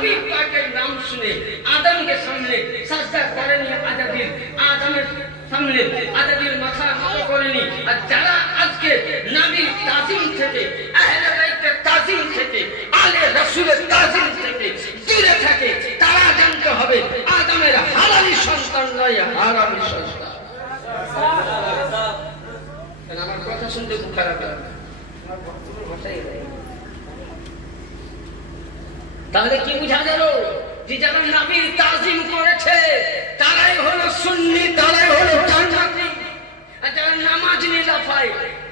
নবী পাকের নাম শুনে আদমকে সামনে সাজদা করেনি আজাদিল, আদমের সামনে আজাদিল মাথা নত করেনি। আর যারা আজকে নবীর তাজিম থেকে, আহলে বাইতের তাজিম থেকে, আলে রাসূলের তাজিম থেকে দূরে থাকে, তারা জানতে হবে আদমের হালালি সন্তান নয়, হারামি সন্তান। আমার কথা শুনতে খুব খারাপ লাগে। তাহলে কি বুঝা গেল? যে যারা নবীর তাজিম করেছে তারাই হলো সুন্নি, তারাই হলো জান্নাতি। আর যারা নামাজ নিয়ে লাফায়,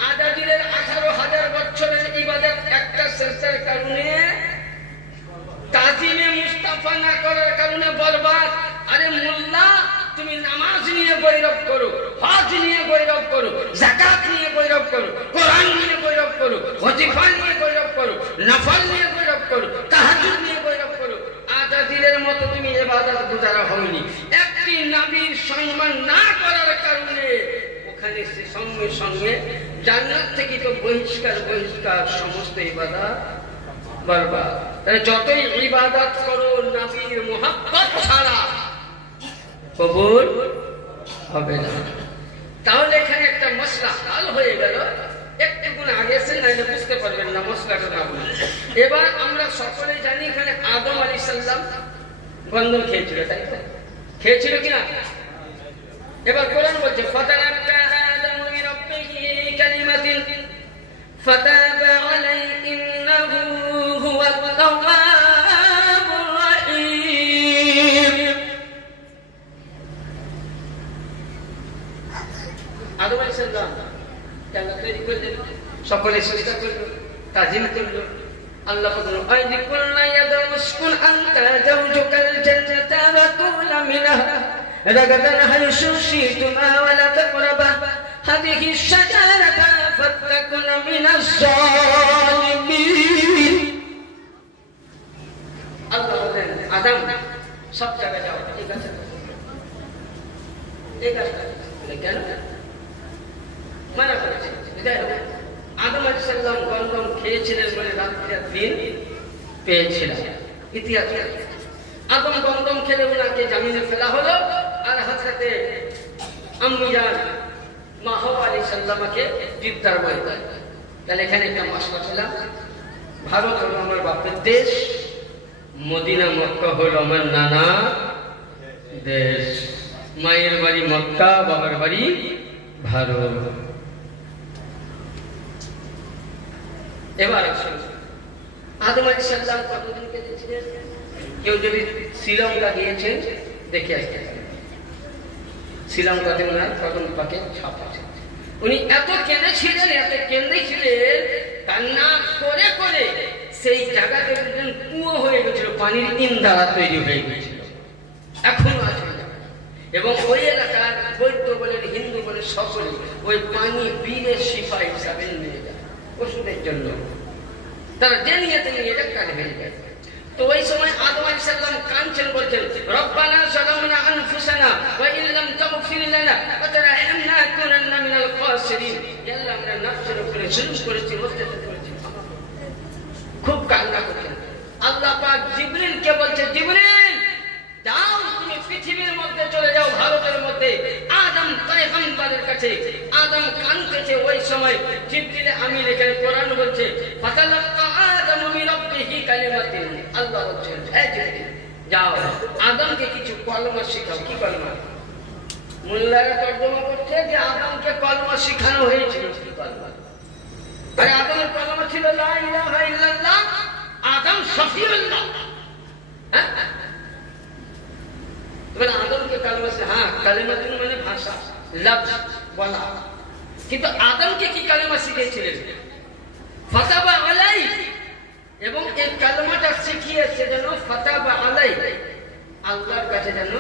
আজাদিলের 18,000 বছরের ইবাদত একটা সেজদার কারণে, তাজিমে মুস্তাফা না করার কারণে বরবাদ। আরে মোল্লা, তুমি নামাজ নিয়ে গৌরব করো, হজ নিয়ে গৌরব করো, যাকাত নিয়ে গৌরব করো, কোরআন নিয়ে গৌরব করো, ওয়াজিফা নিয়ে গৌরব করো, নফল নিয়ে গৌরব করো, তাহাজ্জুদ নিয়ে গৌরব করো। আজাদিলের মতো তুমি ইবাদত গুজারা হওনি। একটি নবীর সম্মান না করার কারণে ওখানে সে সঙ্গে সঙ্গে জান্নাত থেকে তো বহিষ্কার, সমস্ত ইবাদত বরবাদ। তাহলে যতই ইবাদত করো নবীর মুহাব্বত ছাড়া কবুল হবে না। তাহলে এখানে একটা মশলা হাল হয়ে গেল। একটুকুন আগে এসে নাইলে বুঝতে পারবেন না মশলাটা না বলে। এবার আমরা সকলেই জানি এখানে আদম আলাইহিস সালাম গন্ধম খেয়েছিল, তাই তো? খেয়েছিল কিনা? এবার কোরআন বলছে ফাতালাক্কা আদামু মির রাব্বিহি কালিমাতিন ফাতাবা আলাইহি ইন্নাহু হুয়াত তাওয়াবুর রাহিম। আদম আলাইহিস সালাম জান্নাত তৈরি করলেন, সকলে সিজদা করলো, তাজিম করলো। আল্লাহ বললেন আইদিকুল্লা ইয়াদামুসকুন আনতা জাওজুকাল জান্নাতা ওয়া কুলা মিনহা রাগাদান হাইসু শিতুমা ওয়া লা তাকরাবা হাদিহি শাজারাতা ফাত্তাকুনা মিনাজ জালিমিন। আল্লাহ বললেন আদম সব জায়গায় যাও, ঠিক আছে? ঠিক আছে, কেন মানা করেছে? আদম আলাইহিস সালাম গন্ধম খেয়েছিলেন বলে রাত্রি আর দিন পেয়েছিলেন। ইতিহাস আদম গন্ধম খেলে ওনাকে জামিনে ফেলা হলো, আর হযরতে আম্মি জান মা হাওয়া আলাইহিস সালামকে জিদ্দার বয়ে দেয়। তাহলে এখানে একটা মশলা ছিল, ভারত হলো আমার বাপের দেশ, মদিনা মক্কা হলো আমার নানা দেশ। মায়ের বাড়ি মক্কা, বাবার বাড়ি ভারত। এবার আদম আলাইহিস সালাম কতদিন কেঁদেছিলেন? কেউ যদি শ্রীলঙ্কা গিয়েছেন দেখে আসতে পারেন, শ্রীলঙ্কাতে ওনার কদম পাকে ছাপ আছে। উনি এত কেঁদেছিলেন, এত কেঁদেছিলেন, কান্না করে করে সেই জায়গাতে কুয়ো হয়ে গেছিল, পানির ইন্দারা তৈরি হয়ে গেছিল, এখনো আছে। এবং ওই এলাকার বৌদ্ধ বলেন, হিন্দু বলেন, সকলে ওই পানি বীরের সিপাহী হিসাবে নিয়ে যায় ওষুধের জন্য। তারা যে নিয়েতে নিয়ে এটা কাজ হয়ে যায়। তো ওই সময় আদম আলাইহিস সালাম কাঁদছেন, বলছেন রব্বানা যালামনা আনফুসানা ওয়া ইন লাম তাগফির লানা ওয়া তারহামনা লাকুনান্না মিনাল খাসিরিন। আল্লাহ, আমরা নফসের উপরে জুলুম করেছি, অত্যাচার করেছি। খুব কান্না করছেন। আল্লাহ পাক জিবরিলকে বলছে, জিবরিল যাও, তুমি পৃথিবীর মধ্যে চলে যাও, ভারতের মধ্যে আদম পয়গম্বরের কাছে। আদম কাঁদতেছে ওই সময়। জিবরিল আমিন এখানে কোরআন বলছে ফাতালাক্কা আদামু মির রাব্বিহি কালিমাতিন। আল্লাহ বলছেন হে জিবরিল যাও, আদমকে কিছু কলমা শেখাও। কি কলমা? মোল্লারা তর্জমা করছে যে আদমকে কলমা শেখানো হয়েছিল। কি কলমা? আরে আদমের কলমা ছিল লা ইলাহা ইল্লাল্লাহ, আদম শফিউল্লাহ। হ্যাঁ, আদমকে কালেমা, হ্যাঁ কালেমাতুন মানে ভাষা, লফজ বলা। কিন্তু আদমকে কি কালেমা শিখিয়েছিলেন? ফাতাবা আলাই। এবং এই কালেমাটা শিখিয়েছে যেন ফাতাবা আলাই, আল্লাহর কাছে যেন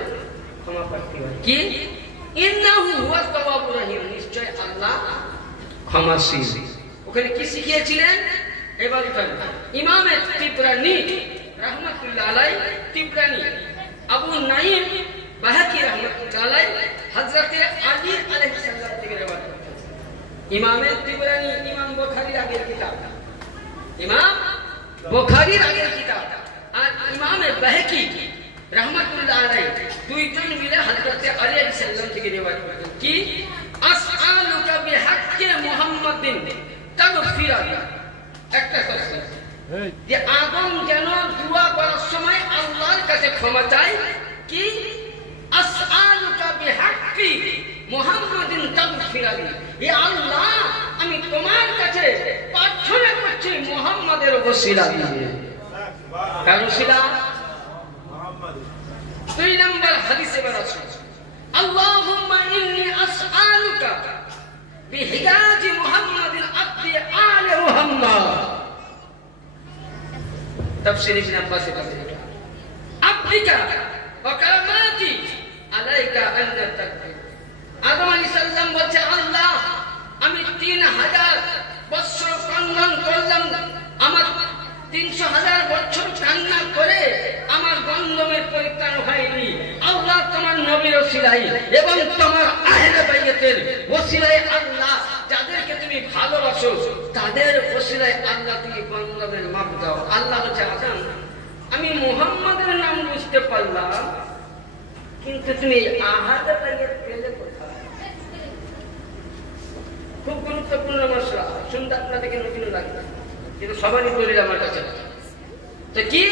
ক্ষমা প্রার্থী হয়। কি? ইন্নাহু হুয়াত তাওয়াবুর রহিম, নিশ্চয় আল্লাহ ক্ষমাশীল। ওখানে কি শিখিয়েছিলেন? এবার ইমামে তিবরানি রাহমাতুল্লাহ আলাইহি, তিবরানি আবু নাঈম বাহাকি রাহমাতুল্লাহ আলাইহি হযরতে আলী আলাইহিস সালাম থেকে রওয়ায়াত করেছেন। ইমামে তিবরানি ইমাম বুখারীর আগের কিতাব, ইমাম বুখারীর আগের কিতাব। আর ইমামে বাহকি রাহমাতুল্লাহ আলাইহি দুইজন মিলে হযরত আলী আলাইহিস সালাম থেকে রিওয়ায়াত করেন কি আসআলুকা বিহাক্কি মুহাম্মাদিন তাগফিরা একটা কথা যে আদম যেন দোয়া করার সময় আল্লাহর কাছে ক্ষমা চায় কি আসআলুকা বিহাক্কি মুহাম্মাদিন তাগফিরা হে আল্লাহ আমি তোমার কাছে প্রার্থনা করছি মুহাম্মাদের ওসিলা দিয়ে কার ওসিলা মুহাম্মদ দুই নম্বর হাদিসে বলেছে আল্লাহুম্মা ইন্নী আসআলুকা বিহিজাজি মুহাম্মাদিন আবদি আলে মুহাম্মদ তাফসীর ইবনে আব্বাস বলেছে আবদিকা ওয়া কারামাতি আলাইকা আন তাকফির আদম আলাইহিস সালাম বলছে আল্লাহ আমি 3000 বছর কান্না করলাম আমার 300,000 বছর কান্না করে আমার গন্ধমের পরিত্রাণ হয়নি আল্লাহ তোমার নবীর ওসিলায় এবং তোমার আহলে বাইতের ওসিলায় আল্লাহ যাদেরকে তুমি ভালোবাসো তাদের ওসিলায় আল্লাহ তুমি গন্ধমের মাপ দাও আল্লাহ বলছে আদম আমি মুহাম্মাদের নাম বুঝতে পারলাম কিন্তু তুমি আহলে বাইত পেলে কোথায় খুব গুরুত্বপূর্ণ মশলা শুনতে আপনাদেরকে নতুন লাগবে কিন্তু সবারই দলিল আমার কাছে তো কি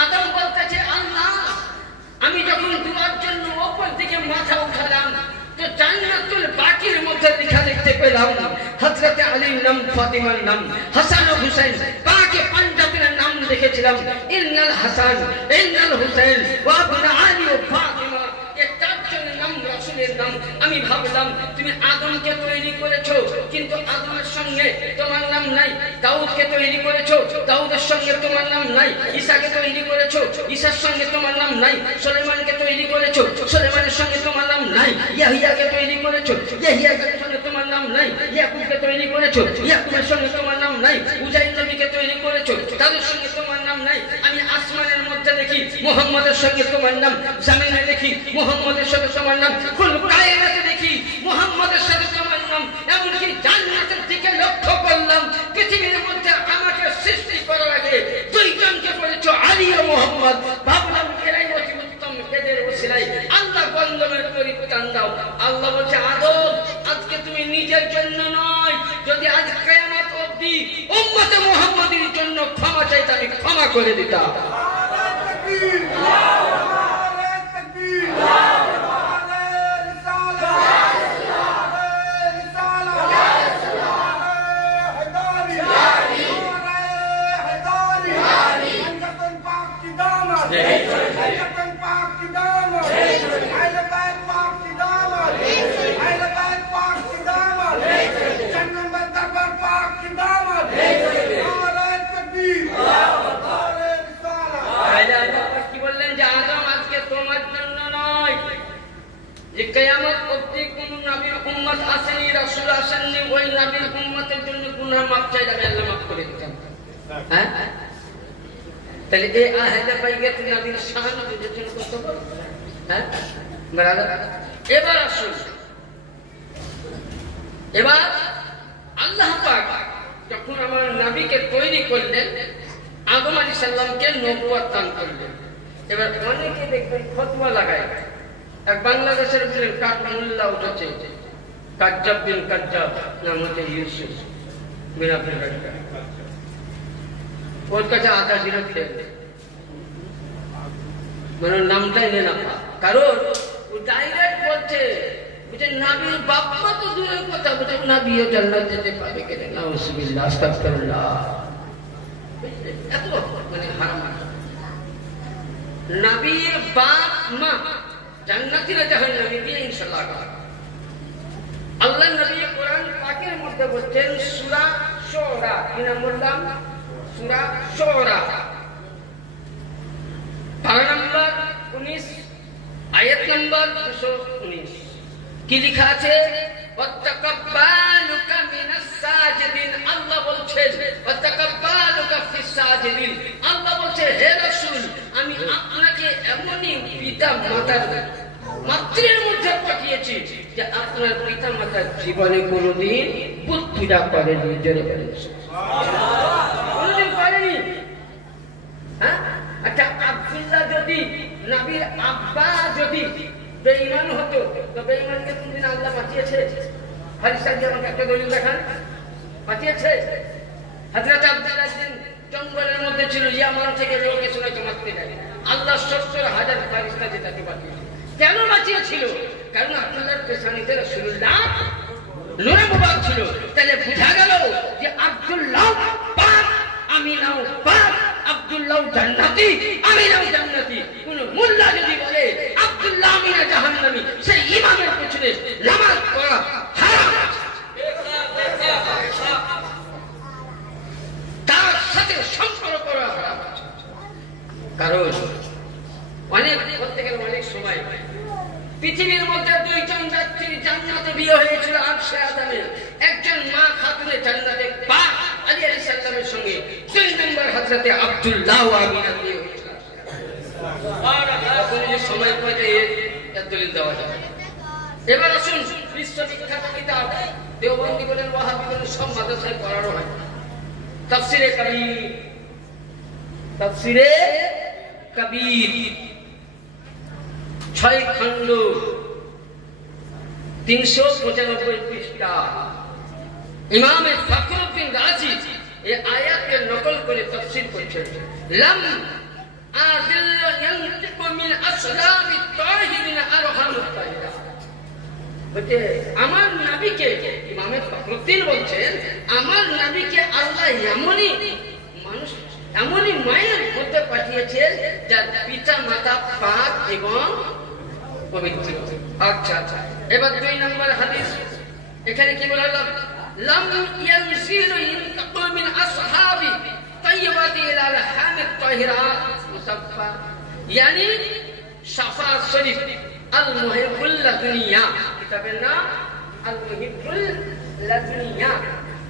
আদম বলতেছে আল্লাহ আমি যখন দুয়ার জন্য উপর দিকে মাথা উঠালাম তো জান্নাতুল বাকির মধ্যে লেখা দেখতে পেলাম হযরত আলীর নাম ফাতিমার নাম হাসান ও হুসাইন বাকি পাঞ্জাবের নাম লিখেছিলাম ইন্নাল হাসান ইন্নাল হুসাইন ওয়া ইবনে আলী ও ফাতিমা আমি ভাবলাম তুমি আদমকে তৈরি করেছো কিন্তু আদমের সঙ্গে তোমার নাম নাই দাউদকে তৈরি করেছো দাউদের সঙ্গে তোমার নাম নাই ঈসাকে তৈরি করেছো ঈসার সঙ্গে তোমার নাম নাই সুলাইমানকে তৈরি করেছো সুলাইমানের সঙ্গে তোমার নাম নাই ইয়াহিয়াকে তৈরি করেছো ইয়াহিয়ার সঙ্গে তোমার নাম নাই ইয়াকুবকে তৈরি করেছো ইয়াকুবের সঙ্গে তোমার নাম নাই উজাইর নবীকে তৈরি করেছো তাদের সঙ্গে তোমার নাম নাই আমি আসমানের মধ্যে দেখি মুহাম্মদের সঙ্গে তোমার নাম জামিনে দেখি মুহাম্মদের সঙ্গে তোমার নাম কুল কায়নাতে দেখি মুহাম্মদের সাথে তোমার নাম এমনকি জান্নাতের দিকে লক্ষ্য করলাম পৃথিবীর মধ্যে আমাকে সৃষ্টি করার আগে দুইজনকে বলেছো আলী ও মুহাম্মদ ভাবলাম এরাই অতি উত্তম এদের ওসিলায় আল্লাহ গন্ধমের পরিত্রাণ দাও আল্লাহ বলছে আদম আজকে তুমি নিজের জন্য নয় যদি আজ কিয়ামত অবধি উম্মতে মুহাম্মাদের জন্য ক্ষমা চাইতে আমি ক্ষমা করে দিতাম কিয়ামত অবধি কোন নবীর উম্মত আসেনি রাসূল আসেননি ওই নবীর উম্মতের জন্য গুনাহ মাফ চাইলে আল্লাহ মাফ করে দিতেন হ্যাঁ তাহলে এই আহলে বাইত নবীর শান বুঝেছেন কত বড় হ্যাঁ ব্রাদার এবার আসুন এবার আল্লাহ পাক যখন আমার নবীকে তৈরি করলেন আদম আলাইহিস সালামকে নবুয়ত দান করলেন এবার অনেকে দেখবেন ফতোয়া লাগায় এক বাংলাদেশের বলেন কাঠমুল্লা উঠেছে কাজ্জাব বিন কাজ্জাব নাম হচ্ছে ইউসুফ মিরাপুর ওর কাছে আধা দিনে খেয়ে মানে নামটাই নে না কারণ ও ডাইরেক্ট বলছে বুঝে নাবির বাপ্পা তো দূরের কথা বুঝে নাবিও জান্নাত যেতে পারে কেন নাউজুবিল্লাহ আস্তাগফিরুল্লাহ এত মানে হারাম নবীর বাপ মা জান্নাতীরা জাহান্নামী দিয়ে ইনশাআল্লাহ আল্লাহ নবী কোরআন পাকের মধ্যে বলেন সূরা শুরা কি নাম বললাম সূরা শুরা পারা নম্বর 19 আয়াত নম্বর 219 কি লেখা আছে ওয়াতাকাব্বালুকা মিনাস সাজিদিন আল্লাহ বলছেন ওয়াতাকাব্বালুকা ফিস সাজিদিন আল্লাহ বলছে হে রাসূল আমি আপনাকে এমনই পিতা মাতার মাতৃর মধ্যে পাঠিয়েছি যে আপনার পিতা মাতার জীবনে কোনোদিন বুদ্ধিটা করেনি জোরে বলেন সুবহানাল্লাহ কোনোদিন করেনি হ্যাঁ একটা নবীর আব্বা যদি বেঈমান হতো তো বেঈমানকে কোনদিন আল্লাহ বাঁচিয়েছে? হাদিসটা দিয়ে আমাকে একটা দলিল দেখান। বাঁচিয়েছে? হযরত আব্দুল্লাহ একদিন জঙ্গলের মধ্যে ছিল, ইয়ামান থেকে লোক এসে ওনাকে মারতে যায়। আল্লাহ 70,000 ফেরেশতা দিয়ে তাকে বাঁচিয়েছে। কেন বাঁচিয়েছিল? কারণ আব্দুল্লাহর পেছানিতে রাসূলুল্লাহ নূরে মুবারক ছিল। তাহলে বোঝা গেল যে আব্দুল্লাহ পাক, আমিনাও পাক, আব্দুল্লাহ জান্নাতি, আমিনাও জান্নাতি। কোন মুল্লা যদি বলে আব্দুল্লাহ আমিনা জাহান্নামী, সেই ইমামের পেছনে নামাজ পড়া হারাম, তার সাথে সম্পর্ক করা হারাম। কারণ অনেক করতে গেলে অনেক সময় পৃথিবীর মধ্যে দুইজন ব্যক্তির জান্নাতে বিয়ে হয়েছিল আরশে আদমের। একজন মা খাতুনে জান্নাতে পাক আলী আলাইহিস সালামের সঙ্গে, দুই নম্বর হযরতে আব্দুল্লাহ আমিনা বিয়ে হয়েছিল। সময় পেতে এর দলিল দেওয়া যায়। এবার আসুন, বিশ্ববিখ্যাত কিতাব দেওবন্দি বলেন, ওয়াহাবি বলেন, সব মাদ্রাসায় পড়ানো হয়। তাফসিরে কবির, তাফসিরে কবির 6 খণ্ড 395 পৃষ্ঠা। ইমাম ফখরুদ্দিন রাজি এই আয়াতের নকল করে তাফসীর করছেন। লাম আযিল ইয়ানতিকু মিন আসলামিত তাহিরিন আরহামুত তাহিরা। বলতে আমার নবীকে, ইমাম ফখরুদ্দিন বলছেন, আমার নবীকে আল্লাহ এমনই মানুষ, এমনই মায়ের মধ্যে পাঠিয়েছেন যার পিতা মাতা পাক এবং পবিত্র। আচ্ছা আচ্ছা, এবার 2 নম্বর হাদিস। এখানে কি বলা হলো? লাম ইয়ানসিলু ইনতাকু মিন আসহাবি তাইয়্যিবাতি ইলা আল-হামিদ তাহিরাত মুসাফফা, yani শাফা শরীফ আল মুহিব্বুল লাদুনিয়া, কিতাবের নাম আল মুহিব্বুল লাদুনিয়া,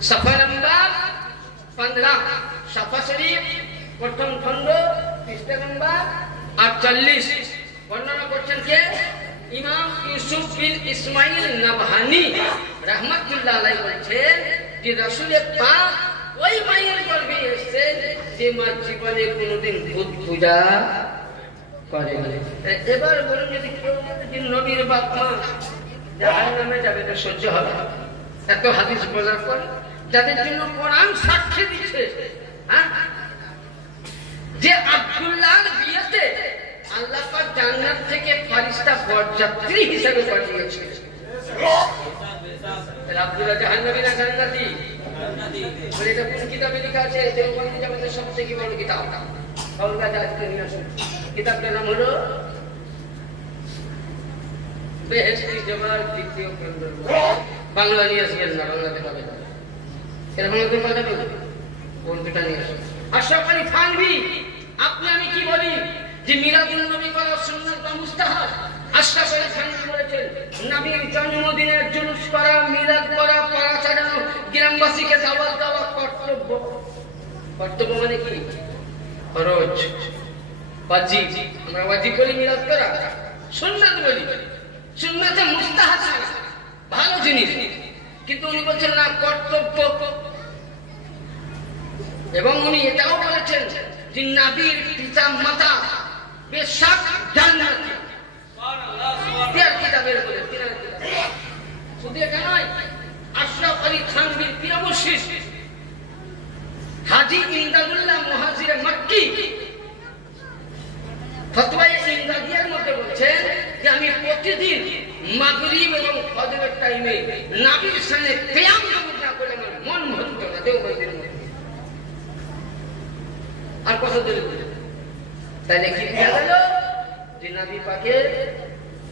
সাফা নাম্বার 15, শাফা শরীফ প্রথম খণ্ড পৃষ্ঠা নাম্বার 48। বর্ণনা করছেন কে? ইমাম ইউসুফ বিন ইসমাইল নাবহানি রাহমাতুল্লাহ আলাইহি বলছেন যে রাসূল পাক ওই মায়ের গর্ভে এসেছেন যে মা জীবনে কোনোদিন ভূত পূজা করেনি। এবার বলুন, যদি কেউ নবীর বাপ মা জাহান্নামে যাবে তো সহ্য হবে? এত হাদিস বলার পর যাদের জন্য কোরআন সাক্ষী দিচ্ছে, হ্যাঁ, যে আব্দুল্লাহর বিয়েতে আল্লাহ পাক জান্নাত থেকে ফেরেশতা বরযাত্রী হিসেবে পাঠিয়েছে। আব্দুল্লাহ জাহান্নামী না জান্নাতি? বলে এটা কোন কিতাবে লেখা আছে? দেওবন্দি জামাতের সবথেকে বড় কিতাব, কাউলা জাহাজকে নিয়ে আসুন। কিতাবটার নাম হলো বেহেশতি জামাত দ্বিতীয় খণ্ড। বাংলা নিয়ে আসবেন না, বাংলাতে পাবেন না। কেন বাংলাতে পাঠাবেন? বন্ধুটা নিয়ে আসুন। আশরাফ আলী থানভী, আপনি আমি কি বলি যে মিলাদুন নবী করা সুন্নাত বা মুস্তাহাব? আশরাফ আলী থানভী বলেছেন নবীর জন্মদিনের জুলুস করা, মিলাদ করা, পাড়া সাজানো, গ্রামবাসীকে দাওয়াত দেওয়া কর্তব্য। কর্তব্য মানে কি? ফরজ, ওয়াজিব। আমরা ওয়াজিব বলি মিলাদ করা, সুন্নাত বলি। সুন্নাতে মুস্তাহাব ভালো জিনিস, কিন্তু উনি বলছেন না, কর্তব্য। এবং উনি এটাও বলেছেন যে নবীর পিতা মাতা বেশক জান্নাতি। কিতাবের বলে শুধু এটা নয়, আশরাফ আলী থানভীর প্রিয়বশিষ হাজী ইমদাদুল্লাহ মুহাজিরে মক্কি ফতোয়ায়ে ইমদাদিয়ার মধ্যে বলছেন যে আমি প্রতিদিন মাগরিব এবং ফজরের টাইমে নবীর সামনে কিয়াম না করে আমার মন ভরত না। দেওবন্দির মধ্যে আর কত দলিল? তাহলে কি বোঝা গেল যে নবী পাকের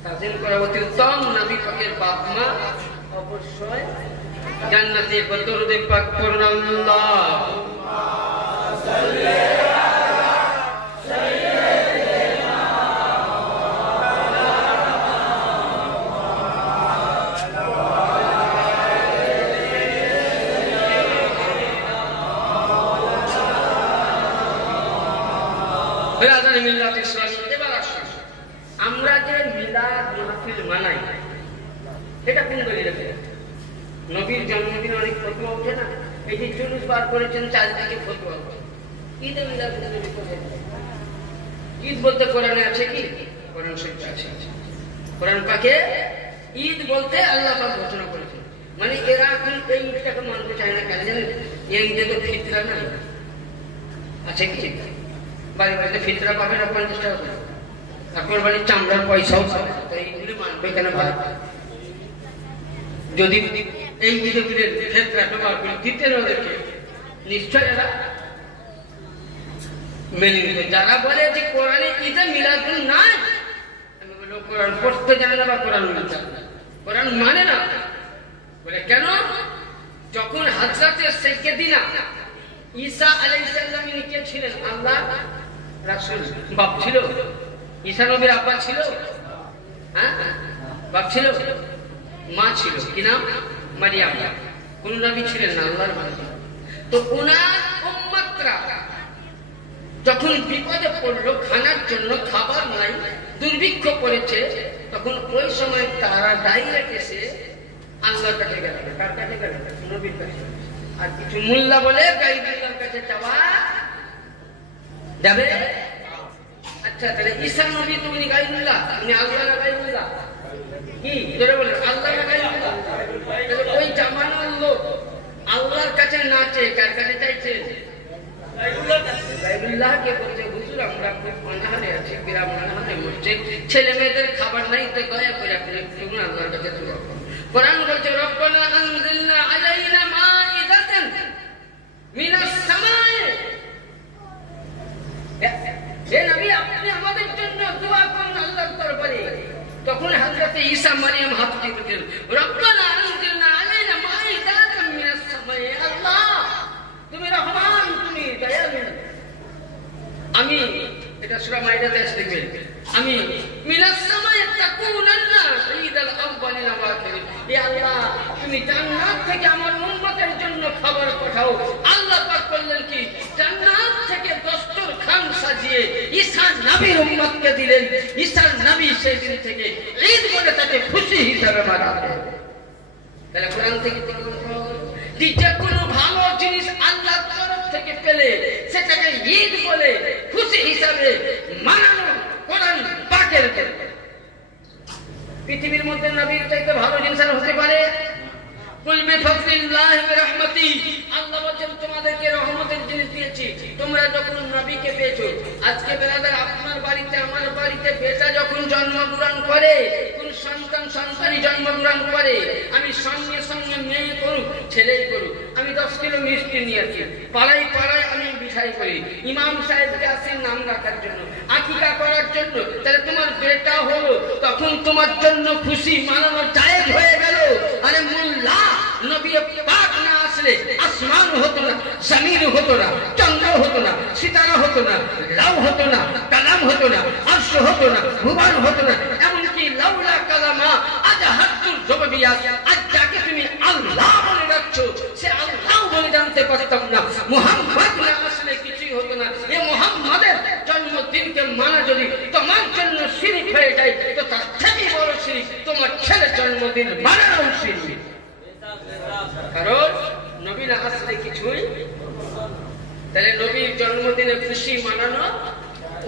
তাজিম করা অতি উত্তম। নবী পাকের বাপ মা অবশ্যই জান্নাতে। দরুদ পাক পড়ুন, আল্লাহুম্মা সাল্লি আলা সাইয়্যিদিনা বিরাদানি মিল্লাত ইসলামী। এবার আসুন, আমরা যে মিলাদ মাহফিল মানাই এটা কোন দলিলে? নবীর জন্মদিনে অনেক ফতোয়া ওঠে না? এই যে জুলুস বার করেছেন, চারদিকে ফতোয়া ওঠে। ঈদে মিলাদ নবী করে, ঈদ বলতে কোরআনে আছে আছে কি? কোরআন শরীফে আছে। কোরআন পাকে ঈদ বলতে আল্লাহ পাক ঘোষণা করেছেন। মানে এরা এখন এই ঈদটাকে মানতে চায় না কেন জানেন? এই ঈদে তো ফিতরা না আছে কি? বাড়ি বাড়িতে ফিতরা পাবে না 50 টাকা করে, আপনার বাড়ির চামড়ার পয়সাও পাবে, তাই এইগুলি মানবে কেন ভাই? যদি এই ঈদে ফিতরাটা বার করে দিতেন ওদেরকে, নিশ্চয় এরা মেনে নিত। যারা বলে যে কোরআনে ঈদে মিলাদুন নাই, আমি বলবো কোরআন পড়তে জানে না বা কোরআন মানতে জানে না, কোরআন মানে না। বলে কেন? যখন হযরতে সাইয়্যিদিনা ঈসা আলাইহিস সালাম কে ছিলেন আল্লাহ রাসূল, বাপ ছিল? ঈসা নবীর আব্বা ছিল? হ্যাঁ, বাপ ছিল? মা ছিল, কি নাম? মারিয়াম। কোন নবী ছিলেন না, আল্লাহর বান্দা। তো ওনার উম্মতরা যখন বিপদে পড়লো, খানার জন্য খাবার নাই, দুর্ভিক্ষ পড়েছে, তখন ওই সময় তারা ডাইরেক্ট এসে আল্লাহর কাছে গেল। কার কাছে গেল? নবীর কাছে। আর কিছু মোল্লা বলে গাইবুল্লাহর কাছে যাওয়া যাবে। আচ্ছা, তাহলে ঈসা নবী তুমি গাইবুল্লাহ, তুমি আল্লাহ না গাইবুল্লাহ? কি জোরে বলেন, আল্লাহ না গাইবুল্লাহ? ওই জামানার লোক আল্লাহর কাছে নাচে, কার কাছে চাইছে? গাইবুল্লাহকে বলছে হুজুর আমরা খুব অনাহারে আছি, বিরাম অনাহারে মরছে, ছেলে মেয়েদের খাবার নাই, তো দয়া করে আপনি একটু আল্লাহর কাছে দোয়া করুন। কোরআন বলছে রব্বানা আনজিলনা আলাইনা মাইদাতান মিনাস সামাই। হে নবী, আপনি আমাদের জন্য দোয়া করুন আল্লাহর দরবারে। তখন হযরতে ঈসা মারিয়াম হাত তুললেন, রব্বানা আনজিলনা আলাইনা মাইদাতান মিনাস সামাই। আল্লাহ তুমি রহমান, তুমি দয়ালু। আমি এটা সূরা মাইদাতে আছে, দেখবেন, আমি মিনাস সামাই তাকুনান্না ঈদাল আউয়ালিনা ওয়া আখিরিন। ইয়া আল্লাহ, তুমি জান্নাত থেকে আমার উম্মতের জন্য খাবার পাঠাও। আল্লাহ পাক বললেন কি? জান্নাত থেকে দস্তরখান সাজিয়ে ঈসা নবীর উম্মতকে দিলেন। ঈসা নবী সেই দিন থেকে ঈদ বলে তাকে খুশি হিসাবে মানাবে। তাহলে কোরআন থেকে যে কোনো ভালো জিনিস আল্লাহর তরফ থেকে পেলে সেটাকে ঈদ বলে খুশি হিসাবে মানানো কোরআন পাকের। পৃথিবীর মধ্যে নবীর চাইতে ভালো জিনিস আর হতে পারে? কুল বিফাদলিল্লাহি ওয়া রাহমাতিহি, আল্লাহ বলেন তোমাদেরকে রহমতের জিনিস দিয়েছি। তোমরা যখন নবীকে পেয়েছো, আজকে বেরাদার আপনার বাড়িতে আমার বাড়িতে বেটা যখন জন্মগ্রহণ করে, কোন সন্তানই জন্মগ্রহণ করে, আমি সঙ্গে সঙ্গে মেয়ে করুক ছেলেই করুক, আমি 10 কিলো মিষ্টি নিয়েছি, পাড়ায় পাড়ায় আমি বিছাই করি, ইমাম সাহেবকে আসি নাম রাখার জন্য, আকিকা করার জন্য। তাহলে তোমার বেটা হলো, তখন তোমার জন্য খুশি মানানো জায়েজ হয়ে গেল। আরে মোল্লা, নবী পাক না আসলে আসমান হতো না, জমিন হতো না, চন্দ্র হতো না, সিতারা হতো না, লাউ হতো না, কালাম হতো না, আরশ হতো না, ভুবন হতো না, এমনকি লাউলা কালামা আজ হাতুর জবাবিয়াত, আজ যাকে তুমি আল্লাহ বলে রাখছো সে আল্লাহ বলে জানতে পারতাম না। মুহাম্মদ না আসলে কিছুই হতো না। এই মুহাম্মাদের জন্মদিনকে মানা যদি তোমার জন্য শিরক হয়ে যায়, তো তার থেকে বড় শিরক তোমার ছেলের জন্মদিন মানানো শিরক। কারণ নবী না আসলে কিছুই। তাহলে নবীর জন্মদিনে খুশি মানানো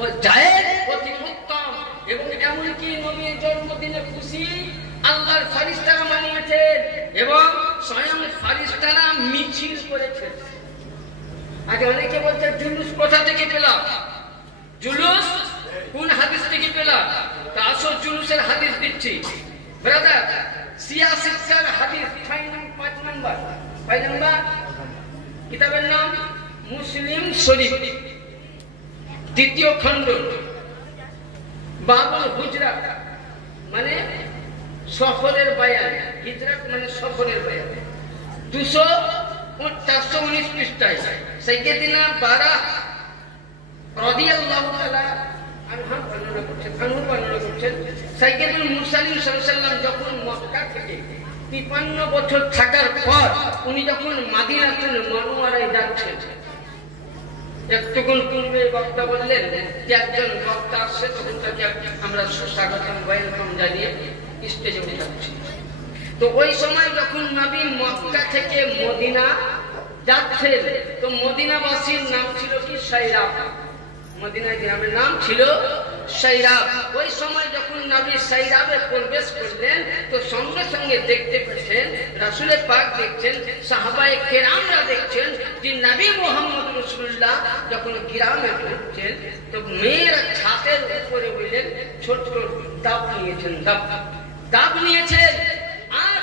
ও জায়েজ, অতি উত্তম। এবং এমনকি নবীর জন্মদিনে খুশি আল্লাহর ফেরেশতারা মানিয়েছেন এবং স্বয়ং ফেরেশতারা মিছিল করেছেন। আজ অনেকে বলছে জুলুস কোথা থেকে পেলাম? জুলুস কোন হাদিস থেকে পেলাম? তা আসল জুলুসের হাদিস দিচ্ছি ব্রাদার। সিয়াসিত্তার হাদিস 5 নম্বর কিতাবের নাম মুসলিম শরীফ, 2য় খণ্ড, বাবুল হুজরাত মানে সফরের বায়ান, হিজরত মানে সফরের বায়ান, 419 পৃষ্ঠায় সাইয়্যিদিনা বারা রাদিয়াল্লাহু তাআলা আনহু বর্ণনা করছেন, সাইয়্যিদুল মুরসালিন সাল্লাল্লাহু আলাইহি ওয়াসাল্লাম যখন মক্কা থেকে 53 বছর থাকার পর উনি যখন মদিনাতুল মুনাওয়ারায় যাচ্ছেন, একটুকুন পূর্বে বক্তা বললেন যে একজন বক্তা আসছে, তখন তাকে আমরা সুস্বাগতম ওয়েলকাম জানিয়ে স্টেজে উঠাচ্ছি। তো ওই সময় যখন নবী মক্কা থেকে মদিনা যাচ্ছেন, তো মদিনাবাসীর নাম ছিল কি? সাইরা। মদিনা গ্রামের নাম ছিল সাইরাব। ওই সময় যখন নবী সাইরাবে প্রবেশ করলেন তো সঙ্গে সঙ্গে দেখতে পেয়েছেন, রাসূল পাক দেখছেন, সাহাবায়ে কেরামরা দেখছেন যে নবী মুহাম্মদ রাসূলুল্লাহ যখন গ্রামে ঢুকছেন তো মেয়েরা ছাদের উপরে বললেন ছোট ছোট দাব নিয়েছেন, দাব নিয়েছেন। আর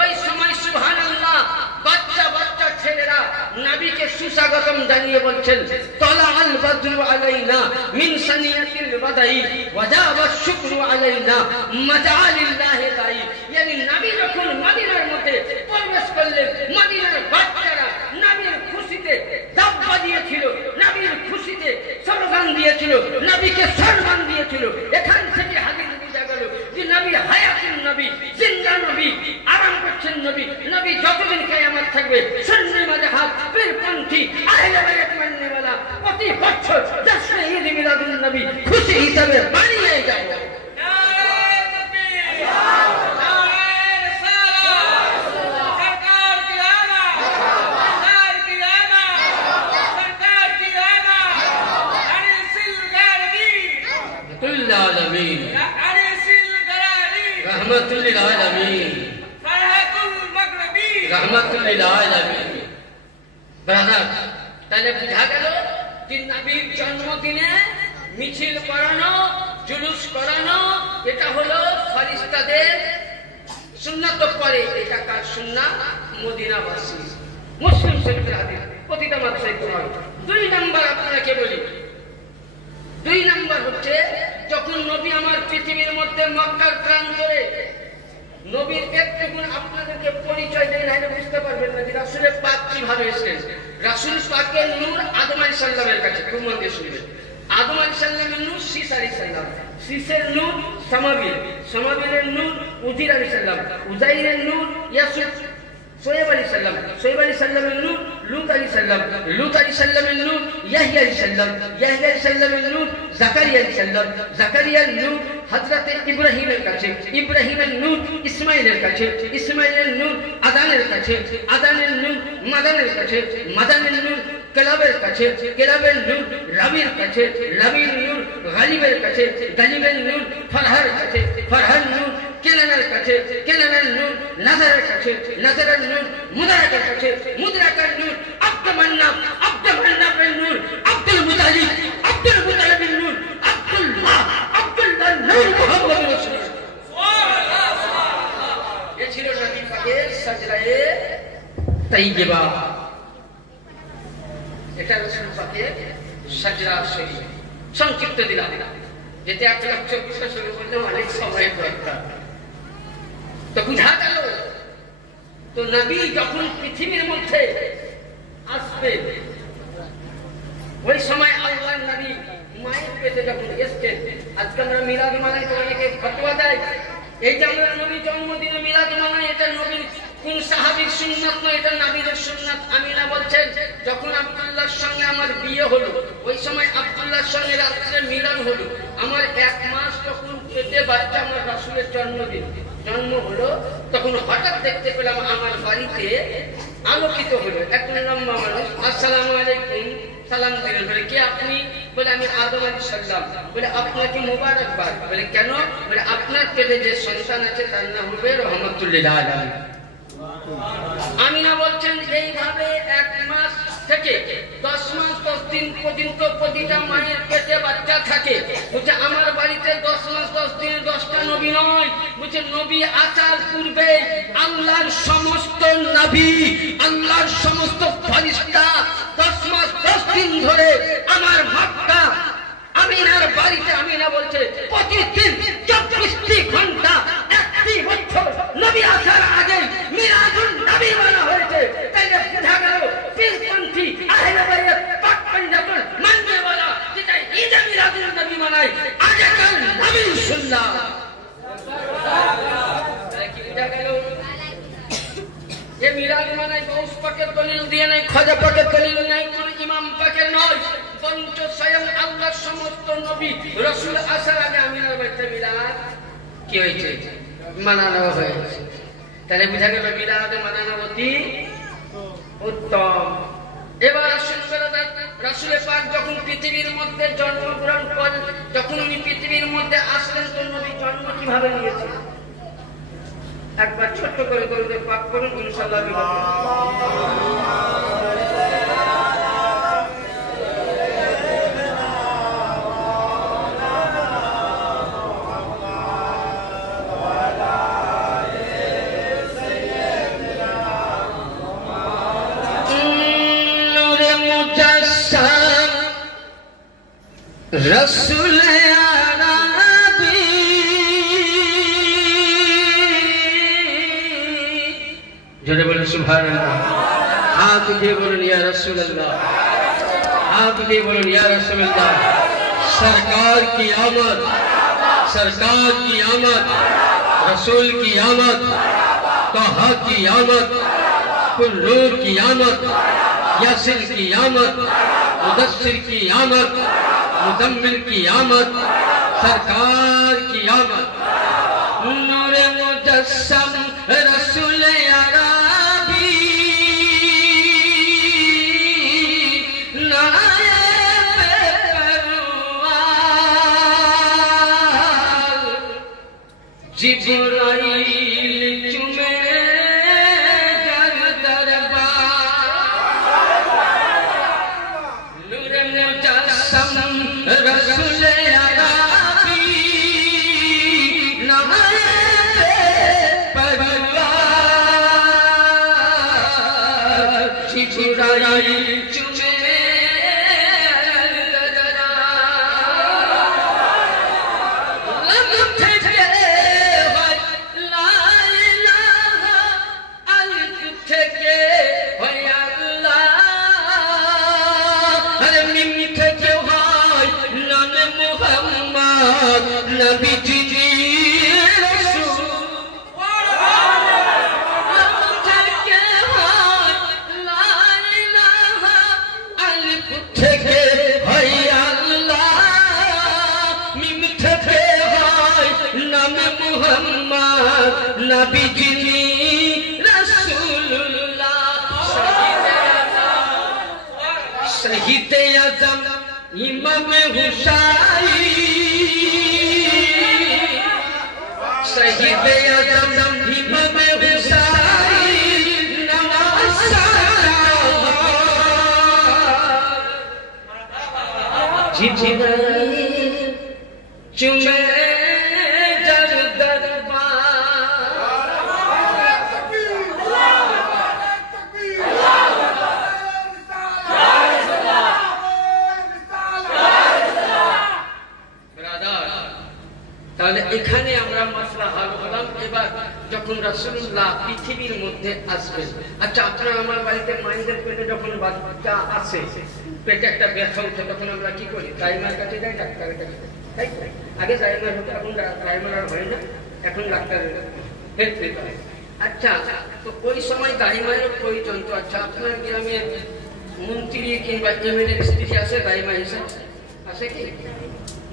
ওই সময় সুবহানাল্লাহ বাচ্চা বাচ্চা ছেলেরা নবীকে সুস্বাগতম জানিয়ে বলছেন, তালাআল বদরু আলাইনা মিন সানিয়াতিল ওয়াদাই ওয়াজাবা শুকরু আলাইনা মাজালিল্লাহি তাই। yani নবী যখন মদিনার মধ্যে প্রবেশ করলেন, মদিনার বাচ্চারা নবীর খুশিতে দাব বাজিয়েছিল, নবীর খুশিতে স্লোগান দিয়েছিল, নবীকে সম্মান দিয়েছিল। এখান থেকে হাদিস বোঝা গেল যে নবী হায়াতুন নবী, জিন্দা নবী, আরাম করছেন নবী। নবী যতদিন কিয়ামত থাকবে সুন্নি মাযহাব পীরপন্থী আহলে বাইত মাননেওয়ালা প্রতি বছর জশ্নে ঈদ মিলাদুন নবী খুশি হিসাবে বানিয়ে যাব। रहमतुल्लिल आलमीन, रहमतुल्लिल आलमीन। ব্রাদার, তাহলে বোঝা গেল যে নবীর জন্মদিনে মিছিল করানো, জুলুস করানো এটা হলো ফেরেশতাদের সুন্নাত। পরে এটা কার সুন্নাত? মদিনাবাসী। মুসলিম শরীফের হাদিস, প্রতিটা মাদ্রাসায় পড়ানো। 2 নাম্বার আপনাকে বলি, 2 নাম্বার হচ্ছে যখন নবী আমার পৃথিবীর মধ্যে মক্কার প্রান্তরে, নবীর একটুকুন আপনাদেরকে পরিচয় দেয় না, বুঝতে পারবেন না যে রাসূল পাক কিভাবে এসেছেন। রাসূল পাকের নূর আদম আলাইহিস সালামের কাছে, খুব মন দিয়ে শুনবেন। আদম আলাইহিস সালামের নূর শীস আলাইহিস সালাম, শীসের নূর সামাবিল, সামাবিলের নূর উজাইর আলাইহিস সালাম, উজাইরের নূর ইয়াসুফ, সোয়েব আলাইহিস সালাম, সোয়েব আলাইহিস সালামের নূর লূত আলাইহিস সালাম, লূত আলাইহিস সালামের নূর ইয়াহইয়া আলাইহিস সালাম, ইয়াহইয়া আলাইহিস সালামের নূর জাকারিয়া আলাইহিস সালাম, জাকারিয়ার নূর হযরত ইব্রাহিমের কাছে, ইব্রাহিমের নূর ইসমাঈলের কাছে, ইসমাঈলের নূর আদানের কাছে, আদানের নূর মাদানের কাছে, মাদানের নূর কালাবের কাছে, কালাবের নূর রাবির কাছে, রাবির নূর গালিবের কাছে, গালিবের নূর ফরহার কাছে, ফরহার নূর কেনানের কাছে, কেনানের নূর নাজারের কাছে, নাজারের নূর মুদারাকের কাছে, মুদারাকের নূর আব্দুল মান্নাব, আব্দুল মান্নাবের নূর আব্দুল মুতালিব, আব্দুল মুতালিবের নূর আব্দুল্লাহ, আব্দুল্লাহ নূর মুহাম্মদ রাসূলুল্লাহ। এ ছিল নবী পাকের সাজরায়ে তাইয়্যিবা। এটা রাসূল পাকের সাজরা শরীফ। সংক্ষিপ্ত দিলাম, যেতে 1,24,000 শুরু করতে অনেক সময় দরকার। তো বুঝা গেল তো নবী যখন পৃথিবীর মধ্যে আসবে ওই সময় আল্লাহর নবী মায়ের পেটে যখন এসেছেন। আজকে আমরা মিলাদ মানাই, তো অনেকে ফতোয়া দেয় এই যে আমরা নবী জন্মদিনে মিলাদ মানাই, এটা নবীর কোন সাহাবীর সুন্নাত নয়, এটা নবীর সুন্নাত। আমিনা বলছেন যখন আব্দুল্লাহর সঙ্গে আমার বিয়ে হলো ওই সময় আব্দুল্লাহর সঙ্গে রাত্রে মিলন হলো, আমার 1 মাস তখন পেটে বাচ্চা, আমার রাসূলের জন্মদিন জন্ম হলো, তখন হঠাৎ দেখতে পেলাম আমার বাড়িতে আলোকিত হলো এক লম্বা মানুষ। আসসালামু আলাইকুম, সালাম দিলেন। বলে কে আপনি? বলে আমি আদম আলাইহিস সালাম। বলে আপনাকে মোবারকবাদ। বলে কেন? বলে আপনার পেটে যে সন্তান আছে তার নাম হবে রহমাতুল্লিল আলামিন। আমিনা বলছেন এইভাবে 1 মাস থেকে 10 মাস 10 দিন পর্যন্ত প্রতিটা মায়ের পেটে বাচ্চা থাকে। বলছে আমার বাড়িতে 10 মাস 10 দিনে 10টা নবী নয়, বলছে নবী আসার পূর্বে আল্লাহর সমস্ত নবী, আল্লাহর সমস্ত ফেরেশতা 10 মাস 10 দিন ধরে আমার মক্কা আমিনার বাড়িতে। আমিনা বলছে প্রতিদিন 24 ঘন্টা 1 বছর নবী আসার আগে মিলাদুন নবী মানা হয়েছে। তাইলে বোঝা গেল পীরপন্থী আহলে বাইত পাক পাঞ্জাবের মাননেওয়ালা যেটা ঈদ মিলাদুন নবী মানায়, আগেকার নবীর সুন্নাত। কি বোঝা গেল? যে মিলাদ মানায় গৌস পাকের দলিল দিয়ে নাই, খাজা পাকের দলিল নাই, কোন ইমাম পাকের নয়, বরঞ্চ স্বয়ং আল্লাহর সমস্ত নবী রাসূল আসার আগে আমিনার বাড়িতে মিলাদ কি হয়েছে? মানানো হয়েছে। তাহলে বোঝা গেল মিলাদ মানানো অতি উত্তম। এবার রাসূল পাক যখন পৃথিবীর মধ্যে জন্মগ্রহণ করেন, যখন উনি পৃথিবী কিভাবে নিয়েছি একবার ছোট্ট করে দরুদ পাক করুন, ইনশাআল্লাহ रसूल अरबी जोरे बोले सुभान अल्लाह, हाथ दे बोलो या रसूल अल्लाह, हाथ दे बोलो या रसूल अल्लाह। सरकार की आमद, सरकार की आमद, रसूल की आमद, तोहा की आमद, कुल्लूर की आमद, यासिर की आमद, मुदस्सिर की आमद, मुजम्मिल की आमद, सरकार की आमद। नूर मुजस्सम रसूल अरबी नायब परवार, जिब्राइल चुमे कर दरबार। नूर मुजस्सम रसूल अरबी नायब परवार, जिब्राइल चुमे नबी जी रसूल ला इलाहा अलिफ ठेके है अल्लाह, मिम ठेके है नाम मुहम्मद, नबी जी रसूलुल्लाह। शहीद आज़म इमाम हुसैन, शहीद आज़म इमाम हुसैन नवासा जिब्राइल चुमे दर दरबार। তাহলে এখানে আমরা মাসলা হল হলাম। এবার যখন রাসূলুল্লাহ পৃথিবীর মধ্যে আসবেন, আচ্ছা আপনারা আমার বাড়িতে মায়েদের পেটে যখন বাচ্চা আসে, পেটে একটা ব্যথা উঠে, তখন আমরা কি করি? দাইমার কাছে যাই, ডাক্তারের কাছে যাই, তাই তো? আগে দাইমার হতো, এখন দাইমার আর হয় না, এখন ডাক্তারের হেল্প নিতে হয়। আচ্ছা, তো ওই সময় দাইমায়ের প্রয়োজন তো। আচ্ছা, আপনার গ্রামে মন্ত্রী কিংবা এমএলএ স্ত্রী আসে দাইমা হিসাবে? আসে কি?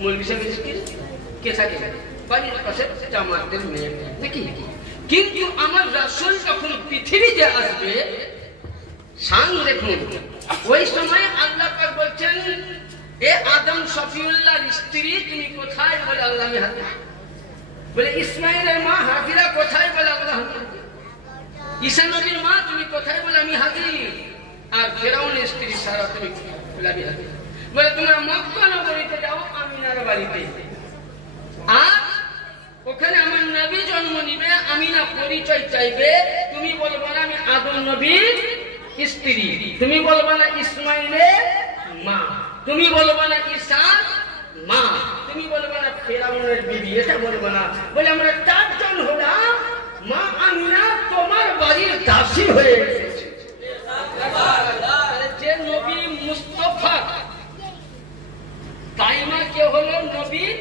মৌলভী সাহেবের স্ত্রী কে থাকে? বাড়ির পাশে জামাতের মেয়ে নাকি? কিন্তু আমার রাসূল যখন পৃথিবীতে আসবে, শান দেখুন, ওই সময় আল্লাহ পাক বলছেন, এ আদম শফিউল্লাহর স্ত্রী তুমি কোথায়? বলে আল্লাহ আমি হাজির। বলে ইসমাইলের মা হাজিরা কোথায়? বলে আল্লাহ হাজির। ঈসা নবীর মা তুমি কোথায়? বলে আমি হাজির। আর ফেরাউনের স্ত্রী সারা তুমি বলে আমি হাজির। বলে তোমরা মক্কা নগরীতে যাও, আমিনার বাড়িতে, আর ওখানে আমার নবী জন্ম নিবে, আমিনা পরিচয় চাইবে। তুমি বলবো না আমি আদম নবীর স্ত্রী, তুমি বলবো না ইসমাইলের মা, তুমি বলবো না ঈসার মা, তুমি বলবো না ফেরাউনের বিবি, এটা বলবো না। বলে আমরা চারজন হলাম, মা আমিনা তোমার বাড়ির দাসী হয়ে এসেছে। যে নবী মুস্তাফা, তাই মা কে হলো নবীর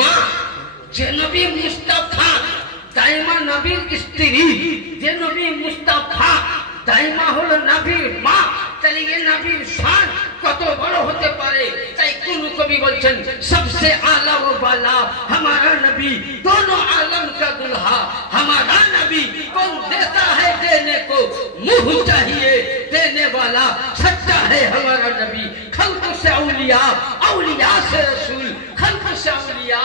মা। যে নবী মুস্তাফা দাইমা নবীর স্ত্রী, যে নবী মুস্তাফা দাইমা হলো নবীর মা। তাহলে এই নবীর শান কত বড় হতে পারে। তাই কোন কবি বলছেন, सबसे आला व बाला हमारा नबी, दोनों आलम का दुल्हा हमारा नबी। कौन देता है देने को, मुंह चाहिए देने वाला, सच्चा है हमारा नबी। खल्क से औलिया, औलिया से रसूल, खल्क से औलिया,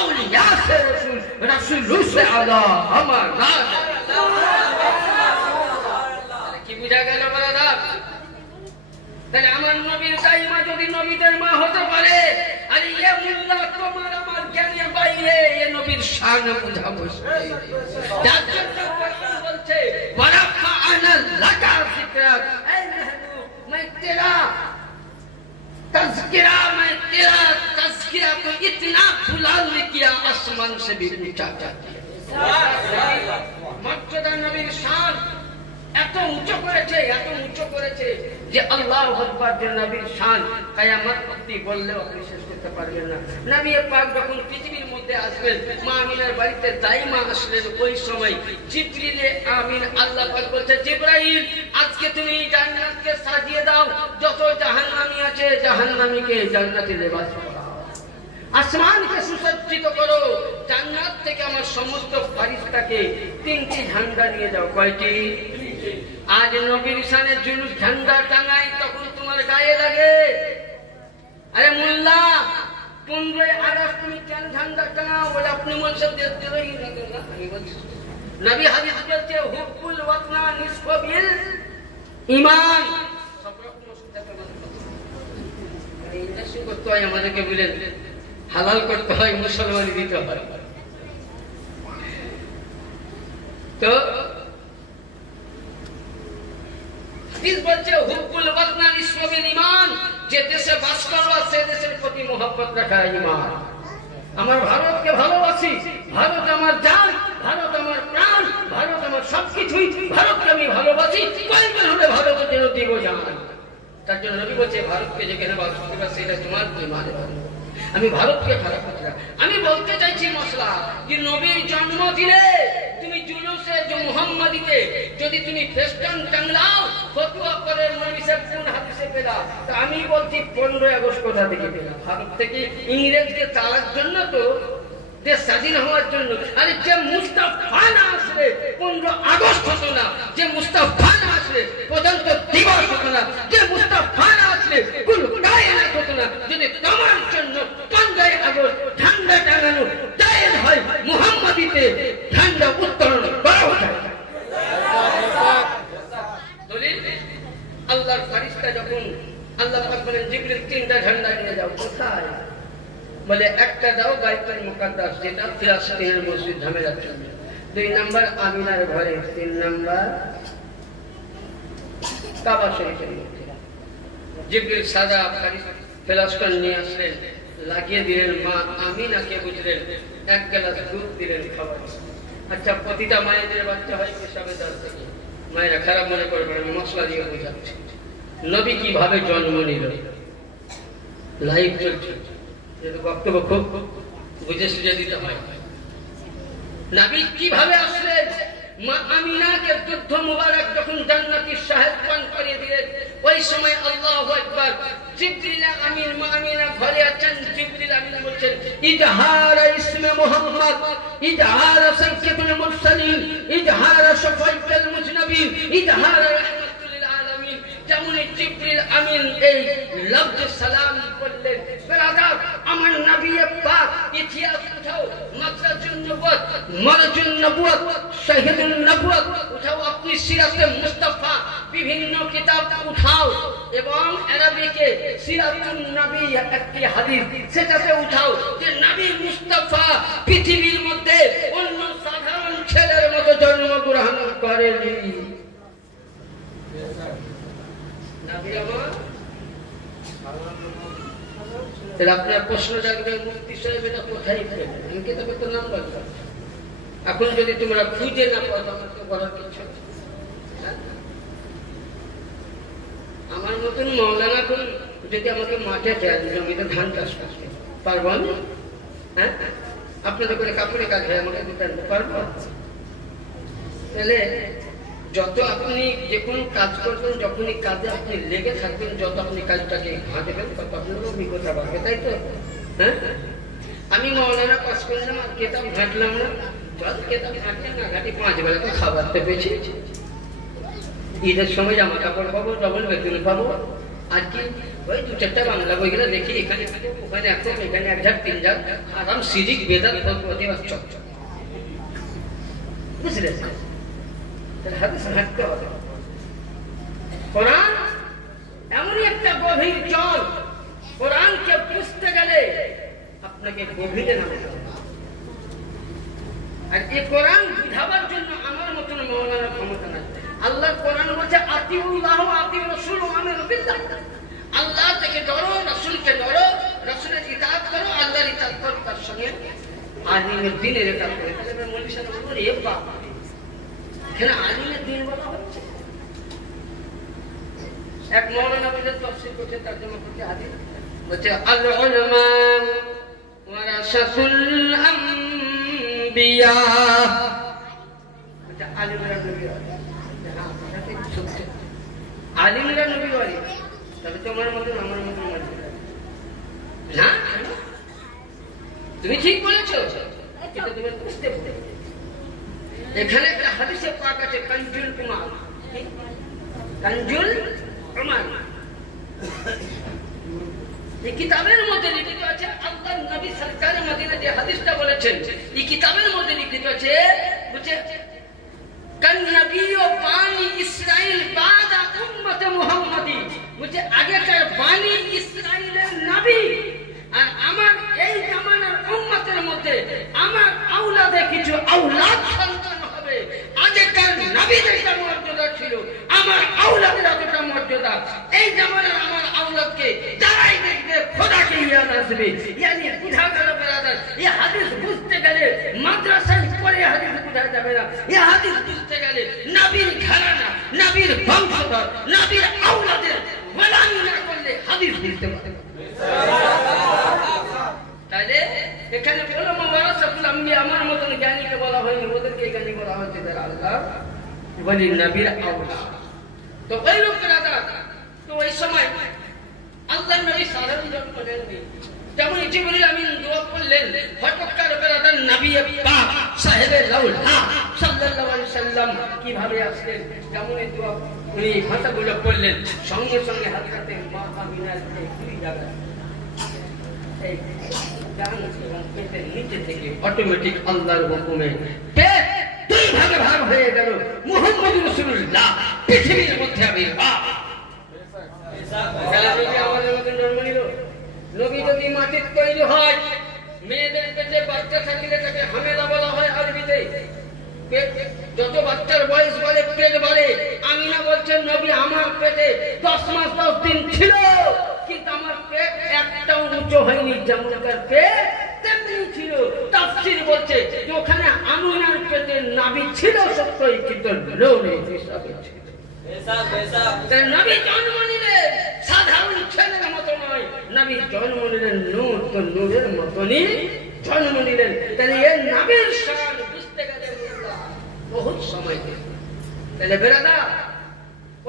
औलिया से रसूल। রাসূলুল্লাহ সে আলা আমার রাজ। কি বুঝা গেল বড়রা? তাহলে আমার নবীর দাইমা যদি নবীদের মা হতে পারে, আর ইয়ে মুল্লাহ তোমার আমার জ্ঞানের বাইরে এ নবীর শান বুঝা মুশকিল। যার জন্য কোরআন বলছে ওয়ারাফা'না লাকা যিকরাক, এই মেহবুব मैं तेरा तज़किरा, मैं तेरा तज़किरा तो इतना बुलंद किया आसमान से भी ऊंचा कर दिया। মর্যাদা নবীর শান এত উঁচু করেছে যে আল্লাহু আকবার, যে নবীর শান কিয়ামত অবধি বললেও আপনি শেষ করতে পারবেন না। নবী পাক যখন পৃথিবীর মধ্যে আসবেন, মা আমিনার বাড়িতে দাইমা আসলেন, ওই সময় জিবরিলে আমিন আল্লাহ পাক বলছে, জিবরাইল আজকে তুমি জান্নাতকে সাজিয়ে দাও, যত জাহান্নামী আছে জাহান্নামীকে জান্নাতে লেবাস পরাও, আসমানকে সুসজ্জিত করো, জান্নাত থেকে আমার সমস্ত ফারিস্তাকে 3টি ঝান্ডা নিয়ে যাও। কয়টি? আজ নবীর শানে জুলুস ঝান্ডা টাঙাই, তখন তোমার গায়ে লাগে। আরে মোল্লা, 15 আগস্ট তুমি কেন ঝান্ডা টাঙাও? বলে আপনি মনসব দেশ দিলই না। আমি বলছি নবী হাদিস বলছে হুব্বুল ওয়াতনা নিসফু বিল ঈমান। সব রকম অসুবিধা ইন্ডাস্ট্রি করতে হয়, আমাদেরকে বলেন হালাল করতে হয়, মুসলমানি দিতে হয়। তো হাদিস বলছে হুব্বুল ওয়াতনা নিসফু বিল ঈমান, যে দেশে বাস করবা সে দেশের প্রতি মহব্বত রাখা ঈমান। আমার ভারতকে ভালোবাসি, ভারত আমার জান, ভারত আমার প্রাণ, ভারত আমার সবকিছুই, ভারতকে আমি ভালোবাসি, কয়েকদিন হলে ভারতের জন্য দিব জান। তার জন্য নবী বলছে ভারতকে যেখানে বাস করবা সেটা তোমার ঈমানের ভালো। আমি ভারতকে খারাপ করছি না, আমি বলতে চাইছি মশলা যে নবীর জন্মদিনে তুমি জুলুসে যে মুহাম্মাদিতে যদি তুমি ফেস্টান টাংলাও, ফতোয়া করে নবী সাহেব কোন হাদিসে পেলা? তা আমি বলছি 15 আগস্ট কোথা থেকে পেলা? ভারত থেকে ইংরেজকে তাড়ার জন্য তো, দেশ স্বাধীন হওয়ার জন্য। আরে যে মুস্তাফা না আসলে 15 আগস্ট হতো না, যে মুস্তাফা না আসলে প্রজাতন্ত্র দিবস হতো না, যে মুস্তাফা না আসলে কুল কায়নাত হতো না। যদি তোমার জন্য 15 আগস্ট ঠান্ডা টাঙানো জায়েজ হয়, মুহাম্মাদিতে ঠান্ডা উত্তোলন করা হয়। দলিল আল্লাহর ফেরেশতা যখন আল্লাহ পাক বলেন জিবরিল 3টা ঝান্ডা নিয়ে যাও, কোথায়? বলে একটা দাও বাইতুল মুকাদ্দাস, যেটা ফিলিস্তিনের মসজিদ ঝামেলার জন্য। 2 নাম্বার আমিনার ঘরে, 3 নাম্বার কাবা শরীফের মধ্যে। জিবরিল সাদা ফিলিস্তিন নিয়ে আসলেন, লাগিয়ে দিলেন, মা আমিনাকে বুঝলেন, 1 গ্লাস দুধ দিলেন খাবার। আচ্ছা, প্রতিটা মায়েদের বাচ্চা হয় পেশাবের দাঁত থেকে, মায়েরা খারাপ মনে করবেন, আমি মশলা দিয়ে বোঝাচ্ছি। নবী কিভাবে জন্ম নিল, লাইভ চলছে, যেহেতু বক্তব্য খুব বুঝে সুঝে দিতে হয়। নবী কিভাবে আসলেন? মা আমিনাকে দুধ মুবারক যখন জান্নাতি শাহেদ পান করিয়ে দিলেন, ওই সময় আল্লাহু আকবার, জিবরিল আমিন মা আমিনা ঘরে আছেন। জিবরিল আমিন বলছেন ইজহার ইসমে মুহাম্মদ, ইজহার সাইয়্যিদুল মুরসালিন, ইজহার শাফাঈতুল মুজনাবিন, ইজহার রাহমাতুল লিল আলামিন। যেমন জিবরিল আমিন এই লফজ সালাম করলেন, ব্রাদার আমার নবী পাক ইতিহাস উঠাও, মাকসাদুন নবুয়ত, মারাজুন নবুয়ত, শাহিদুন নবুয়ত উঠাও, আপনি সিরাতে মুস্তাফা বিভিন্ন কিতাব উঠাও, এবং আরবিকে সিরাতুন নবী একটি হাদিস সেটাতে উঠাও যে নবী মুস্তাফা পৃথিবীর মধ্যে অন্য সাধারণ ছেলের মতো জন্মগ্রহণ করেনি। নবী আমার তাহলে আপনার প্রশ্ন জাগবে, মুফতি সাহেব এটা কোথায় পেলেন? আমি কিতাবে তো নাম বললাম, এখন যদি তোমরা খুঁজে না পাও আমাকে বলার কিছু। আমার মতন মৌলানা কোন যদি আমাকে মাঠে দেয়, জমিতে ধান চাষ করতে পারবো আমি? হ্যাঁ, আপনাদের করে কাপড়ে কাজ হয়, আমাকে দিতে পারবো? তাহলে যত আপনি যে কোনো কাজ করবেন, যখনই কাজে আপনি লেগে থাকবেন, যত আপনি কাজটাকে ঘাঁটবেন, তত আপনার অভিজ্ঞতা বাড়বে, তাই তো? হ্যাঁ, আমি মৌলানা পাস করলাম আর কেতাব ঘাঁটলাম না, যত কেতাব ঘাঁটলাম না ঘাঁটি 5 বেলা তো খাবার তো পেয়েছি। ঈদের সময় জামা কাপড় পাবো, ডবল বেতন পাবো, আর কি ওই 2-4টা বাংলা বইগুলো দেখি, এখানে ওখানে একদম, এখানে 1 ঝাঁক 3 ঝাঁক আরাম সিরিক বেদাত চকচক। বুঝলেন? তাহলে হাদিস ঘাটতে হবে। কোরআন এমনই একটা গভীর জল, কোরআনকে বুঝতে গেলে আপনাকে গভীরে নামতে হবে। আর এই কোরআন বুঝাবার জন্য আমার মতন মওলানার ক্ষমতা নাই। আল্লাহর কোরআন বলছে আতিউল্লাহ ওয়া আতিউর রাসূল ওয়া আমিনু বিল্লাহ। আল্লাহ থেকে ডরো, রাসূলকে ডরো, রাসূলের ইতাআত করো, আল্লাহর ইতাআত করো, তার সঙ্গে আলিমের দ্বীনের ইতাআত করো। তাহলে মৌলভী সাহেব বলল এ বাবা, এখানে আলিমের দ্বীন বলা হচ্ছে। এক মওলানা বলে তাফসীর করতে তরজমা করতে হাদিস বলছে আল উলামা ওয়ারাসাতুল আম্বিয়া। আলিমরা নবী ওয়ালি, আলিমরা নবী ওয়ালি, তবে তোমার মতো আমার মতো না। তুমি ঠিক বলেছো, কিন্তু তুমি বুঝতে পারবে। এখানে একটা হাদিসে পাক আছে কানজুল উমাল, কানজুল উমাল। এই কিতাবের মধ্যে লিখিত আছে আল্লাহর নবী সরকারে মদিনা যে হাদিসটা বলেছেন, এই কিতাবের মধ্যে লিখিত আছে বুঝে কান নবী ও বানি ইসরাইল বাদা উম্মত মুহাম্মাদি, বুঝে আগেকার বানি ইসরাইলের নবী আর আমার এই জামানার উম্মতের মধ্যে আমার আওলাদে কিছু আওলাদ সন্তান হবে। আগেকার নবীদের যে মর্যাদা ছিল আমার আওলাদের এতটা মর্যাদা। এই জামানার আমার আওলাদকে যারাই দেখবে খোদাকে ইয়াদ আসবে। ইয়ানি বুঝা গেল ব্রাদার, এই হাদিস বুঝতে গেলে মাদ্রাসায় পড়ে হাদিস বোঝা যাবে না। এই হাদিস বুঝতে গেলে নবীর ঘরানা, নবীর বংশধর, নবীর আওলাদের গোলামি না করলে হাদিস বুঝতে পারবে না। তাহলে এখানে উলামা ওয়ারাসাতুল আম্বিয়া আমার মতন জ্ঞানীকে বলা হয়নি, ওদেরকে জ্ঞানী বলা হয়েছে যারা আল্লাহ ওয়ালি নবীর আওলাদ। তো ওই লোকেরা তো ওই সময় আল্লাহর নবী সাধারণ জন্ম নেননি। যেমন জিবরিল আমিন দোয়া করলেন, হঠাৎকার বেরাদার নবী পাক সাহেবে লাউলা সাল্লাল্লাহু আলাইহি সাল্লাম কিভাবে আসলেন, যেমন এই দোয়া উনি ভাষাগুলো করলেন, সঙ্গে সঙ্গে হযরতে মা আমিনার দুই জায়গা এই জান এবং পেটের নিচে থেকে অটোমেটিক আল্লাহর হুকুমে পেট দুই ভাগে ভাগ হয়ে গেল। মুহাম্মদুর রাসূলুল্লাহ পৃথিবীর মধ্যে আবির্ভাব। আমাদের মতন জন্ম নিল। নবী যদি মাটির তৈরি হয়, মেয়েদের পেটে বাচ্চা থাকলে তাকে হামেলা বলা হয় আরবিতে। যত বাচ্চার বয়স বলে পেট বলে। আমিনা বলছেন নবী আমার পেটে 10 মাস 10 দিন ছিল, কিন্তু আমার পেট একটাও উঁচু হয়নি, যেমনকার পেট তেমনি ছিল। তাফসীর বলছে যে ওখানে আমিনার পেটে নাভি ছিল সত্যই, কিন্তু নূরে হিসাবে ছিল। নবী জন্ম নিলেন সাধারণ ছেলের মতো নয়, নবী জন্ম নিলেন নূর, তো নূরের মতনই জন্ম নিলেন। তাহলে এর নবীর শান বুঝতে গেলে বহুত সময় দিল। তাহলে বেরাদা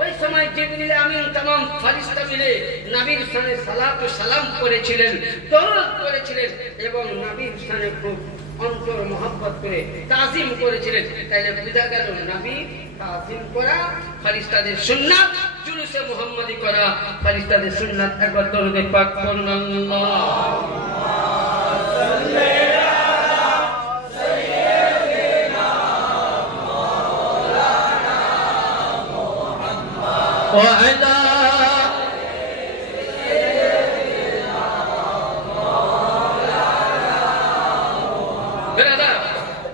ওই সময় জিবরিল আমিন तमाम ফেরেশতা মিলে নবীর শানে সালাত ও সালাম করেছিলেন, দরুদ করেছিলেন এবং নবীর শানে খুব অন্তর মহব্বত করে তাজিম করেছিলেন। তাহলে বুঝা গেল নবী তাজিম করা ফেরেশতাদের সুন্নাত, জুলুসে মুহাম্মাদি করা ফেরেশতাদের সুন্নাত। একবার দরুদ পাক পড়ুন আল্লাহুম্মা সাল্লি وعلى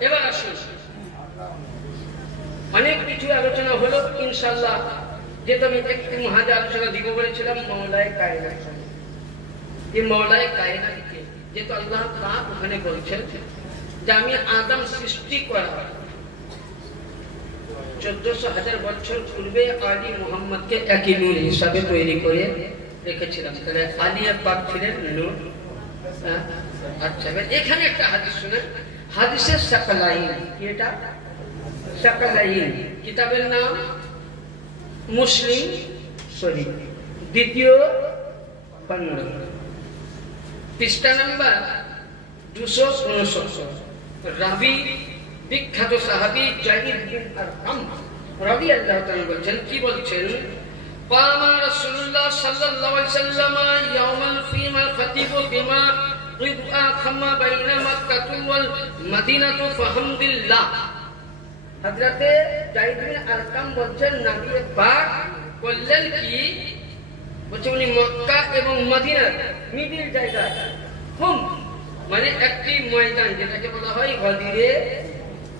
এবার আসুন, অনেক কিছু আলোচনা হলো ইনশাআল্লাহ। যেটা আমি একটু মহাজা আলোচনা দিব বলেছিলাম মওলায়ে কায়নাত। এই মওলায়ে কায়নাত কে, যেহেতু আল্লাহ পাক ওখানে বলছেন যে আমি আদম সৃষ্টি করা 1400,000 বছর পূর্বে আলী মুহাম্মদকে একই নূর হিসাবে তৈরি করে রেখেছিলাম। তাহলে আলিয়া পাক ছিলেন নূর। আচ্ছা, এখানে একটা হাদিস শুনেন, হাদিসের সাকালাইন। কি এটা? সাকালাইন কিতাবের নাম মুসলিম শরীফ, দ্বিতীয় খণ্ড, পৃষ্ঠা নাম্বার 269। রাবি বিখ্যাত সাহাবী জাহিদ বিন আরকাম রাদিয়াল্লাহু তাআলা বলেন, কি বলছেন? কামা রাসূলুল্লাহ সাল্লাল্লাহু আলাইহি ওয়াসাল্লাম ইয়াওমাল ফিমা খাতিবু বিমা ইদআ খামা বাইনা মাক্কাহ ওয়াল মদিনাতু ফাহামদুলিল্লাহ। হযরতে যায়েদ বিন আরকাম বলছেন নবী পাক করলেন কি, বলছে উনি মক্কা এবং মদিনার মিডিল জায়গা হুম মানে একটি ময়দান যেটাকে বলা হয় গদিরে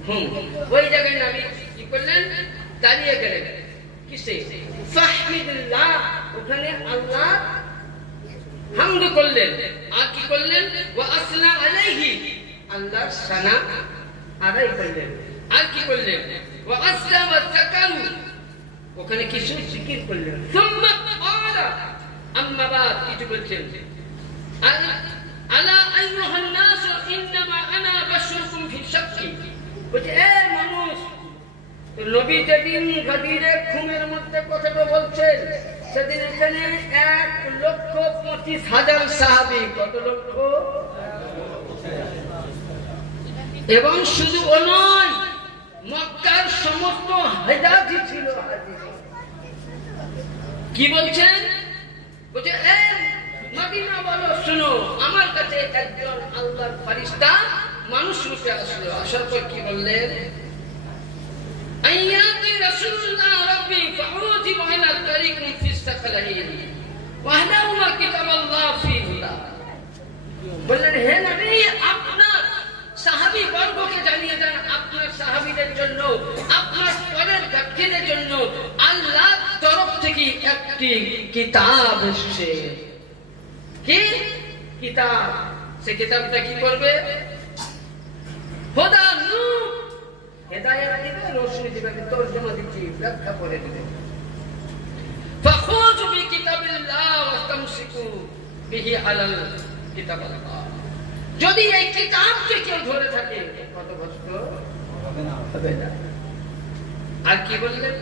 হুম, ওই জায়গায় নবী কি করলেন, দাঁড়িয়ে গেলেন। কিসে? ফাহমিদুল্লাহ, ওখানে আল্লাহ হামদ করলেন। আর কি করলেন? ওয়া আসনা আলাইহি, আল্লাহর সানা আদায় করলেন। আর কি করলেন? ওয়া আসলা ওয়া যাকারু, ওখানে কিছু জিকির করলেন। সুম্মা ক্বালা, আম্মা বাদ, কিছু বলছেন, আলা আইয়ুহান নাস ইন্নামা আনা বাশারুকুম ফি শাক্কি, বলছে এ মানুষ, নবী যেদিন গদিরে খুমের মধ্যে কথাটা বলছেন, সেদিন এখানে 1,25,000 সাহাবী, কত লক্ষ? এবং শুধু ও নয়, মক্কার সমস্ত হাজাজি ছিল। কি বলছেন? বলছে এ মদিনা বলো, শুনো, আমার কাছে একজন আল্লাহর ফেরেশতা মানুষ রূপে আসলো। আসার পর কি বললেন? আইয়াতি রাসূলুল্লাহ রাব্বি ফাউজি বাইনা তারিকুম ফিস সাকালাইন ওয়াহদাহুমা কিতাবাল্লাহ ফি হুদা, বললেন হে নবী, আপনার সাহাবী বর্গকে জানিয়ে দেন, আপনার সাহাবীদের জন্য, আপনার পরের ব্যক্তিদের জন্য আল্লাহর তরফ থেকে একটি কিতাব এসেছে। কি কিতাব? সে কিতাবটা কি করবে? হুদা, নূর, হেদায়েত দিবে, রোশনি দিবে। তরজমা দিচ্ছি, ব্যাখ্যা করে দিবে। ফাখুযু বিকিতাবিল্লাহ ওয়াস্তামসিকু বিহি আলাল কিতাবাল্লাহ, যদি এই কিতাবকে কেউ ধরে থাকে কত কষ্ট হবে না। আর কি বললেন?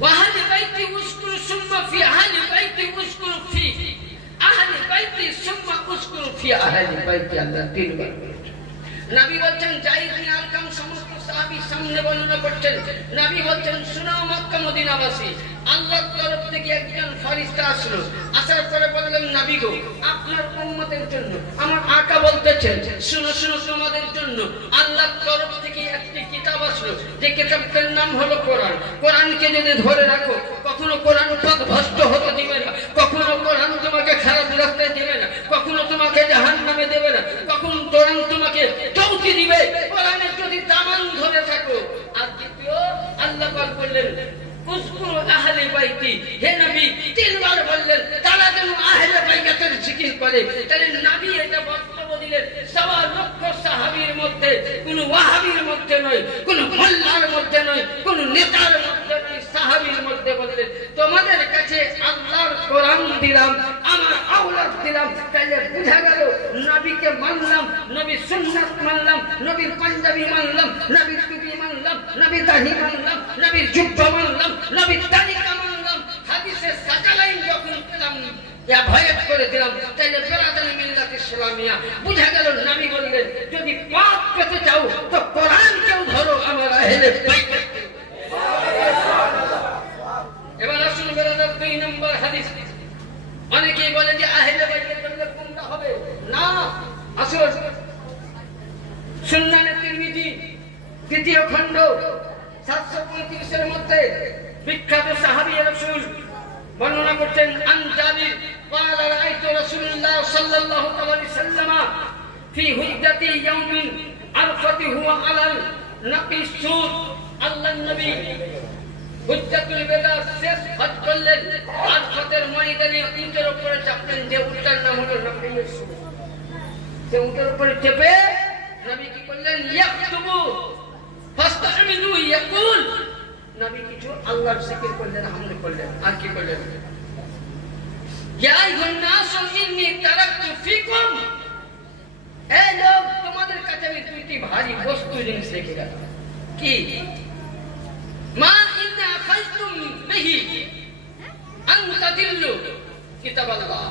ওয়াহলি বাইতি উসকুর সুম্মা ফি আহলি বাইতি উসকুর ফি আহলি বাইতি সুম্মা উসকুর ফি আহলি বাইতি, আল্লাহ তিনবার বলেছেন। নবী বলছেন, যায়েদ বিন আরকাম সমস্ত সাহাবীর সামনে বর্ণনা করছেন, নবী বলছেন, শুনো মক্কা মদিনাবাসী, আল্লাহর তরফ থেকে একজন ফেরেশতা আসলো। আসার পরে বললেন, নবী গো, আপনার উম্মতের জন্য আমার আকা বলতেছেন, শুনো শুনো, তোমাদের জন্য আল্লাহর তরফ থেকে একটি কিতাব আসলো, যে কিতাবটার নাম হলো কোরআন। কোরআনকে যদি ধরে রাখো, কখনো কোরআন পথভ্রষ্ট হতে দিবে না, কখনো কোরআন তোমাকে খারাপ রাস্তায় দিবে না, কখনো তোমাকে জাহান্নামে দেবে না, কখনো কোরআন তোমাকে চৌকি দিবে। কোরআনের যদি দামান ধরে থাকো। আর দ্বিতীয়, আল্লাহ পাক বললেন, উযকুরু আহলে বাইতি, হে নবী তিনবার বললেন তারা যেন আহলে বাইতের জিকির করে। তাহলে নবী এটা বক্তব্য দিলেন সওয়া লক্ষ সাহাবীর মধ্যে, কোন ওয়াহাবীর মধ্যে নয়, কোন মোল্লার মধ্যে নয়, কোন নেতার মধ্যে নয়, সাহাবীর মধ্যে বললেন, তোমাদের কাছে আল্লাহর কোরআন দিলাম, আমার আওলাদ দিলাম। তাহলে বুঝা গেল নবীকে মানলাম, নবীর সুন্নাত মানলাম, নবীর পাঞ্জাবি মানলাম, নবীর টুপি মানলাম, নবীর দাড়ি মানলাম, নবীর জুব্বা মানলাম, নবীর তালিকা মানলাম। হাদিসে সাকালাইন যখন পেলাম, ইয়া ভয়াত করে দিলাম। তাহলে বেরাদারি মিল্লাত ইসলামিয়া, বুঝা গেল নবী বললেন, যদি পাপ পেতে চাও তো কোরআনকেও ধরো, আমার আহলে বাইত। এবার আসুন বেরাদার 2 নম্বর হাদিস। অনেকেই বলে যে আহলে বাইতের জন্য কোনটা হবে না। আসুন সুন্নানে তিরমিজি 3য় খণ্ড 735 এর মধ্যে বিখ্যাত সাহাবী রাসূল বর্ণনা করছেন, আন জাবির قال رأيت رسول الله صلى الله عليه وسلم في هجة يوم عرفة هو على نقي السود। আল্লাহ নবী হুজ্জাতুল বিদা শেষ হজ করলেন, আরফাতের ময়দানে উটের উপরে চাপলেন, যে উটটার নাম হলো নাকিয়ুস সুদ। সে উটের উপরে চেপে নবী কি করলেন? ইয়াকতুবু ফাস্তামিনু ইয়াকুল, নবী কিছু আল্লাহর জিকির করলেন, হামদ করলেন। আর কি করলেন? ইয়া আইয়ুহান নাস ইন্নী তারাকতু ফিকুম, এ লোক, তোমাদের কাছে আমি দুইটি ভারী বস্তু জিনিস রেখে গেলাম। কি? মা ইন্না আখাযতুম বিহি আন তাদিল্লু কিতাবাল্লাহ,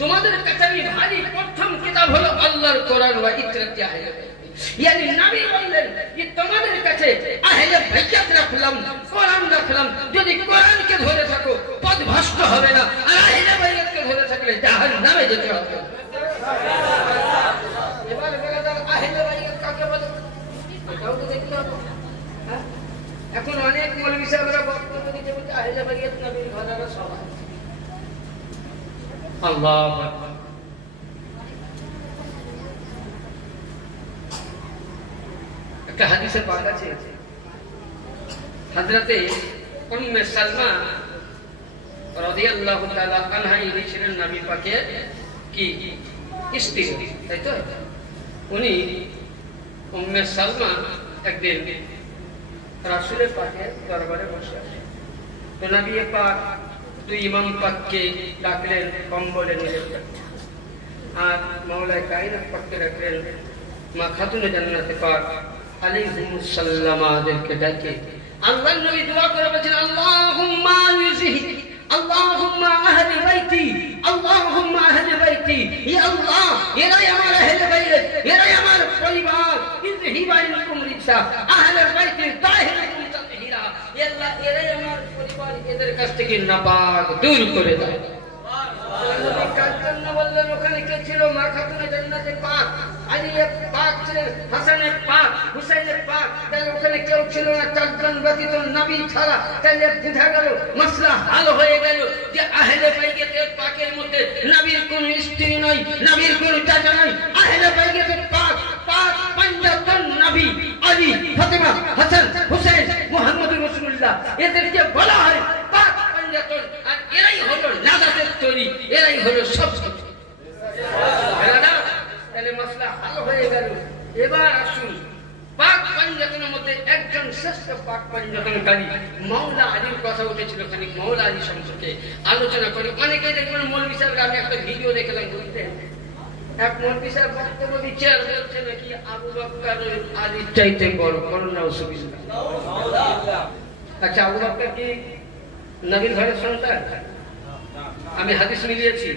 তোমাদের কাছে আমি ভারী প্রথম কিতাব হলো আল্লাহর কোরআন ওয়া ইত্রাতি আহলে বাইত। यानी नबी বললেন যে তোমাদের কাছে আহলে বাইত রাখলাম, কোরআন রাখলাম, যদি কোরআনকে ধরে থাকো পথভ্রষ্ট হবে না, আর আহলে বাইতকে ধরে থাকলে জাহান্নামে যেতে হবে। এবার বেরাদার আহলে বাইত কাকে বলে এটাও তো দেখতে হবে। বাড়িয়ে নবীর ঘরের সবাই আল্লাহু আকবার। একটা হাদিসে পাক আছে হযরতে উম্মে সালমা রাদিয়াল্লাহু তাআলা আনহা ইনি ছিলেন নবী পাকের কি স্ত্রী, তাই তো? উনি উম্মে সালমা একদিন রাসূলের পাকের দরবারে বসে আছেন। তো নবী পাক দুই ইমাম পাককে ডাকলেন, কম্বলে নিলেন আর মাওলায়ে কায়নাত পাককে ডাকলেন, মা খাতুনে জান্নাতে পাক আলাইহিস সালামদেরকে ডাকে আল্লাহর নবী দোয়া করে বলেন, আল্লাহুম্মা ইউজিহি আল্লাহুম্মা আহলি বাইতি আল্লাহুম্মা আহলি বাইতি, ইয়া আল্লাহ এরাই আমার আহলে বাইত, এরাই আমার পরিবার, ইযহিবা ইনকুম রিজসা আহলে বাইতি তাহিরুকুম তাতহিরা, ইয়া আল্লাহ এরাই আমার পরিবার, এদের কাছ থেকে নাপাক দূর করে দাও। নবী কাঁদলেন না, বললেন ওখানে কে ছিল? মা খাতুনে জান্নাতে পাক, আলী পাক ছিলেন, হাসান পাক, হুসাইন পাক, তাহলে ওখানে কেউ ছিল না চারজন ব্যতীত নবী ছাড়া। তাহলে বোঝা গেল মাসলা হাল হয়ে গেল যে আহলে বাইতের পাকের মধ্যে নবীর কোন স্ত্রী নয়, নবীর কোন চাচা নয়, আহলে বাইতের পাক পাক পঞ্চাশজন নবী, আলী, ফাতেমা, হাসান, হুসাইন, মুহাম্মদুর রাসূলুল্লাহ, এদেরকে বলা হয় পাক পঞ্চাশজন। আর এরাই হলো নাজাতের তৈরি, এরাই হলো সব কিছু। তাহলে মাসলা হাল হয়ে গেল। এবার আসুন পাক পঞ্চাশজনের মধ্যে একজন শ্রেষ্ঠ পাক পঞ্চাশনকারী মাওলা আলীর কথা উঠেছিল। খানিক মাওলা আলী সম্পর্কে আলোচনা করি। অনেকে দেখবেন মৌলভী সাহেব, আমি একটা ভিডিও দেখলাম, বুঝলেন এক মৌলভী সাহেব বক্তব্য দিচ্ছে আর বলছে নাকি আবু বকর আলীর চাইতে বড়। করোনা অসুবিধা। আচ্ছা, আবু বকর কি নবীর ঘরের সন্তান? আমি হাদিস মিলিয়েছি,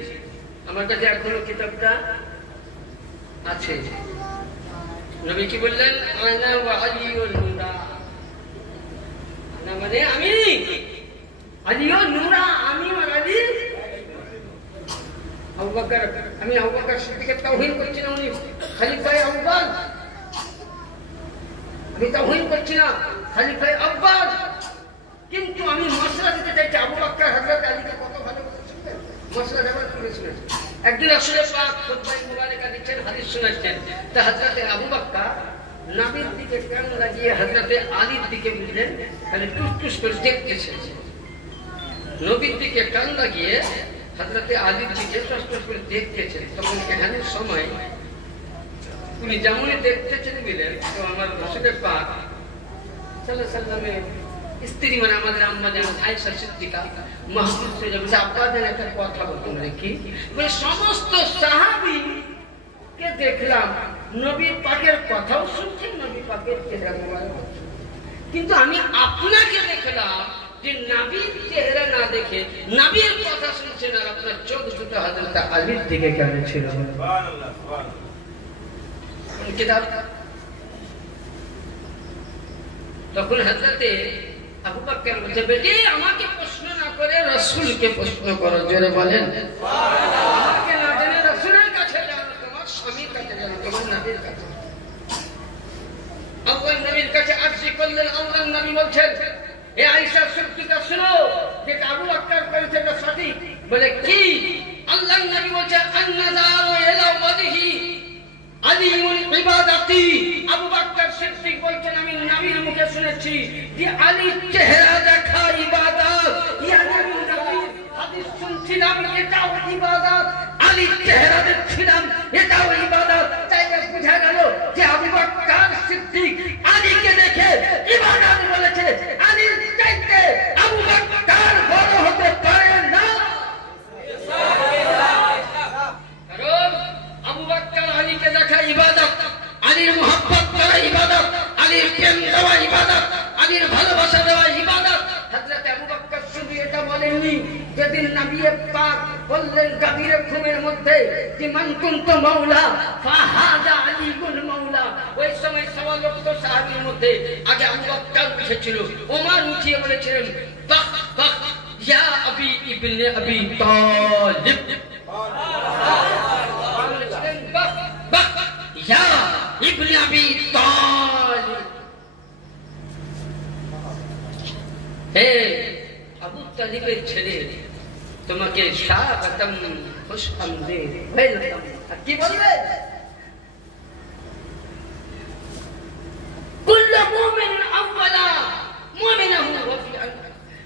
আমার কাছে এখনো কিতাবটা আছে। নবী কি বললেন? আনা ওয়া আলিউন নূরা, আনা মানে আমি, আলিউন নূরা আমি আর আলী। আবু বকর, আমি আবু বকর সিদ্দিকের তাওহীন করছি না, উনি খলিফায়ে আউয়াল। আমি তাওহীন করছি না, খলিফায়ে আউয়াল। কিন্তু আমি মশলা দিতে চাইছি আবু বকর হযরত আলীকে কত ভালোবাসেন। মশলা দেওয়ার শুনেছিলেন একদিন রাসূলের পাক খুতবায়ে মুবারাকা দিচ্ছেন, হাদিস শোনাচ্ছেন। তা হযরতে আবু বকর নবীর দিকে কান লাগিয়ে হযরতে আলীর দিকে বুঝলেন খালি টুস করে দেখতেছেন। নবীর দিকে কান লাগিয়ে হযরতে আলীর দিকে টুস করে দেখতেছেন। তখন এখানের সময় উনি যেমনই দেখতেছেন বলেন, তো আমার রাসূলের পাক সাল্লাল্লাহু আলাইহি ওয়াসাল্লামের স্ত্রী মানে আমাদের আম্মা জান আয়েশা সিদ্দিকা মাহফুজ হয়ে যাবে। আপনাদের একটা কথা বলতে কি বলে, সমস্ত সাহাবী কে দেখলাম নবীর পাকের কথাও শুনছেন, নবী পাকের চেহারা মোবারক, কিন্তু আমি আপনাকে দেখলাম যে নবীর চেহারা না দেখে নবীর কথা শুনছেন, আর আপনার চোখ দুটো হযরত আলীর দিকে কেন ছিল? সুবহানাল্লাহ, সুবহানাল্লাহ। কিতাব তখন হযরতে আবু বকর বলছে, বেটি আমাকে প্রশ্ন না করে রাসূলকে প্রশ্ন করো। জোরে বলেন সুবহানাল্লাহ। আমাকে না জেনে রাসূলের কাছে যাও, তোমার স্বামীর কাছে যাও, তোমার নবীর কাছে। আল্লাহর নবীর কাছে আরজি করলেন। আল্লাহর নবী বলছেন, এ আয়েশা সিদ্দিকা শুনো, যে আবু বকর করেছে এটা সঠিক। বলে কি? আল্লাহর নবী বলছে, আন-নাযারু ইলা ওয়াজহি আলিমুল ইবাদাতি। আবু বকর সিদ্দিক বলছেন, আমি নবীর মুখে শুনেছি যে আলীর চেহারা দেখা ইবাদত। ইয়া নবীর হাদিস শুনছিলাম, এটাও ইবাদত। আলীর চেহারা দেখছিলাম, এটাও ইবাদত। তাইলে বোঝা গেল যে আবু বকর সিদ্দিক আলীকে দেখে ইবাদত বলেছে। আলীর চাইতে আবু বকর বড় হতে পারে না। কারণ আবু বকর আলীকে দেখা ইবাদত, আলীর মুহাব্বত করা ইবাদত, আলীর প্রেম দেওয়া ইবাদত, আলীর ভালোবাসা দেওয়া ইবাদত। হযরত আবু বকর শুধু এটা বলেননি, যেদিন নবী পাক বললেন গভীর ঘুমের মধ্যে যে মান কুনতু মাওলা ফাহাদা আলীউল মাওলা, ওই সময় সওয়া লক্ষ সাহাবীর মধ্যে আগে আবু বকর উঠেছিল। ওমর উঠিয়ে বলেছিলেন, বাক বাক ইয়া আবি ইবনে আবি তালিব। ইয়া ইবনে আবি তালিব, হে আবু মুত্তালিবের ছেলে তোমাকে স্বাগতম খুশআমদীদ ওয়েলকাম কি বলবে কুল্লু মুমিন আউওয়ালা মুমিনাহু ওয়া ফি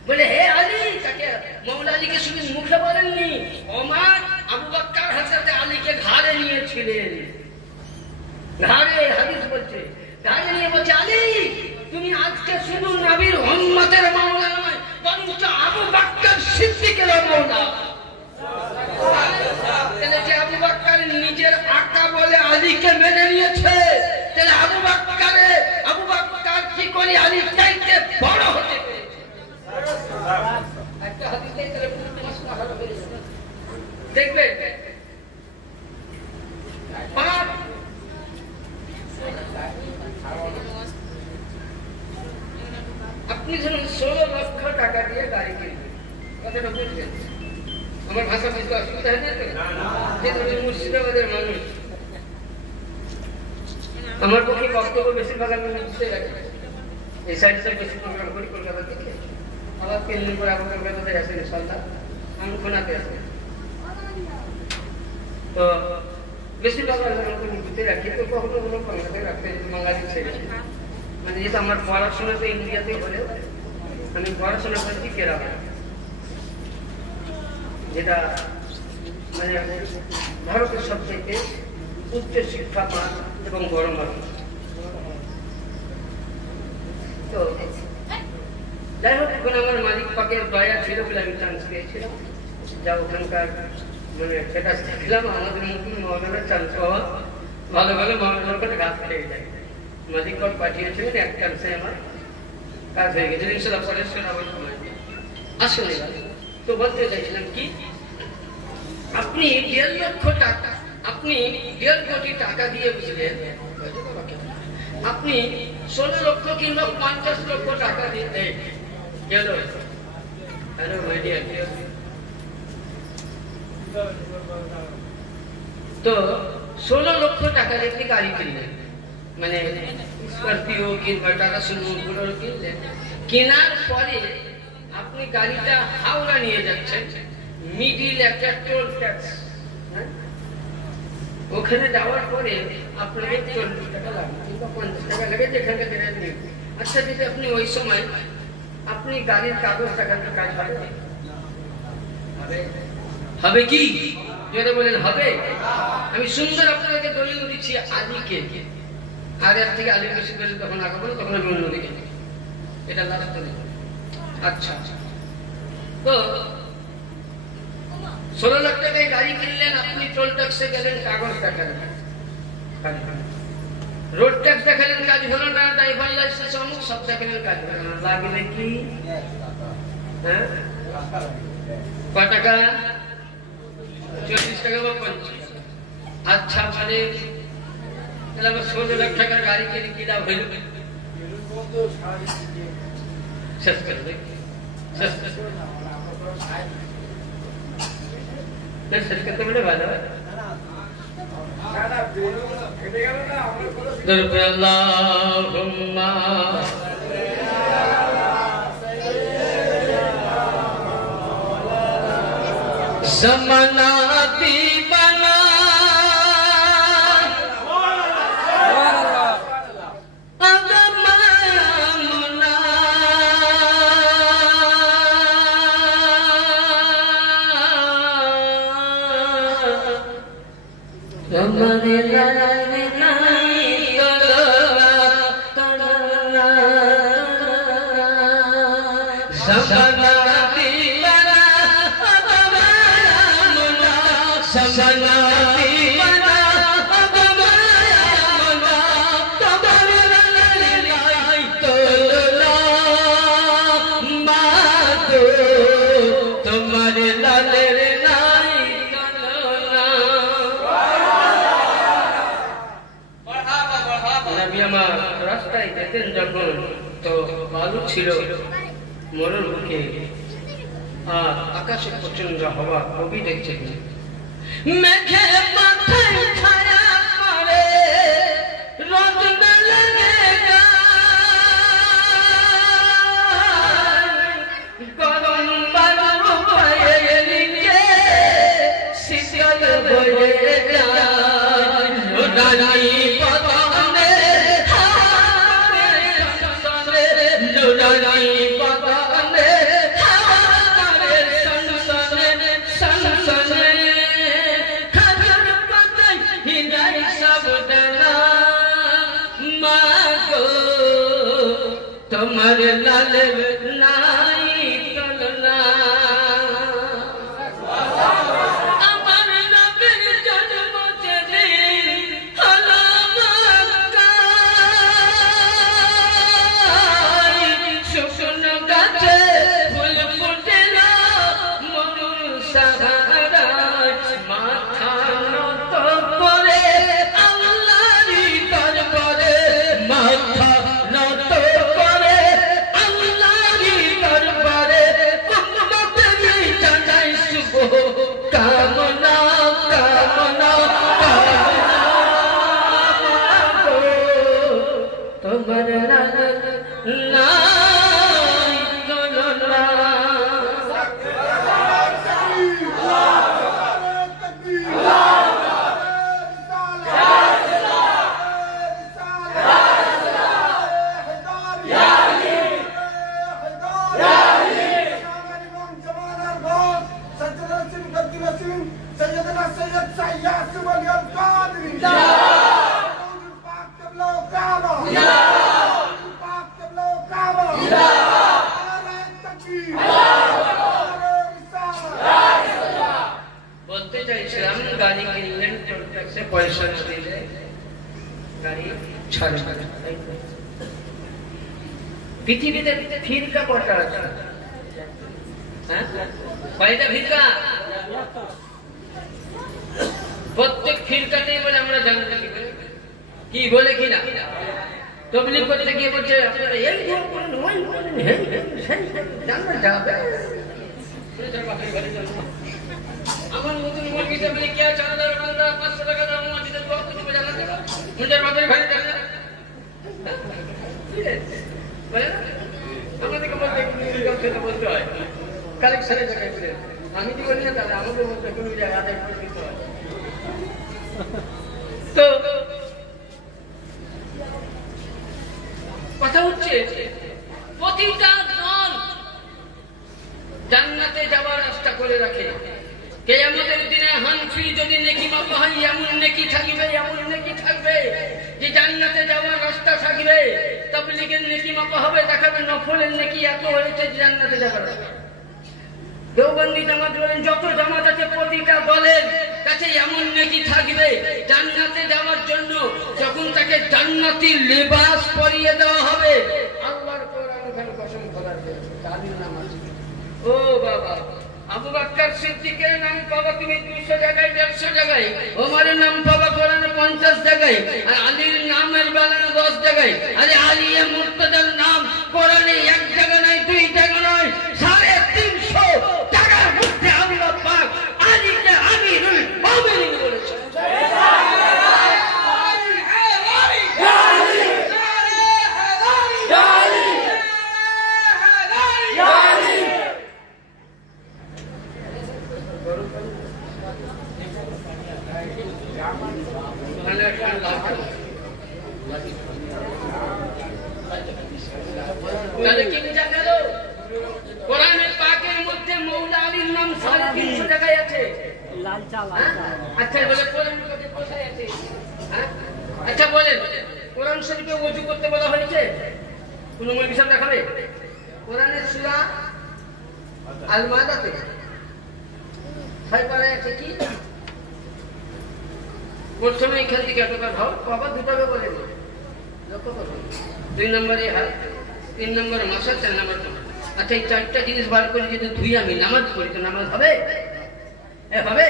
বলে হে আলী তাকে মওলা আলীকে শুধু মুখে বলেননি ওমর আবু বকর হযরত আলীকে ঘাড়ে নিয়েছিলেন ঘাড়ে হাদিস বলছে ঘাড়ে নিয়ে বলছে আলী তুমি আজকে শুধু নবীর উম্মতের মওলা নয় বরঞ্চ আবু বকর সিদ্দিকের মওলা তাহলে যে আবু বকর নিজের আকা বলে আলীকে মেনে নিয়েছে তাহলে আবু বকর কি করে আলী চাইতে বড় হতে পেরেছে একটা হাদিসে তাহলে পুরো মশলা হলো দেখবে আপনি ধরুন 16 লক্ষ টাকা দিয়ে গাড়ি কিনবেন কথাটা বুঝবেন আমার ভাষা বুঝতে অসুবিধা হয় না যে ধরুন মুর্শিদাবাদের মানুষ আমার পক্ষে বক্তব্য বেশিরভাগ আমি বুঝতে রাখি এই সাইডে বেশি প্রোগ্রাম করি কলকাতা থেকে আবার কেন্দ্র করে আবার কলকাতাতে আসেন সন্ধ্যা আমি খোনাতে আসেন তো বেশিরভাগ আমি বুঝতে রাখি তো কখনো কোনো কলকাতায় রাখতে বাঙালি ছেলে মানে যেহেতু আমার পড়াশোনা তো ইন্ডিয়াতে হলেও আমি পড়াশোনা করছি কেরালা যেটা মানে ভারতের সবথেকে উচ্চ শিক্ষা মান এবং বড় মান তো যাই হোক এখন আমার মালিক পাকের দয়া ছিল বলে আমি চান্স পেয়েছিলাম যা ওখানকার মানে সেটা শিখলাম আমাদের মতন মহানগরের চান্স পাওয়া ভালো ভালো মহানগর গাছ খেয়ে যায় মালিক পাক পাঠিয়েছিলেন এক চান্সে আমার কাজ হয়ে গেছে ইনশাল্লাহ পরের সময় আমার সময় আসলে তো বলতে চাইছিলাম কি আপনি 1.5 লক্ষ টাকা আপনি 1.5 কোটি টাকা দিয়ে বুঝলেন আপনি 16 লক্ষ কিংবা 50 লক্ষ টাকা দিতে গেল হ্যালো মাইডিয়া তো 16 লক্ষ টাকা দিয়ে গাড়ি কিনলেন মানে স্করপিও কিংবা টাটা সুমো বুলেরো কিনলেন কেনার পরে আপনি গাড়িটা হাওড়া নিয়ে যাচ্ছেন মিডিল একটা টোল ট্যাক্স ওখানে যাওয়ার পরে আপনাকে 40 টাকা লাগবে কিংবা 50 টাকা লাগে যেখানে যেখানে আচ্ছা যদি আপনি ওই সময় আপনি গাড়ির কাগজ টাকাতে কাজ হবে কি যদি বলেন হবে আমি সুন্দর আপনাকে দলিল দিচ্ছি আলীকে আর এর থেকে আলীর বেশি বেশি তখন আগে বলো তখন আমি অন্যদিকে এটা লাস্ট দলিল আচ্ছা তো 16 লাখ টাকায় গাড়ি কিনলেন আপনি টোল ট্যাক্সে গেলেন কাগজ দেখালেন রোড ট্যাক্স দেখালেন কাজ হলো না ড্রাইভার লাইসেন্স অমুক সব দেখালেন কাজ হলো না লাগলে কি হ্যাঁ কয় টাকা 40 টাকা বা 50 আচ্ছা মানে তাহলে আমার 16 লাখ টাকার গাড়ি কিনে কি লাভ হইল শেষ করে দেখ শেষ करते बड़े वाला है अल्लाहुम्मा ज़माना दीवाना हमारे लाने नहीं सपना दीवाना सपना दीवाना तुम्हारे लाले রাস্তায় যেতেন যখন তো বালু ছিল মরুর বুকে আর আকাশে প্রচন্ড হওয়া কবি দেখছেন মেঘে মাথায় ছায়া পড়ে রোদ না লাগেগা গরম নুরানি বদনে নুরানি বদনে সনসনে সনসনে খজর পাতায় হিরাই সাবধানা মাগো তোমার লালের নাই তুলনা আমার নবীর জন্ম যেদিন হলো মক্কায় শুকনো গাছে ফুল ফুটেল মরুর সাহারায় মাথা নত করে আল্লাহরই দরবারে মাথা নত করে আল্লাহরই দরবারে উম্মতেরই জানাই শুভ কামনা কামনা কামনা তোমার নাই তুলনা বলতে চাইছিলাম গাড়ি কিনলেন টোল ট্যাক্সে পয়সা না দিলে গাড়ি ছাড়বে না। পৃথিবীতে ফিরকা কটা আছে? কয়টা ফিরকা? প্রত্যেক ফিরকাতেই বলে আমরা জানতে কি বলে কিনা তবলিগ করতে গিয়ে বলছে আপনারা এই দোয়া করেন ওই করেন জানবেন যাবে আমার নতুন মুরগি তবলিগ কি আছে 4000 টাকা 500 টাকা দাম মসজিদে দোয়া করতে হবে জানা টাকা মুন্ডার মাথায় ঘরে জানা ঠিক আছে বলে আমাদেরকে বলতে সেটা বলতে হয় কালেকশনের জায়গায় বলে আমি কি বলি না তাহলে আমাদের মধ্যে কোনো জায়গায় আদায় করে দিতে হয়। তো কথা হচ্ছে প্রতিটা দল জান্নাতে যাওয়ার রাস্তা করে রাখে। কিয়ামতের দিনে হানফি যদি নেকি মাপা হয় এমন নেকি থাকবে যে জান্নাতে যাওয়ার রাস্তা থাকবে। তাবলীগের নেকি মাপা হবে দেখাবে নফলের নেকি এত হয়েছে যে জান্নাতে যাওয়ার রাস্তা। দেওবন্দি জামাত বলেন যত জামাত আছে প্রতিটা দলের কাছে এমন নেকি থাকবে জান্নাতে যাওয়ার জন্য যখন তাকে জান্নাতি লিবাস পরিয়ে দেওয়া হবে। আল্লাহর কোরআন খান কসম খোদার তালির নাম আছে। ও বাবা আবু বকর সিদ্দিকের নাম পাবা তুমি 200 জায়গায় 150 জায়গায়, ওমরের নাম পাবা কোরআনে 50 জায়গায়, আর আলীর নাম বানানো 10 জায়গায়। আরে আলী মুর্তজার নাম কোরআনে 1 জায়গা নয় 2 জায়গা নয় 350 জায়গার মধ্যে আল্লাহ পাক আলীকে আমিরুল মুমিনিন বলেছেন। তাহলে কি বোঝা গেল? কোরআনে পাকের মধ্যে মৌলা আলীর নাম 350 জায়গায় আছে। আচ্ছা বলে কোরআন কোথায় আছে? আচ্ছা বলেন কোরআন শরীফে ওযু করতে বলা হয়েছে? কোন মৌলবী সাহেব দেখাবে? কোরআনের সূরা আল মাইদাতে 6 পারায় আছে কি? প্রথমে এখান থেকে এতটা ভাব বাবা দুটাবে বলে দিল লক্ষ্য করুন। 2 নম্বরে হাত, 3 নম্বরে মাসা, 4 নম্বর তোমার। আচ্ছা এই 4টা জিনিস বার করে যদি ধুই আমি নামাজ পড়ি তো নামাজ হবে? হবে?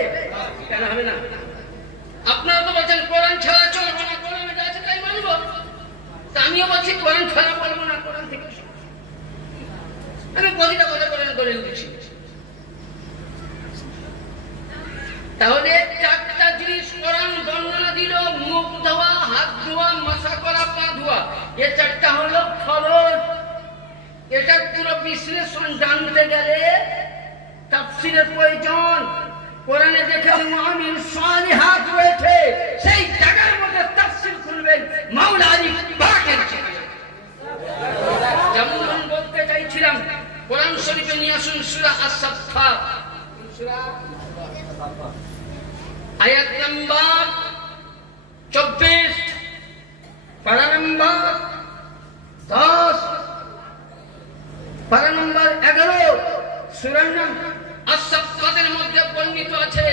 কেন হবে না? আপনারা তো বলছেন কোরআন ছাড়া চলবে না, কোরআনে যা আছে তাই মানব। তা আমিও বলছি কোরআন ছাড়া বলবো না, কোরআন থেকে আমি প্রতিটা কথা কোরআন দলিল দিচ্ছি। তাহলে 4টা জিনিস কোরআন বর্ণনা দিল, মুখ ধোয়া, হাত ধোয়া, মাসা করা, পা ধোয়া। এই 4টা হলো ফরজ। এটা পুরো বিশ্লেষণ জানতে গেলে তাফসীরের প্রয়োজন। কোরআনে যেখানে মুআমিন সালিহাত রয়েছে সেই জায়গার মধ্যে সূরার নাম আস-সাফফাতের মধ্যে বর্ণিত আছে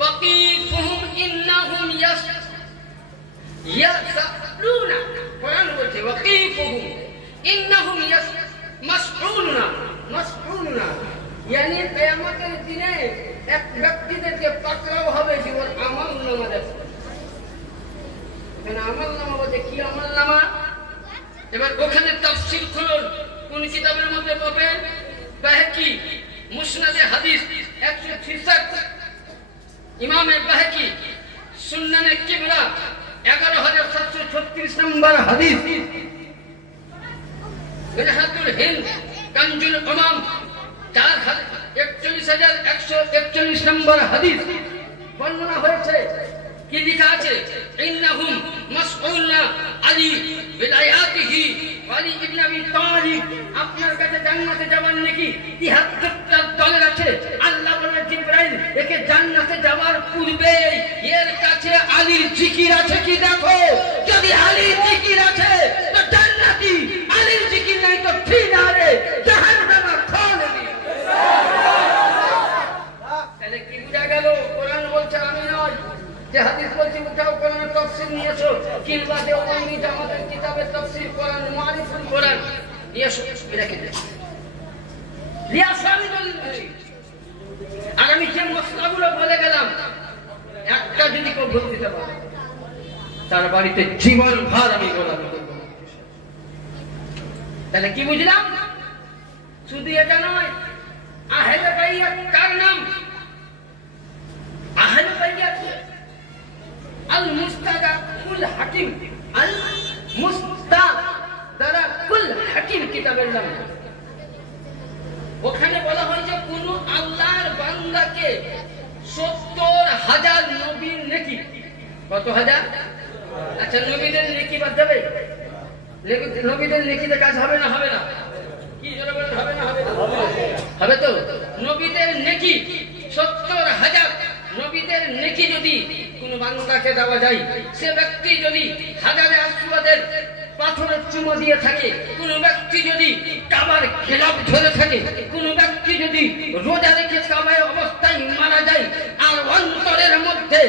ওয়াকিফুহুম ইন্নাহুম ইয়াসআলুনা। কোরআন বলছে ওয়াকিফুহুম ইন্নাহুম মাসউলুনা। यानी কিয়ামতের দিনে এক ব্যক্তিদেরকে পাকড়াও হবে জীবন আমলনামা দেখো। এখানে আমলনামা বলতে কি আমলনামা? এবার ওখানে তাফসীর খুলুন, কোন কিতাবের মধ্যে পাবেন? বাহকি মুসনাদে হাদিস 166, ইমামে বাহকি সুন্নানে কিবরা 11736 নম্বর হাদিস, মিনহাতুল হিন্দ কানজুল উমাম 414141 নম্বর হাদিস বর্ণনা হয়েছে। কি লেখা আছে? ইন্নাহুম মাসউলুনা আলী বিলায়াতিহি ওয়ালি ইবনে আবি তালিব। আপনার কাছে জান্নাতে যাবার নাকি 73টা দলের আছে। আল্লাহ বলেন জিবরাইল একে জান্নাতে যাওয়ার পূর্বে এর কাছে আলীর জিকির আছে কি দেখো। যদি আলীর জিকির আছে তো জান্নাতি, আলীর জিকির নাই তো ফিনারে জাহান্নামে খোলে। তাহলে কি বুঝা গেল? কোরআন বলছে আমি নয়, যে হাদিস বলছে উঠাও কোরআনের তাফসীর নিয়ে এসো, কিংবা দেওবন্দি জামাতের কিতাবের তাফসীর কোরআন মুআরিফুল কোরআন নিয়ে এসো। এটা কি রিয়াসামি দলিল বলছি। আর আমি যে মশলাগুলো বলে গেলাম একটা যদি কেউ ভুল দিতে পারে তার বাড়িতে জীবন ভার আমি গোলামি করব। তাহলে কি বুঝলাম? শুধু এটা নয়, আহলে বাইত কার নাম? আহলে বাইত আল মুস্তাদাকুল হাকিম, আল মুস্তাদাকুল হাকিম কিতাবের নাম। ওখানে বলা হয় যে কোন আল্লাহর বান্দাকে 70,000 নবীর নেকি। কত হাজার? আচ্ছা, নবীদের নেকি বাদ দেবে? নবীদের নেকিতে কাজ হবে না? হবে না? কি জোরে বলেন, হবে না? হবে না? হবে তো। নবীদের নেকি 70,000 নবীদের নেকি যদি কোন বান্দাকে দেওয়া যায়, সে ব্যক্তি যদি হাজারে আসওয়াদের পাথরের চুমো দিয়ে থাকে, কোন ব্যক্তি যদি কাবার খেলাফ ধরে থাকে, কোন ব্যক্তি যদি রোজা রেখে কাবায় অবস্থায় মারা যায়, আর অন্তরের মধ্যে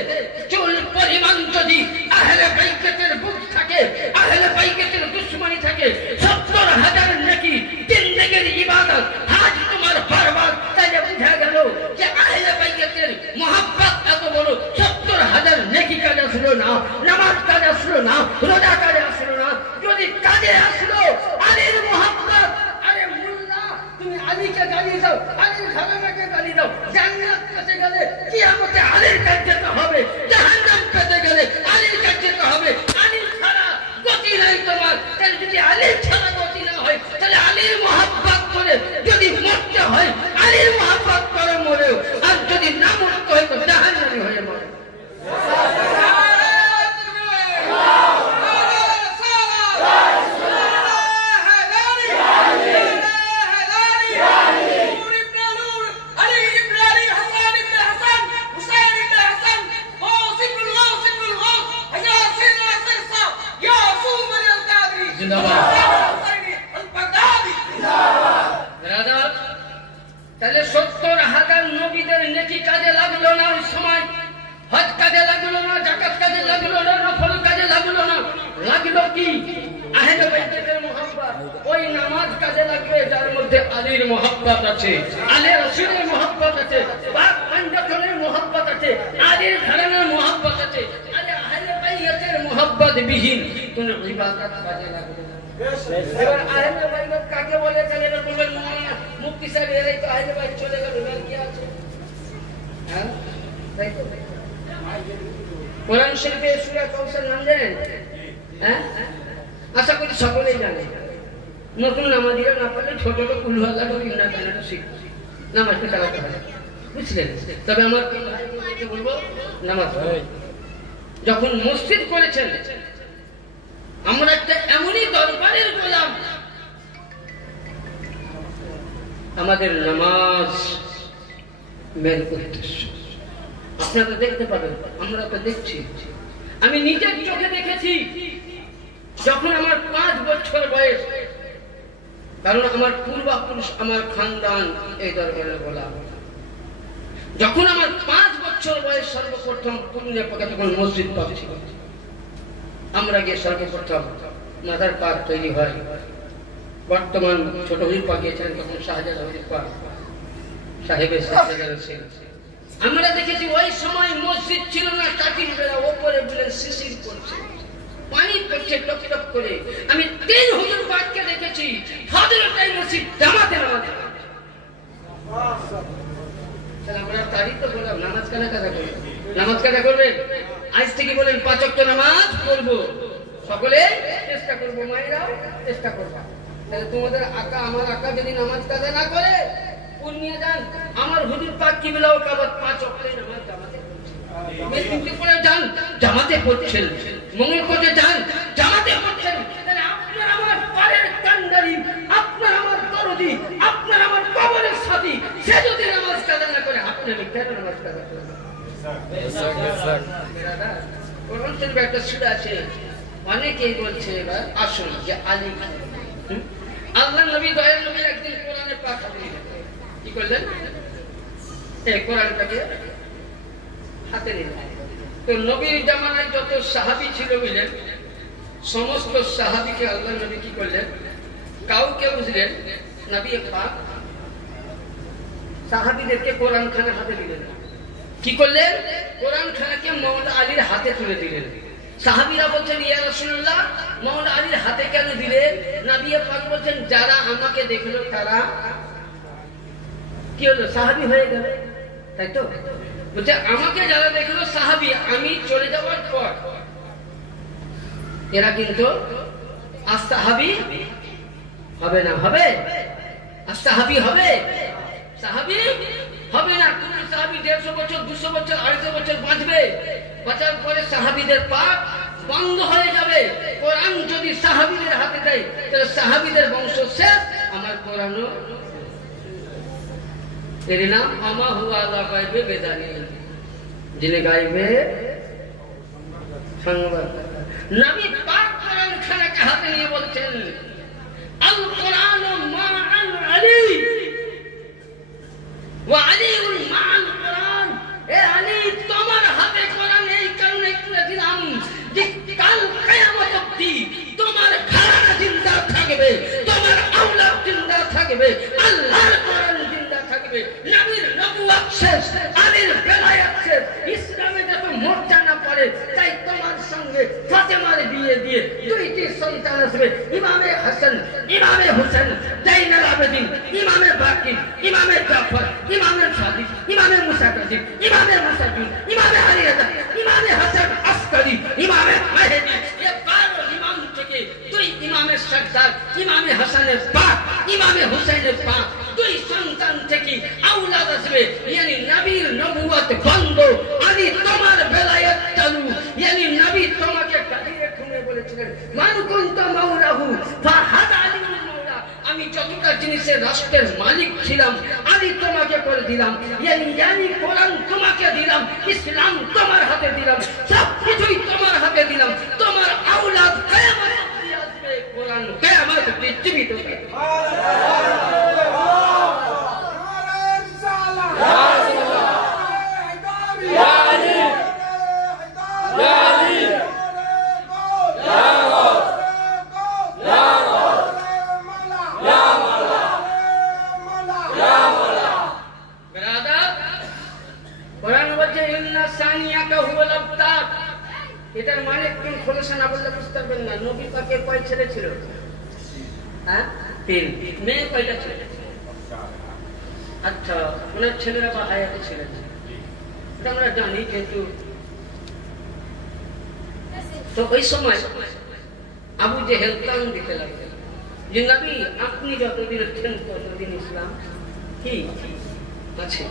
চুল পরিমাণ যদি আহলে বাইতের বুক থাকে, আহলে বাইতের দুশমনি থাকে, 70,000 নেকি জিন্দেগির ইবাদত আজ তোমার বরবাদ। তাহলে বুঝা গেল যে আহলে বাইতের মুহাব্বত এত বড়। 70,000 নেকি কাজে আসলো না, নামাজ কাজে আসলো না, রোজা কাজে আসলো না, যদি কাজে আসলো আলীর মুহাব্বত। আরে মুল্লা, তুমি আলীকে গালি দাও, আলীর ঘরানাকে গালি দাও, জান্নাত পেতে গেলে কিয়ামতে আলীর কাছে যেতে হবে, জাহান্নাম পেতে গেলে আলীর কাছে যেতে হবে। আলীর ছাড়া গতি নাই তোমার। তাহলে যদি আলীর ছাড়া গতি না হয়, তাহলে আলীর মুহাব্বত করে যদি মরতে হয়, আলীর মুহাব্বত করে মরেও, আর যদি না মরতে হয় তো জাহান্নামী হয়ে মরে। তাহলে 70,000 নবীদের নেকি কাজে লাগলো না। ওই সময় হজ কাজে লাগলো না, যাকাত কাজে লাগলো না, নফল কাজে লাগলো না। লাগলো কি? আহলে বাইতের মুহাব্বত। ওই নামাজ কাজে লাগবে যার মধ্যে আলীর মুহাব্বত আছে, আলী রাসূলের মুহাব্বত আছে, পাক পঞ্জতনের মুহাব্বত আছে, আলীর ঘরানার মুহাব্বত আছে। আহলে বাইতের মুহাব্বত বিহীন কোন ইবাদত কাজে লাগবে না। এবার আহলে বাইত কাকে বলে? তাহলে এবার বলবেন মুফতি সাহেব এরাই তো আহলে বাইত চলে গেল, এবার কি আছে? হ্যাঁ, তাই তো। কোরআন শরীফে সূরা কাউসার নাম জানেন? হ্যাঁ, আশা করি সকলেই জানে। নতুন নামাজিরা না পারলে ছোট ছোট কুল আল্লাহ ইন্না কানাটা শিখবে, নামাজটা চালাতে হবে, বুঝলেন? তবে আমার ভাইকে বলবো নামাজ যখন মসজিদ করেছেন, আমরা একটা এমনই দরবারের গোলাম, আমাদের নামাজ মেন উদ্দেশ্য। আপনারা দেখতে পাবেন, আমরা তো দেখছি। আমি নিজের চোখে দেখেছি, যখন আমার 5 বছর বয়স কারণ আমার পূর্বপুরুষ, আমার খানদান এই দরবারে বলা। যখন আমার 5 বছর বয়স সর্বপ্রথম পুণ্যের পক্ষে তখন মসজিদ পাক ছিল, আমরা গিয়ে সর্বপ্রথম মাদার পাক তৈরি হয়। বর্তমান ছোট হুজুর পাক গিয়েছিলেন তখন শাহজালাল হুজুর পাক সাহেবের শাহজালাল ছিলেন। আমরা দেখেছি ওই সময় মসজিদ ছিল না, কাঠির বেড়া, ওপরে বলে শিশির করছে, পানি পড়ছে টপ টপ করে। আমি 3 হুজুর পাককে দেখেছি ফজরের টাইম মসজিদ জামাতে নামাজ। আমরা তারিখ তো বললাম, নামাজ কাজা করবেন, নামাজ কাজা করবেন। আজ থেকে বলেন 5 ওয়াক্ত নামাজ পড়বো, সকলে চেষ্টা করবো, মায়েরাও চেষ্টা করবো। তাহলে তোমাদের আকা আমার আকা যদি নামাজ কাজা না করে পুণ্যে যান, আমার হুজুর পাক কিবলাও কাবাত 5 ওয়াক্তের নামাজ জামাতে পড়ছেন, পড়ে যান জামাতে পড়ছেন, মঙ্গল করতে যান জামাতে পড়ছেন। তাহলে আপনার আমার পারের কান্ডারি, আপনার আমার দরদি, আপনার আমার কবরের সাথী, সে যদি নামাজ কাজা না করে আপনি কেন নামাজ কাজা করবেন? কোরআন শরীফে একটা সূরা আছে, অনেকেই বলছে এবার আসুন যে আলী আল্লাহ নবী দয়াল নবী একদিন কোরআনের পাক হাতে নিলেন। কি করলেন? এই কোরআনটাকে হাতে নিলেন। তো নবীর জামানায় যত সাহাবী ছিল বুঝলেন, সমস্ত সাহাবীকে আল্লাহ নবী কি করলেন? কাউকে বুঝলেন নবী পাক সাহাবীদেরকে কোরআন খানা হাতে দিলেন। কি করলেন? কোরআন খানাকে মাওলা আলীর হাতে তুলে দিলেন। সাহাবীরা বলছেন ইয়া রাসূলুল্লাহ মাওলা আলীর হাতে কেন দিলেন? নবী পাক বলছেন যারা আমাকে দেখলো তারা কি হলো? সাহাবী হয়ে গেল, তাই তো? বলছে আমাকে যারা দেখলো সাহাবী, আমি চলে যাওয়ার পর এরা কিন্তু আস-সাহাবী হবে না। হবে? আস-সাহাবী হবে? সাহাবী হবে না। কোন সাহাবী 150 বছর, 200 বছর, 250 বছর বাঁচবে, বাঁচার পরে সাহাবীদের পাক বন্ধ হয়ে যাবে। কোরআন যদি সাহাবীদের হাতে দেয় তাহলে সাহাবীদের বংশ শেষ, আমার কোরআনও। এর নাম আমা হুয়া আল্লাহ গায়বে বেদানি, যিনি গায়বে সংবাদ। নবী পাক কোরআন খানাকে হাতে নিয়ে বলছেন আল কোরআন মা'আন আলী ওয়া আলীউন মা'আল কোরআন। এ আলী তোমার হাতে কোরআন এই কারণে তুলে দিলাম যে কাল কিয়ামত অবধি তোমার ঘরানা জিন্দা থাকবে, তোমার আওলাদ জিন্দা থাকবে, আল্লাহর কোরআন জিন্দা থাকবে। নবীর নবুয়ত শেষ, আলীর বেলায়েত শেষ, ইসলামে যত মোর্চা না পড়ে, তাই তোমার সঙ্গে ফাতেমার বিয়ে দিয়ে 2টি সন্তান আসবে, ইমামে হাসান, ইমামে হোসেন, জাইনুল আবেদিন, ইমামে বাকির, ইমামে জাফর, ইমামে সাদিক, ইমামে মুসা কাযিম, ইমামে মুসাদ্দিদ, ইমামে আলী রাজা, ইমামে হাসান আসকারি, ইমামে মাহদি। এই 12 ইমাম থেকে 2 ইমামের সরদার, ইমামে হাসানের পাক, ইমামে হোসেনের পাক, 2 সন্তান থেকে আওলাদ আসবে। yani নবীর নবুয়ত বন্ধ, আলী তোমার বেলায়েত চালু। yani নবী তোমাকে কাদিরে খুনে বলেছিলেন মান কুনতা মাওলাহু ফাহাদ আলীউল মাওলা, আমি যতটা জিনিসের রাষ্ট্রের মালিক ছিলাম আলী তোমাকে করে দিলাম। yani কোরআন তোমাকে দিলাম, ইসলাম তোমার হাতে দিলাম, সব কিছুই তোমার হাতে দিলাম। তোমার আওলাদ কিয়ামত অবধি আসবে, কোরআন কিয়ামত অবধি জীবিত থাকবে। এটার মানে একটু খোলসা না বললে বুঝতে পারবেন না। নবী পাকের কয় ছেলে ছিল? হ্যাঁ, 3। মেয়ে কয়টা ছিল? আচ্ছা, ওনার ছেলেরা বা হায়াতে ছিলেন, এটা আমরা জানি। কিন্তু তো ওই সময় আবু জেহেল কান দিতে লাগলেন যে নবী আপনি যতদিন আছেন ততদিন ইসলাম কি আছে,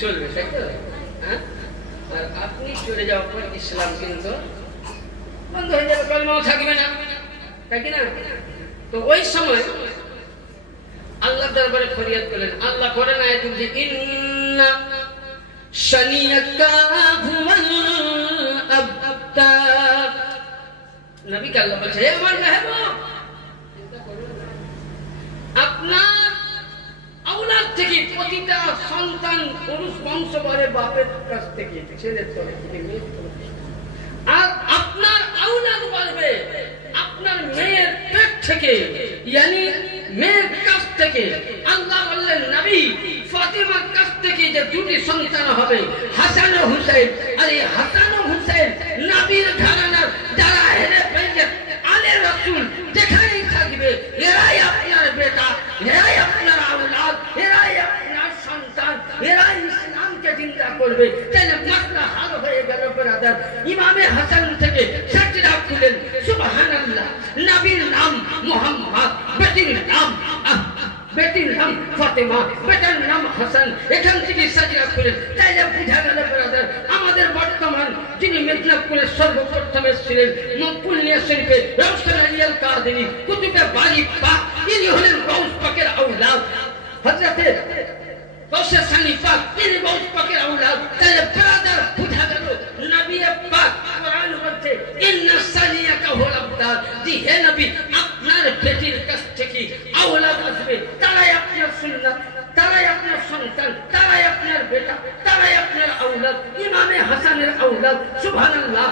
চলবে, তাই তো? হ্যাঁ, আর আপনি চলে যাওয়ার পর ইসলাম কিন্তু বন্ধ হয়ে যাবে, কলমাও থাকবে না, তাই কি না? তো ওই সময় আল্লাহ দরবারে ফরিয়াদ করলেন। আল্লাহ করেন আয়াত যে ইন্না শানিয়াকা হুয়াল আবতার। নবী কে আল্লাহ বলছে হে আমার মেহবুব, চিন্তা করো না, আপনার আওলাদ থেকে প্রতিটা সন্তান পুরুষ বংশ করে বাপের কাছ থেকে, ছেলের তরে থেকে, মেয়ের তরে। আর আপনার আওলাদ বাড়বে আপনার মেয়ের পেট থেকে, ইয়ানি মেয়ের কাছ থেকে। আল্লাহ বললেন নবী ফাতিমার কাছ থেকে যে দুটি সন্তান হবে, হাসান ও হুসাইন। আর এই হাসান ও হুসাইন নবীর ঘরানার যারা হেরে ফেলছে আলে রাসূল যেখানেই থাকবে, এরাই আপনার বেটা, এরাই আপনার আওলাদ, এরাই আপনার সন্তান, এরাই ইসলামকে জিন্দা করবে। তাহলে মাসলা হাল হয়ে গেল ব্রাদার। ইমামে হাসান থেকে সাজদা খুলেন সুবহানাল্লাহ। নবীর নাম মুহাম্মদ, বেটির নাম ফাতেমা, বেটার নাম হাসান। এখান থেকে সাজদা খুলেন। তাইলে বুঝা গেল ব্রাদার আমাদের বর্তমান যিনি মেদিনীপুরের সর্বপ্রথম ছিলেন মকবুলিয়া শরীফে রওশন আলী আল কাদেরী কুতুবে বারি পাক, ইনি হলেন গাউস পাকের আওলাদ। হযরতে গাউসে সানি পাক ইনি গাউস পাকের আওলাদ। তাইলে ব্রাদার বুঝা গেল নবী পাক কোরআন বলছে ইন্না সানিয়াকা হুল আবদার, জি হে নবী আপনার বেটির কাছ থেকে আওলাদ আসবে, তারাই আপনার সুন্নাত, তারাই আপনার সন্তান, তারাই আপনার বেটা, তারাই আপনার আওলাদ। ইমামে হাসানের আওলাদ সুবহানাল্লাহ।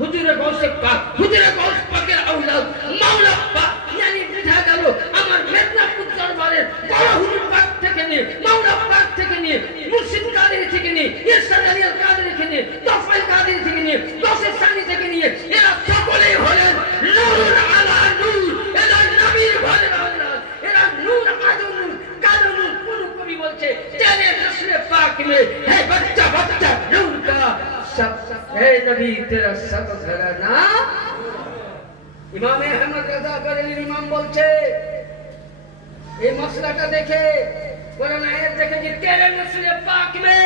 হুজুরে গাউসে পাক, হুজুরে গাউস পাকের আওলাদ মাওলা পাক। ইয়ানি বুঝা গেল আমার মেদিনীপুর দরবারের বড় হুজুর পাক থেকে নিয়ে, মাওলা পাক থেকে নিয়ে, মুর্শিদ কাদেরী থেকে নিয়ে, ইরশাদ আলী আল কাদেরী থেকে নিয়ে, তফাইল কাদেরী থেকে নিয়ে, গাউসে সানি থেকে নিয়ে, এরা সকলেই হলেন নূর আলা নূর। এরা নবীর ঘরের আওলাদ, এরা নূর আদু নূর কাদু নূর। কোন কবি বলছে তেরে নসলে পাক মে হে বাচ্চা বাচ্চা নূর কা সব, হে নবী তেরা সব ঘরানা। ইমামে আহমদ রাজা বরেলভী ইমাম বলছে এই মসলাটা দেখে কোরআন আয়াত দেখে যে তেরে নসলে পাক মে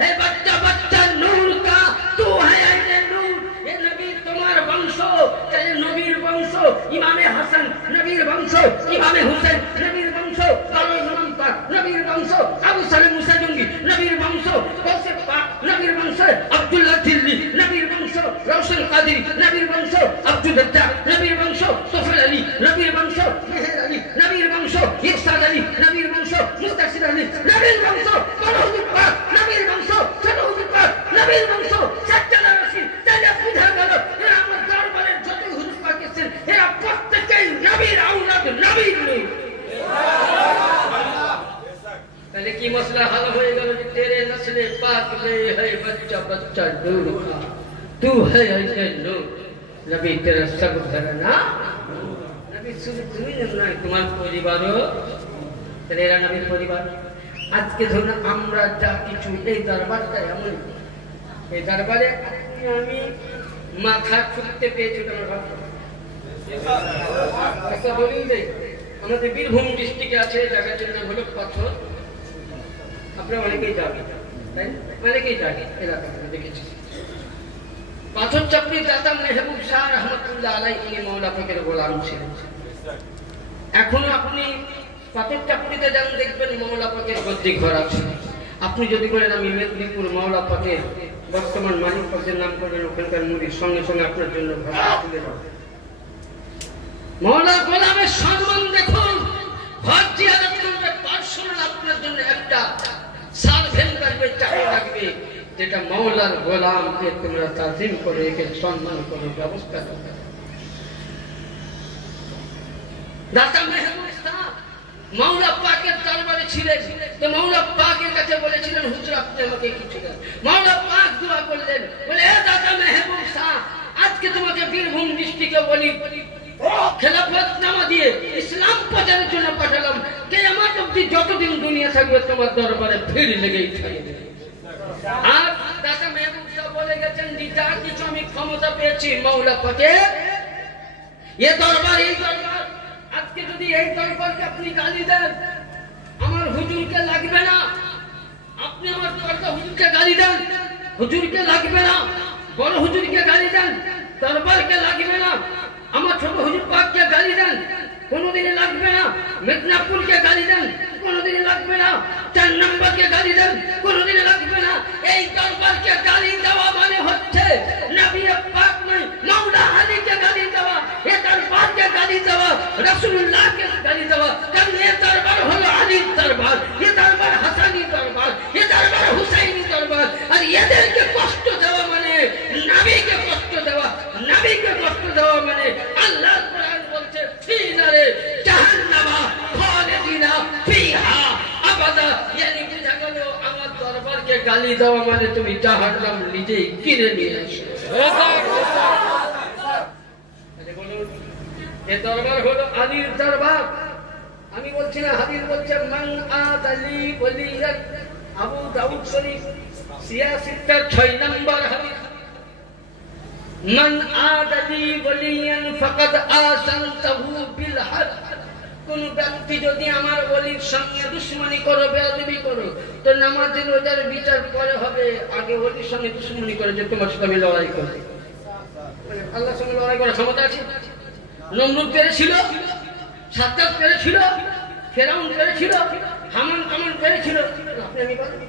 হে বাচ্চা বাচ্চা নূর কা তু হে আইনে নূর। হে নবী তোমার বংশ, তাই নবীর বংশ ইমামে হাসান, নবীর বংশ ইমামে হুসাইন, নবীর বংশ কালো ইমাম পাক, নবীর বংশ আবু সালেম মুসা জঙ্গি, নবীর বংশ গাউসে পাক, নবীর বংশ আব্দুল্লাহ দিল্লি, নবীর বংশ রওশন কাদেরী, নবীর বংশ আব্দুল রাজ্জাক, নবীর বংশ তফাইল আলী, নবীর বংশ মেহের আলী, নবীর বংশ ইরশাদ আলী, নবীর বংশ মুস্তাশিদ আলী, নবীর বংশ বড় হুজুর পাক, নবীর বংশ ছোট হুজুর পাক, নবীর বংশ সাজ্জাদা রাশিদ। তাহলে বুঝা গেল এরা আমার দরবারের যত হুজুর পাক এসেছেন এরা প্রত্যেকেই নবীর আওলাদ, নবীর নূর। তাহলে কি মসলা হাল হয়ে গেল যে তেরে নসলে পাক মে হে বাচ্চা বাচ্চা নূর কা তু হে আইনে নূর। নবী তেরা সব ঘরানা। নবী শুধু তুমি নয় তোমার পরিবারও, তাহলে এরা নবীর পরিবার। আজকে ধরুন আমরা যা কিছু এই দরবারটা এমন, এই দরবারে আমি মাথা খুঁজতে পেয়েছি একটা বলি যে আমাদের বীরভূম ডিস্ট্রিক্টে আছে জায়গাটির নাম হলো পাথর। আপনারা অনেকেই যাবেন, তাই অনেকেই যাবে এলাকা দেখেছি। পাথর চাপড়ির দাতা মেহবুব শাহ রহমতুল্লাহ আলাইহি ইনি মাওলা পাকের গোলাম ছিলেন। এখনো আপনি পাথর চাপড়িতে যান দেখবেন মাওলা পাকের গদ্দি ঘর আছে। আপনি যদি বলেন আমি মেদিনীপুর মাওলা পাকের বর্তমান মালিক পাকের নাম করবেন, ওখানকার মুড়ির সঙ্গে সঙ্গে আপনার জন্য ঘর তুলে দেবে। মাওলা গোলামের সম্মান দেখুন, ঘর জিয়ারত করবে, পার্সোনাল আপনার জন্য একটা সার্ভেন্ট করবে, চাকরি রাখবে, যেটা মাওলার গোলামকে তোমরা তাজিম করে একে সম্মান করে ব্যবস্থা করবে। দাতা মেহবুব শাহ মাওলা পাকের দরবারে ছিলেন, তো মাওলা পাকের কাছে বলেছিলেন হুজুর আপনি আমাকে কিছু দেন। মাওলা পাক দোয়া করলেন, বলে এ দাতা মেহবুব শাহ আজকে তোমাকে বীরভূম ডিস্ট্রিক্টে বলি খেলাফত নামা দিয়ে ইসলাম প্রচারের জন্য পাঠালাম। কিয়ামত অবধি যতদিন দুনিয়া থাকবে তোমার দরবারে ভিড় লেগেই থাকবে। আর দাতা মেহবুব শাহ বলে গেছেন যা কিছু আমি ক্ষমতা পেয়েছি মাওলা পাকের এ দরবার, এই দরবার আজকে যদি এই দরবারকে আপনি গালি দেন আমার হুজুরকে লাগবে না। আপনি আমার দরবার হুজুরকে গালি দেন, হুজুরকে লাগবে না। বড় হুজুরকে গালি দেন, দরবারকে লাগবে না। আমার ছোট হুজুর পাককে গালি দেন, কোনোদিনই লাগবে না। মেদিনীপুরকে গালি দেন, কোনোদিনই লাগবে না। 4 নম্বরকে গালি দেন, কোনোদিনই লাগবে না। এই দরবারকে গালি দেওয়া মানে হচ্ছে নবী পাক নয় মাওলা আলীকে গালি দেওয়া, এ দরবারকে গালি দেওয়া, রাসূলুল্লাহকে গালি দেওয়া। কারণ এ দরবার দেওয়া মানে আল্লাহ কোরআন বলছে ফি নারে জাহান্নামা খালিদিনা ফিহা আবাদা, yani বুঝা গেল আমার দরবারকে গালি দেওয়া মানে তুমি জাহান্নাম নিজেই কিনে নিয়ে আসো। এই দরবার হলো আলীর দরবার। আমি বলছি না, হাদিস বলছে মান আদালি ওয়ালিয়ান, আবু দাউদ শরীফ 66 নম্বর হাদিস, মান আদালি ওয়ালিয়ান ফাকাদ আসানতাহু বিল হদ। কোন ব্যক্তি যদি আমার ওলির সঙ্গে দুশমনি করো, বেয়াদবি করো, তো নামাজের রোজার বিচার পরে হবে, আগে ওলির সঙ্গে দুশমনি করে যে তোমার সাথে আমি লড়াই করি। আল্লাহর সঙ্গে লড়াই করার ক্ষমতা আছে? নমরুদ পেরেছিল, সাদ্দাত পেরেছিল, ফেরাউন পেরেছিল, হামান কামান পেরেছিল, আপনি আমি বলেন।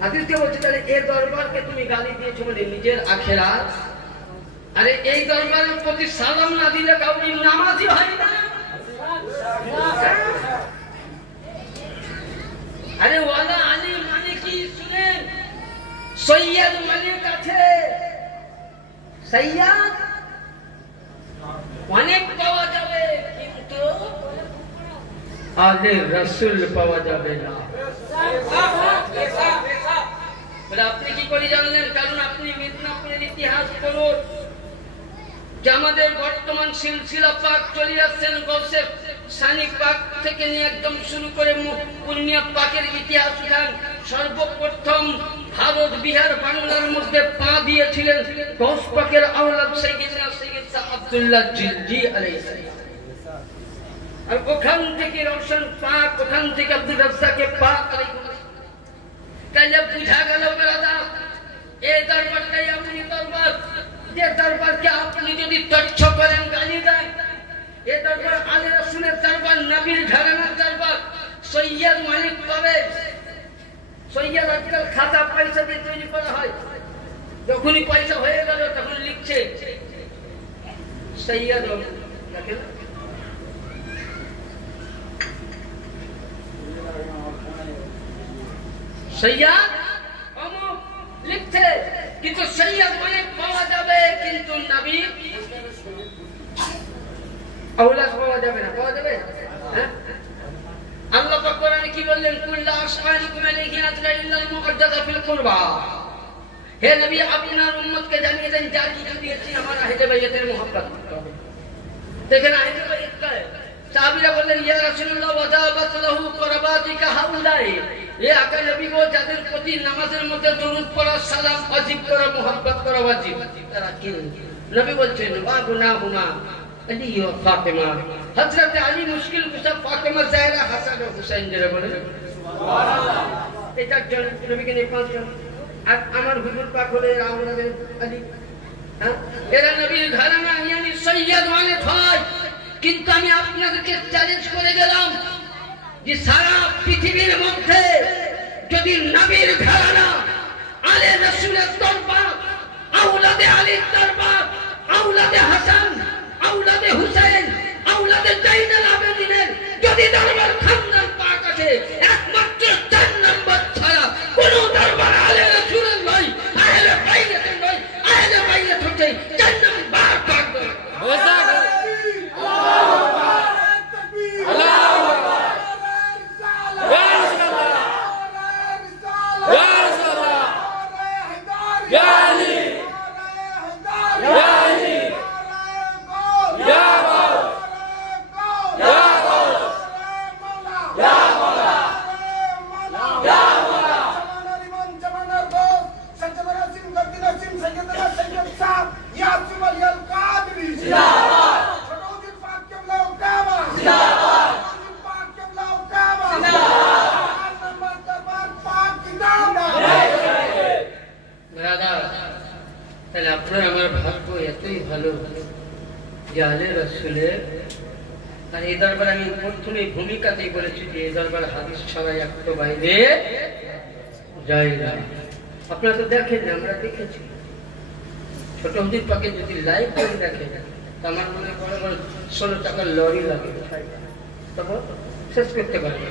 হাদিসে বলছে তাহলে এই দরবারকে তুমি গালি দিয়েছো মানে নিজের আখিরাত। আরে এই দরবারের প্রতি সালাম না দিলে কাউকে নামাজই হয় না। আরে ওয়ালা আলী মানে কি শুনেন, সৈয়দ মালিক আছে, সৈয়দ অনেক পাওয়া যাবে কিন্তু আলে রাসূল পাওয়া যাবে না। আপনি কি করে জানলেন? কারণ আপনি মিদনাপুরের ইতিহাস পড়ুন, যে আমাদের বর্তমান সিলসিলা পাক চলে আসছেন গৌসে সানি পাক থেকে নিয়ে একদম শুরু করে পূর্ণিয়া পাকের ইতিহাস উঠান। সর্বপ্রথম ভারত বিহার বাংলার মধ্যে পা দিয়েছিলেন গৌস পাকের আওলাদ সাইয়েদনা সৈয়দ শাহ আব্দুল্লাহ জিলজি আলাইহিস সালাম। আর ওখান থেকে রওশন পাক, ওখান থেকে আব্দুল রাজ্জাকে পাক আলাইহিস সালাম। তাহলে বুঝা গেল ব্রাদার, এই দরবারটাই আপনি দরবার, যে দরবারকে আপনি যদি তচ্ছ করেন, গালি দেন, এ দরবার আলী রাসূলের দরবার, নবীর ঘরানার দরবার। সৈয়দ মালিক পাবে, সৈয়দ আজকাল খাতা পয়সা দিয়ে তৈরি করা হয়, যখনই পয়সা হয়ে গেল তখন লিখছে সৈয়দ, দেখেন সৈয়দ অমুক লিখছে, কিন্তু সৈয়দ মালিক পাওয়া যাবে কিন্তু নবী আওলাদ পাওয়া যাবে না। পাওয়া যাবে? আল্লাহ পাক কোরআনে কি বললেন? কুল্লা আসমানিকুম আলাইহি আতলা ইল্লাল মুআজ্জাদা ফিল কুরবা। হে নবী, আপনার উম্মতকে জানিয়ে দেন যা কিছু দিয়েছি আমার আহলে বাইতের মুহাব্বত করবে। দেখেন আহলে বাইত কায় সাহাবীরা বললেন ইয়া রাসূলুল্লাহ ওয়াজাবাত লাহু কুরবাতিকা হাউলাই, এ আকা নবী গো, যাদের প্রতি নামাজের মধ্যে দরুদ পড়া, সালাম ওয়াজিব করা, মুহাব্বত করা ওয়াজিব, তারা কি? নবী বলছেন ওয়া গুনাহুমা আলী ও ফাতেমা। হযরত আলী মুশকিল কুশা, ফাতেমা জাহরা, হাসান ও হুসাইন, যারা বলেন সুবহানাল্লাহ। এটা জন নবীকে নিয়ে পাঁচজন, আর আমার হুজুর পাক হলে আওলাদের আলী। এরা নবীর ঘরানা, ইয়ানি সৈয়দ মানে হয়। কিন্তু আমি আপনাদেরকে চ্যালেঞ্জ করে গেলাম যে সারা পৃথিবীর মধ্যে যদি নবীর ঘরানা, আলে রাসূলের দরবার, আওলাদে আলীর দরবার, আওলাদে হাসান, আওলাদে হুসাইন, আওলাদে জাইনুল আবেদিনের যদি দরবার খানদান পাক আছে, একমাত্র 4 নম্বর ছাড়া কোন দরবার আলে রাসূলের নয়, আহলে বাইতের নয়। আহলে বাইত হচ্ছে 4 নম্বর পাক। ভূমিকাতেই বলেছি যে এই দরবার হাদিস ছাড়া একটু বাইরে যায় না। আপনারা তো দেখেন, আমরা দেখেছি ছোট হুজুর পাকে যদি লাইভ করে দেখেন, আমার মনে বড় বড় 16 টাকার লরি লাগে, তবে শেষ করতে পারবে।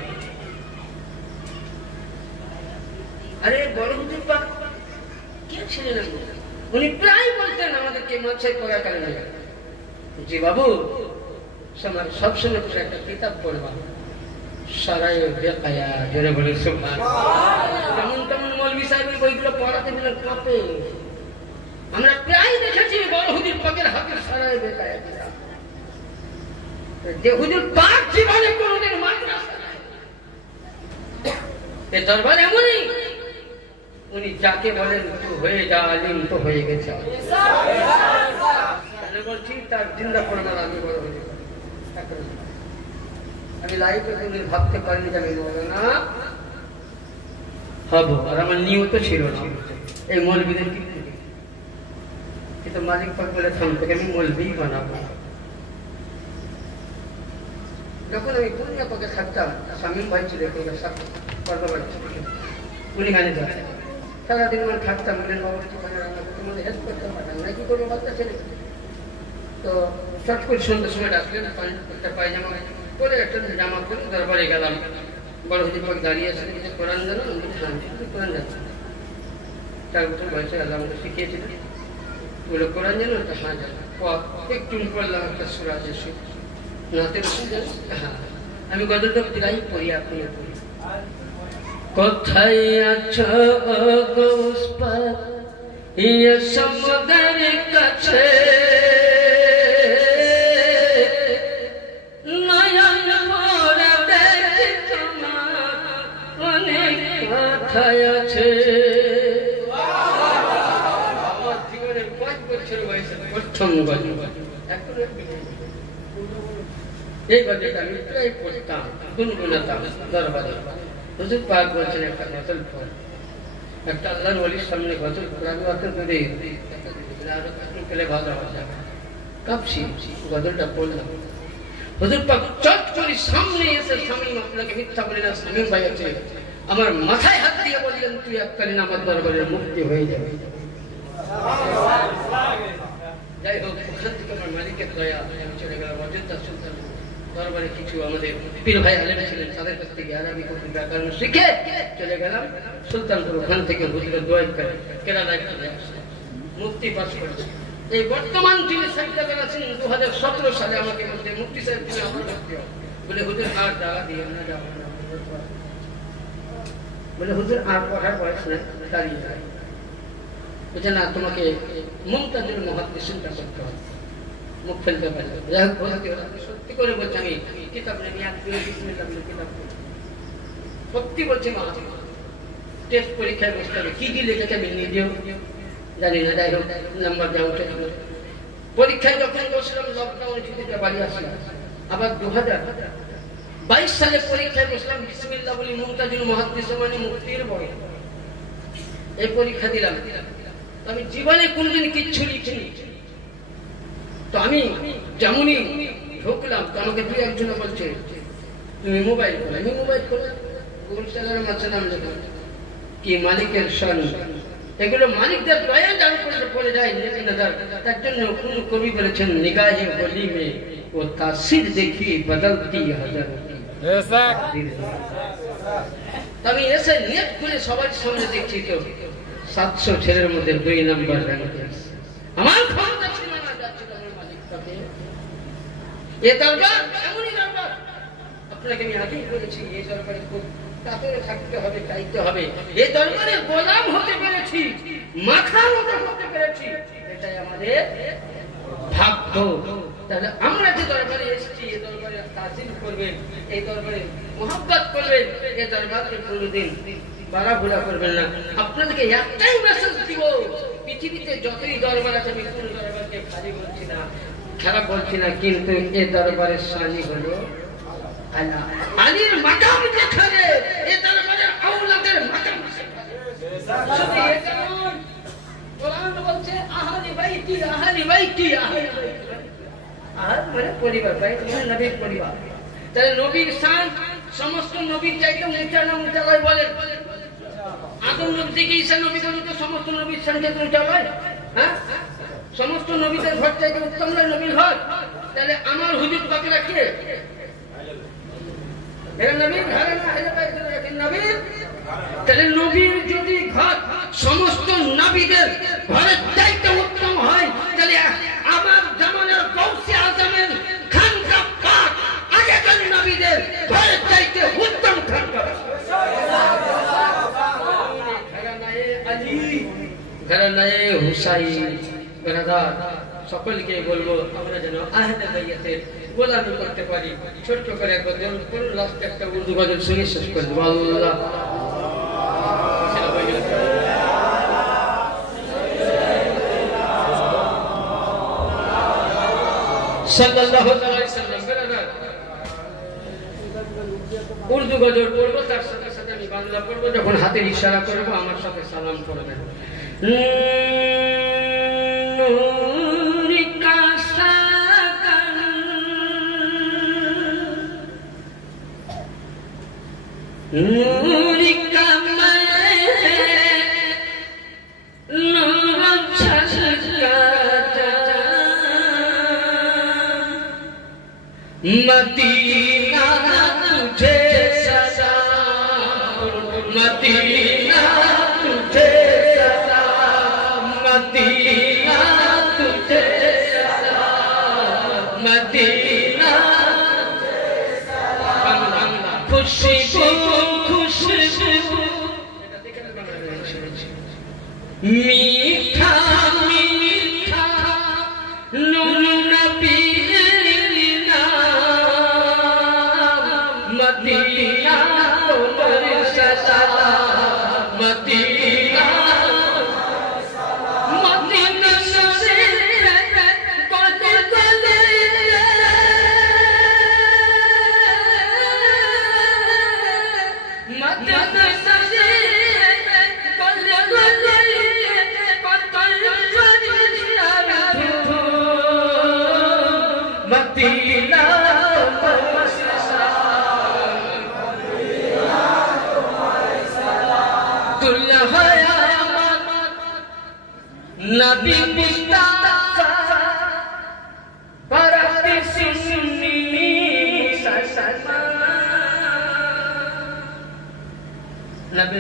আরে বড় হুজুর পাক কে ছিলেন? উনি প্রায় বলতেন আমাদেরকে মাছের পড়া কারণে, জি বাবু আমার সবসময় করে একটা কিতাব পড়বা, সারায় বেকায়া, জোরে বলে যেমন তেমন মৌলভী সাহেবের বইগুলো পড়াতে দিলে কাঁপে। আমরা প্রায় দেখেছি বড় হুজুর পাকের হাতের সারায় বেকায়া কিতাব, যে হুজুর পাক জীবনে কোনোদিন মাদ্রাসা এ দরবার এমনই, উনি যাকে বলেন তো হয়ে যা, আলিম তো হয়ে গেছে। বলছি তার জিন্দা প্রমাণ আমি বড় হুজুর, আমি লাইফে কোনদিন ভাবতে পারিনি যে আমি মৌলানা হব, আর আমার নিয়ত ছিল না এই মৌলবীদের দিক থেকে, কিন্তু মালিক পাক বলে থাম থেকে আমি মৌলবী বানাবো। যখন আমি দুনিয়া পাকে থাকতাম, শামীম ভাই ছিল উনি গানে যাচ্ছেন, সারাদিন মানে থাকতাম, বললেন বাবা রান্না করতে মানে হেল্প করতে পারতাম না, কি করবো বাচ্চা ছেলে। তো চট করে সন্ধ্যার সময় ডাকলেন, একটা পায়জামা করে একটা জামা করে দরবারে গেলাম। বড় হুজুর পাক দাঁড়িয়ে আছেন, কোরআন জানো? কোরআন জানো? 4 বছর বয়সে আল্লাহ আমাকে শিখিয়েছিল, বলে কোরআন জানো? হ্যাঁ জানো। একটু পড়লাম একটা সূরা আছে নাতে রসুল জানো? হ্যাঁ। আমি গজলটা প্রায় পড়ি, আপনি পড়ি। কোথায় আছো গো উস পার ইয়ে সমুদ্রের কাছে, নয়ন ভরে দেখি তোমার অনেক কথাই আছে। আমার জীবনের 5 বছর বয়সে প্রথম গজল, এই গজলটা আমি প্রায় পড়তাম, গুনগুনাতাম দরবারে। হুজুর পাক বলছেন একটা গজল পড়, একটা আল্লাহর ওলির সামনে গজল পড়াবে, অত করে আরো কষ্ট পেলে ভালো হবে। কাঁপছি, গজলটা পড়লাম। হুজুর পাক চট করে সামনে এসে শামীম আপনাকে মিথ্যা বলে না, শামীম ভাই আছে, আমার মাথায় হাত দিয়ে বললেন তুই এককালীন আমার দরবারের মুক্তি হয়ে যাবে। যাই হোক, ওখান থেকে আমার মালিকের দয়া, আমি চলে গেলাম অযোধ্যা সুলতান দরবারে। কিছু আমাদের পীর ভাই আলেম ছিলেন, তাদের কাছ থেকে আরবি কবি ব্যাকরণ শিখে চলে গেলাম সুলতানপুর। ওখান থেকে হুজুরের দোয়া করে কেরালায় চলে আসছে, মুক্তি পাস করেছে। এই বর্তমান যিনি সাহিত্যকার আছেন 2017 সালে আমাকে বলতে মুফতি সাহেব তুমি আমার ভর্তি হও, বলে হুজুর আর টাকা দিয়ে না যাবো না, বলে হুজুর আর পড়ার বয়স না, দাঁড়িয়ে যায়। বলছে না তোমাকে মুমতাজুল মুহাদ্দিসিনটা করতে হবে, মুখ ফেলতে পারবে। যাই হোক ভর্তি হলাম, সত্যি করে বলছে আমি কিতাব নেই, কিতাব সত্যি বলছি মা, টেস্ট পরীক্ষায় বসতে হবে, কি কি লিখেছে আমি নিজেও জানি না। যাই হোক নাম্বার যা উঠে পরীক্ষায় যখন বসলাম, লকডাউন ছুটিতে বাড়ি আসলাম, আবার 2022 সালে পরীক্ষায় বসলাম, বিসমিল্লাহ বলি মুমতাজুল মুহাদ্দিস মানে মুক্তির বড়, এই পরীক্ষা দিলাম। আমি জীবনে কোনদিন কিচ্ছু লিখিনি, তো আমি যেমনই ঢুকলাম তো আমাকে 2-1 বলছে তুমি মোবাইল করো। আমি মোবাইল করে গুগল চ্যানেলের মাঝে নাম লিখলাম, কি মালিকের শান, এগুলো মালিকদের দয়া যার উপরে পড়ে যায় নেকি নজর। তার জন্য কোন কবি বলেছেন নিগাহে গলি মে ও তাসির দেখি বদলতি হাজার। আমি এসে নেট খুলে সবার সামনে দেখছি তো 700 ছেলের মধ্যে 2 নম্বর র্যাঙ্কে আমার ক্ষমতা ছিল না, যাচ্ছিল আমার মালিক সাথে। এ দরবার এমনই দরবার, আপনাকে আমি আগেই বলেছি, এই দরবারে খুব তাড়াতাড়ি থাকতে হবে, চাইতে হবে। এই দরবারে গোলাম হতে পেরেছি, মাথা মতো হতে পেরেছি, এটাই আমাদের ভাগ্য। তাহলে আমরা যে দরবারে এসেছি, এই দরবারে তাজিম করবেন, এই দরবারে মোহাব্বত করবেন, এই দরবারকে কোনোদিন বাড়াঘোরা করবেন না। আপনাদেরকে একটাই মেসেজ দিব, পৃথিবীতে যতই দরবার আছে, আমি কোন দরবারকে খালি বলছি না, খারাপ বলছি না, কিন্তু এই দরবারের শানি হলো আল্লাহ। আলীর মাকাম যেখানে, এই দরবারের আওলাদের মাকাম সেখানে। শুধু এটা নয়, কোরআন বলছে আহলি বাইতি, আহলি বাইতি, আহলি বাইতি। আর মানে পরিবার, বাইত মানে নবীর পরিবার। তাহলে নবীর শান সমস্ত নবীর চাইতে উঁচা না উঁচা হয় বলেন? আদম নবী থেকে ঈসা নবী পর্যন্ত সমস্ত নবীর শান চাইতে উঁচা হয়? হ্যাঁ, সমস্ত নবীদের ঘর চাইতে উত্তম নয় নবীর ঘর। তাহলে আমার হুজুর পাকেরা কে? এরা নবীর ঘরে না, এরা বাইরে রাখেন নবীর তাহলে নবীর যদি ঘর সমস্ত নবীদের ঘরের চাইতে উত্তম হয়, তাহলে আমার জামানার গৌসে আজমের খানকা পাক আগেকার নবীদের ঘরের চাইতে উত্তম খানকা। ঘরানায়ে হুসাইন ব্রাদার সকলকে বলবো আমরা যেন আহলে বাইতের গোলামি করতে পারি। ছোট্ট করে গজল কোন লাস্ট একটা উর্দু গজল শুনে শেষ করে দেবো। আল্লাহ সাল্লাল্লাহু আলাইহি ওয়াসাল্লাম। উর্দু গজল পড়বো, তার সাথে সাথে আমি বাংলা পড়বো। যখন হাতের ইশারা করবো আমার সাথে সালাম করবেন। मदीना तुझे सलाम, मदीना तुझे सलाम, मदीना तुझे सलाम, मदीना तुझे सलाम। खुशबू खुशबू मीठा मीठा नूर नबी मदीना तुम्हारी सलाम, मदीना मदीना से गले गले मदीना से गले गले मदीना नबी मुस्ताफा बरकत सुन्नी ससमा नबी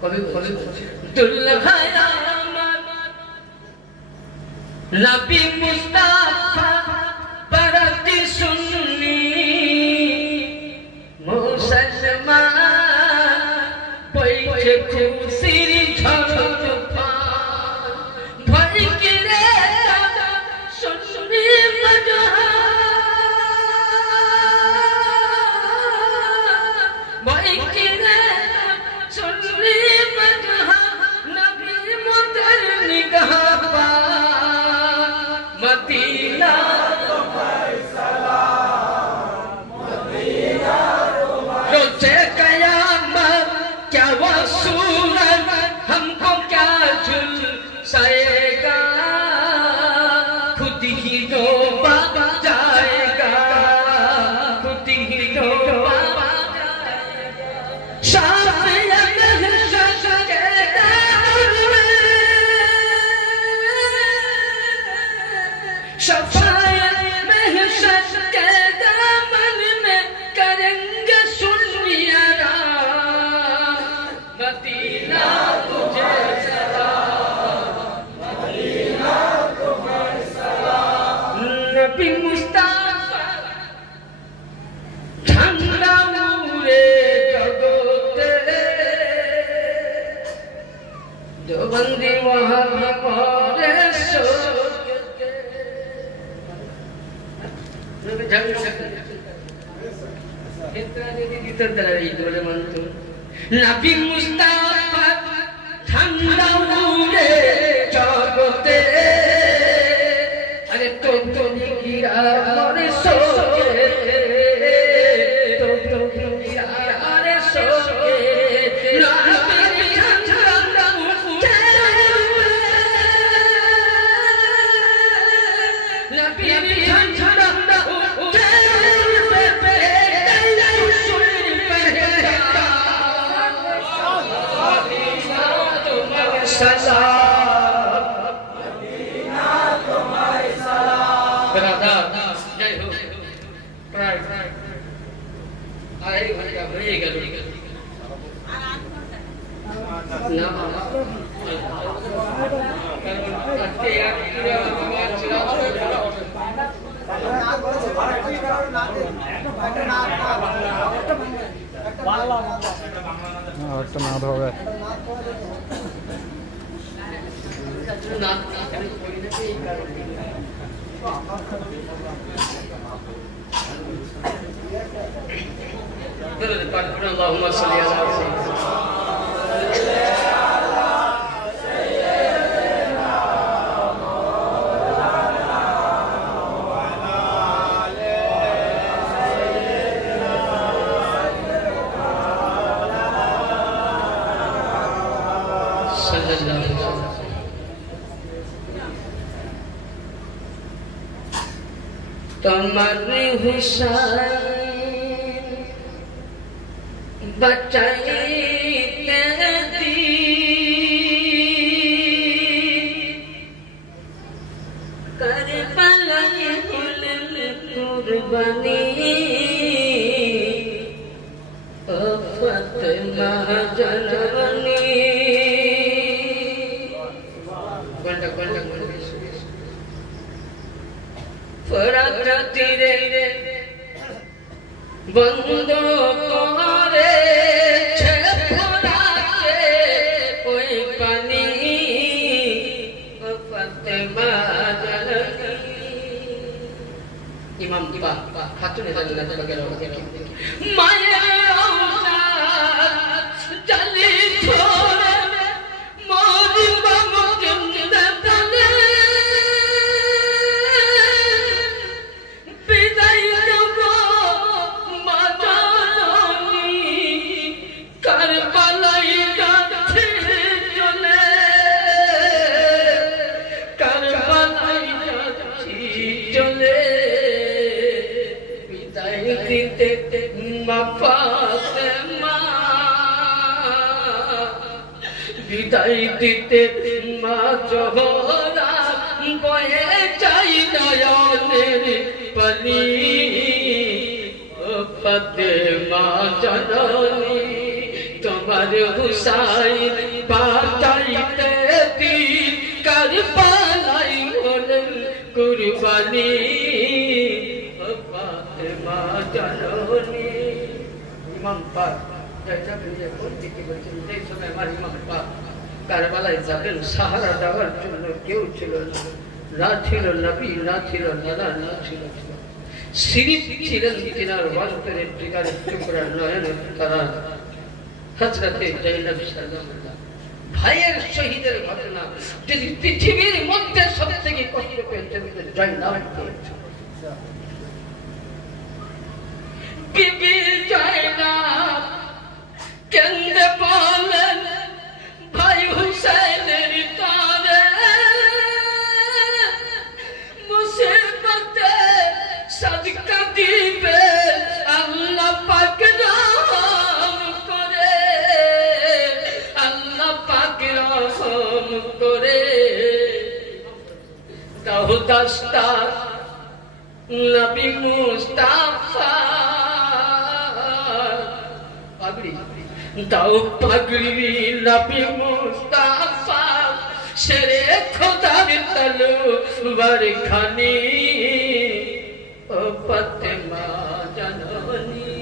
कभी दुल्हया नबी मुस्ताफा बरकत सुन्नी मुसलमान पैठे खुशीर झड़ मदीना तुम्हारी सलाम, मदीना रोज़े क़यामत क्या वो सूरत हमको क्या झुलसाएगा, खुद ही डूबा जाएगा, खुद ही डूबा जाएगा। शाफ़िया महशर के दामन में शफ़ाअत महशर के दामन में करेंगे सुन्नियारा, मदीना तुझे सलाम, मदीना तुम्हारी सलाम। नबी मुस्ताफा ठंडा उड़े जगोते जो बंदी वहाँ मोरे नबी मुस्ताफा ठंडा उड़े जगते, अरे तो गिरा मोरे सोके, तो गिरा मोरे सोके। नबी ठंडा उड़े, नबी ठंडा सलाम, मदीना तुम्हारी सलाम। जय हो। आए भैया বেরিয়ে গেল না একটা নাদ হবে اللهم صل على तुम्हारे हुसैन बचाई तेरी करबला हुल कुर्बानी फातिमा जननी তীরে বন্ধ করে ওই পানি ফাতেমা ইমাম খাতুনে মায়ের জালি ছোড়ে মরিবা মুজিন্দা বিদায় দিতে মা জোহরা বয়ে চাই নয়নের পানি ও ফাতেমা জননী তোমার হুসাইন বাঁচাইতে দিন কারবালাই হলেন কুরবানি ও ফাতেমা জননী ইমাম পাক কারবালায় যাবেন সাহারা দেওয়ার জন্য কেউ ছিল না ছিল নবী না ছিল নানা না ছিল সিরিফ ছিলেন তিনার অন্তরের জিগারের টুকরা নয়নের তারা হযরতে জয়নব সাল্লাল্লাহু ভাইয়ের শহীদের ঘটনা যদি পৃথিবীর মধ্যে সবথেকে কষ্ট পেয়েছেন জয়নব বিবি জয়নব কেন্দ্রে বলেন ভাই হুসাইনের তারে মুসিবতে সাদকা দিবে আল্লাহ পাক রহম করে আল্লাহ পাক রহম করে দাও দাস্তা নবী মুস্তাফা পাগড়ি দাও পাগড়ি নবী মুস্তাফা শেরে খোদার তলোয়ার খানি ও ফাতেমা জননী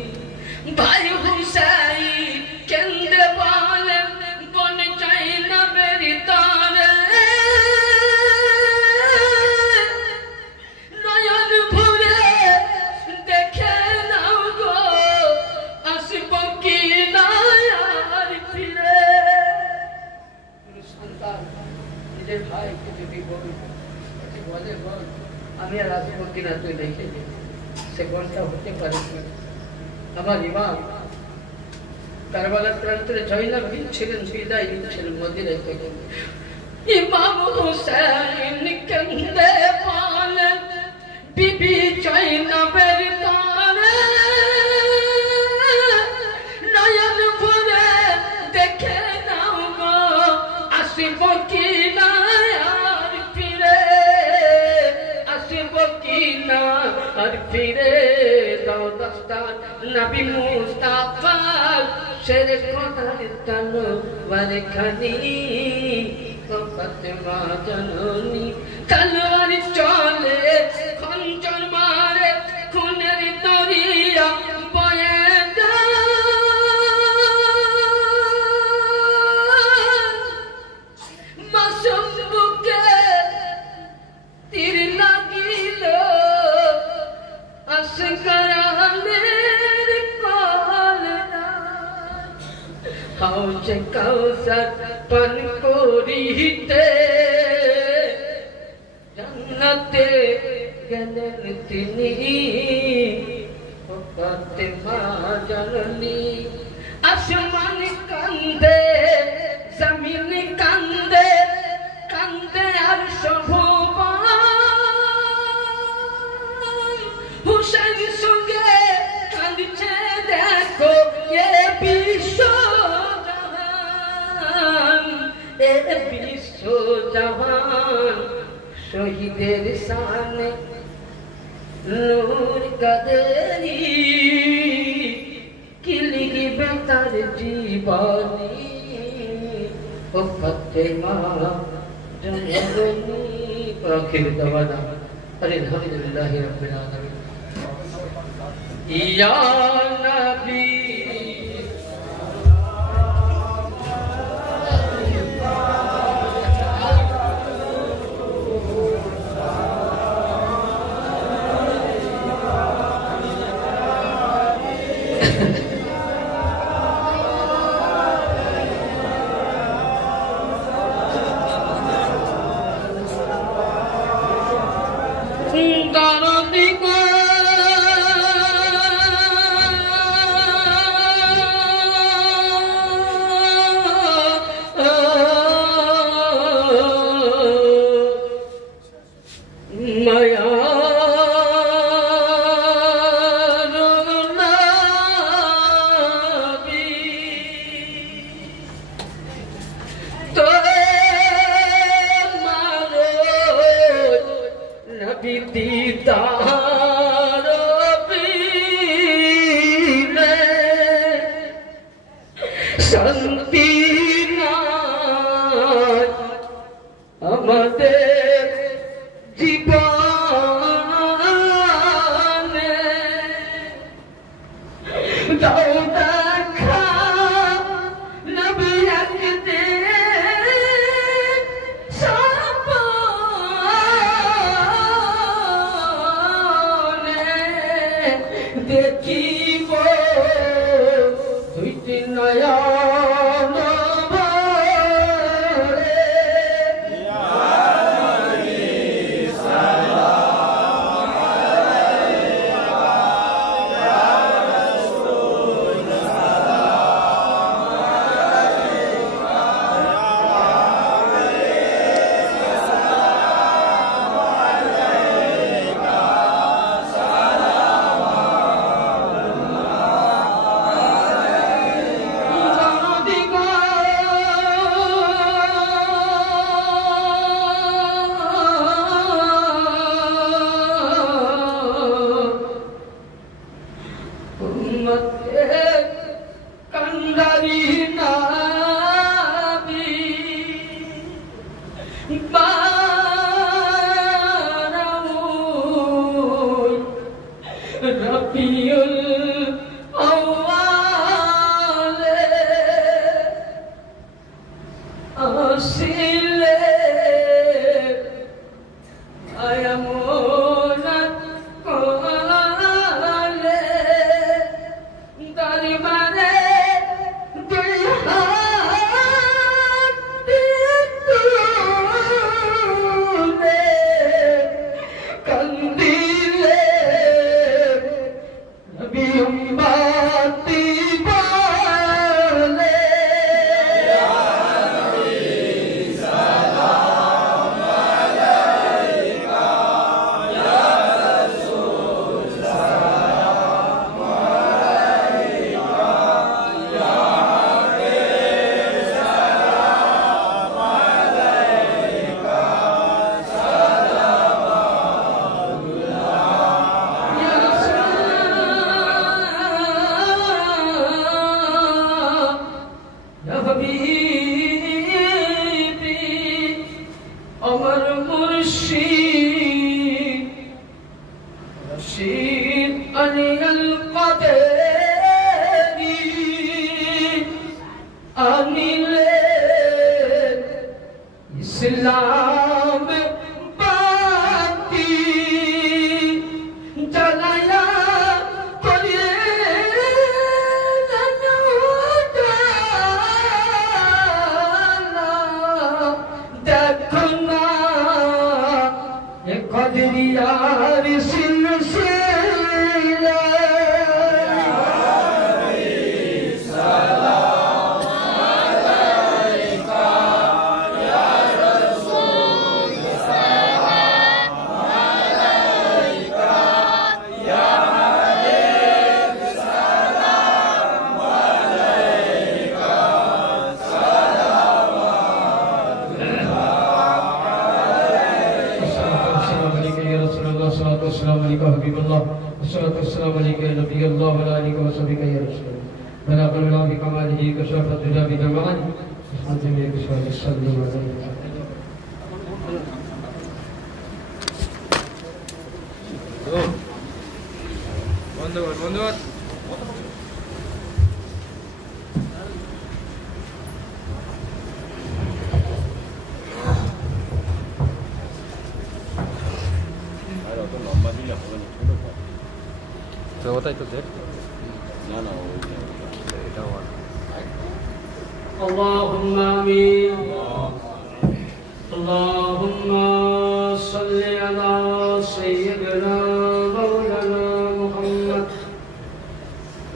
ভাই হুসাইন কেন্দ্রে বলেন বন চাই না মেরি তারে নয়ন ভরে দেখে নাও গো আসব কি না আর ফিরে সন্তান নিজের ভাইকে যদি বলে বল আমি আর আসবো কিনা তুই দেখে সে গণটা হতে পারে আমার ইমাম কারবালার প্রান্তরে জয়নব ছিলেন বিদায় নিচ্ছিলেন মদিনায় থেকে ইমাম হুসাইন কান্দে বলেন বিবি জয়নবের তারে নয়ন ভরে দেখে নাও গো আসব কি না আর ফিরে আসব কি না আর ফিরে দাও দস্তার নবী মুস্তাফা শের কোথার তলোয়ার খানি ও ফাতেমা জননী তলোয়ার চলে খঞ্জর মারে খুনের দরিয়া বয়ে মাসুম বুকে তীর লাগিল আসগরানের কলরা হাউজে কাউসার পান করিতে জান্নাতে গেলেন তিনি ও ফাতেমা জননী আসমান কান্দে জমিন কান্দে কান্দে আর শোভন হুসেন সঙ্গে কাঁদছে দেখো এ বিশ্ব জাহান এ বিশ্ব জাহান শহীদের শানে নূর কাদেরি কি লিখবে তার জীবনী ও ফাতেমা জননী আখির দাওয়ানা আলহামদুলিল্লাহি রাব্বিল আলামিন ইয়া নবী শান্তি নাই আমাদের জীবনে দাও দেখা নবী একদিন স্বপ্নে দেখিব দুইটি নয়ন কান্দারি নাবি বারাউল রবিউল আউয়ালে আসিলে আয়ামুনাত কোলে দরবারে قدريار سلسلة السلام عليك حبيب الله والصلاة والسلام عليك يا نبي الله وعلى آلك وصحبه يا رسول الله بلغ الله بكماله كشف الدجى بجماله أنت من كشف الصدر বন্ধুবাদ তো ওটাই তো দেখ না না এটাও اللهم آمين اللهم صل على سيدنا مولانا محمد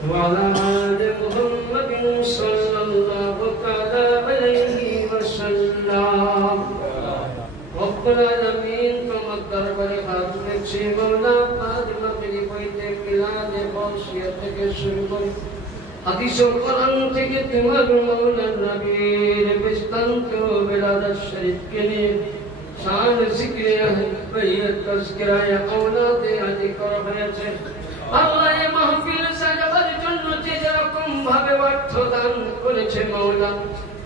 وعلى آل محمد صلى الله تعالى عليه وسلم رب العالمين تمدر برحمتك مولا فاطمة بنت ميلاد خاصيتك شربا حديث القرآن থেকে তোমার মৌলা নবীর বিস্তারিত বিলাদাত শরীফকে নিয়ে শান জিকিরে বাইয়াত তাজকিরায়ে আওলাদে আদি করা হয়েছে আল্লাহ এই মাহফিল সাজাবার জন্য যে যেরকম ভাবে অর্থ দান করেছে মৌলা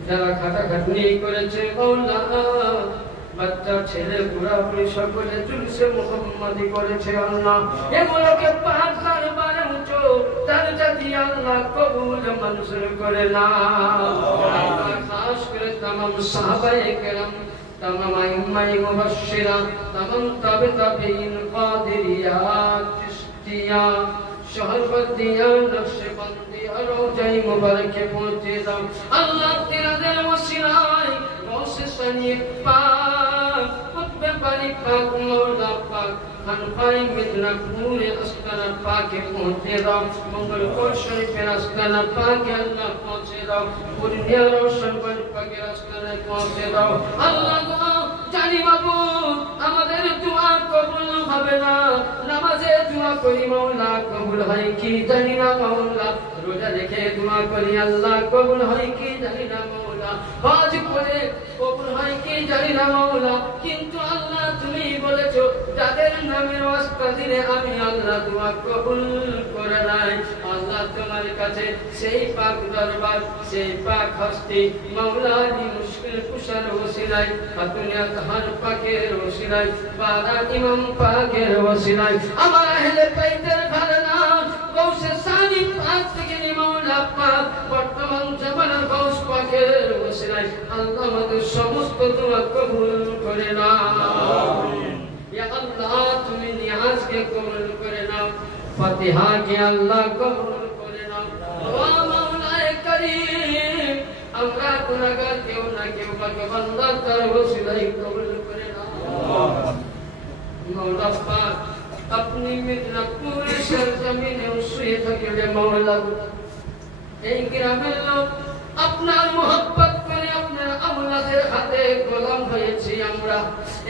যারা খাটাখাটনি করেছে মৌলা বাচ্চা ছেলে বুড়া বুড়ি সকলে জুলসে মুহাম্মাদি করেছে আল্লাহ এগুলোকে পাক দরবারে উঁচু দরজা দিয়ে আল্লাহ কবুল মঞ্জুর করে নাও আল্লাহ খাস করে तमाम সাহাবায়ে কেরাম तमाम আইম্মায়ে মুবাশশিরা तमाम তাবিঈন কাদেরিয়া চিশতিয়া শহরবর্দিয়া নকশবন্দি আর রওজাই মুবারকে পৌঁছে দাও আল্লাহ তিনাদের ওসিলায় ওসিসানি পাক কুতবে পানি পাক মওলা পাক খানপাই মিদনাপুরে আস্তানা পাকে পৌঁছে দাও মঙ্গলকোট শরীফের আস্তানা পাকে আল্লাহ পৌঁছে দাও পূর্ণিয়া রওশনগঞ্জ পাকের আস্তানায় পৌঁছে দাও আল্লাহ জানি বাবু আমাদের দোয়া কবুল হবে না নামাজে দোয়া করি মাওলা কবুল হয় কি জানি না মাওলা রোজা রেখে দোয়া করি আল্লাহ কবুল হয় কি জানি না মাওলা হজ করে কবুল হয় কি জানি না মাওলা কিন্তু আল্লাহ তুমি বলেছো যাদের নামের ওয়াস্তা দিলে আমি আল্লাহ দোয়া কবুল করে নাই আল্লাহ তোমার কাছে সেই পাক দরবার সেই পাক হস্তি মাওলা দি মুশকিল কুশার ওসিলায় খাতুনিয়া তাহার পাকের ওসিলায় বারা ইমাম পাকের ওসিলায় আমার আহলে বাইতের ঘরানা গৌসে সানি পাক থেকে মাওলা পাক বর্তমান জামানার গৌস পাকের ওসিলায় আল্লাহ আমাদের সমস্ত দোয়া কবুল করে নাও ইয়া আল্লাহ তুমি নিয়াজ কে কবুল করে নাও ফাতিহা কে আল্লাহ কবুল করে নাও ও মাওলায়ে করিম আমরা গুনাহগার কেউ না কেউ পাক বান্দা তার ওসিলায় কবুল করে নাও मौला पाक अपनी मिदनापुर सरजमीने उसे थकेले मौला এই গ্রামের লোক আপনার মোহাব্বত করে আপনার আওলাদের হাতে গোলাম হয়েছি আমরা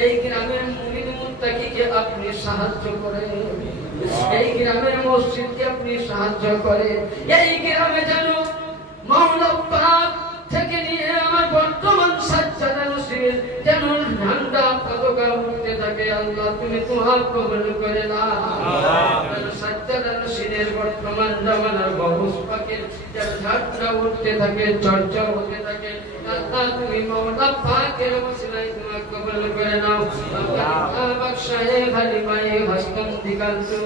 এই গ্রামের মুরিদ মুত্তাকিকে আপনি সাহায্য করেন এই গ্রামের মসজিদকে আপনি সাহায্য করেন এই গ্রামে যেন মাওলা পাক থেকে নিয়ে আমার বর্তমান সাজ্জাদা নসিবের যেন ঝান্ডা পতাকা উঠতে থাকে আল্লাহ তুমি তোমার কবুল করে নাও সাজ্জাদা নসিবের বর্তমান জামানার গৌস পাকের যেন ঝান্ডা উঠতে থাকে চর্চা হতে থাকে আল্লাহ তুমি মাওলা পাকের ওসিলায় তোমার কবুল করে নাও আল্লাহ বখশায়ে খালিমায়ে হস্তম দিগান্তু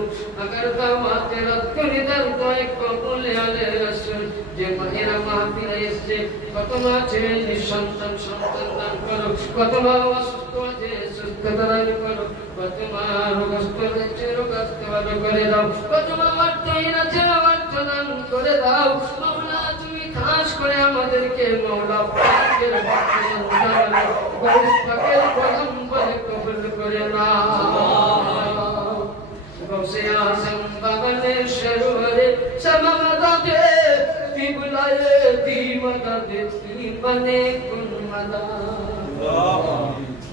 अगर दावत रद कर दर दोए कबूल आले रसूल যে মাহেরা মাহফিলে এসে কত মা ছেলে নিঃসন্তান সন্তান দান করো কত মা অসুস্থ আছে সুস্থতা দান করো কত মা রোগগ্রস্ত আছে রোগগ্রস্ত ভালো করে দাও কত মা অর্থহীন আছে অর্থ দান করে দাও মাওলা তুমি খাস করে আমাদেরকে মাওলা পাকের বরকত দাও গৌস পাকের গোলাম বলে কবুল করে নাও की बने कुन मदा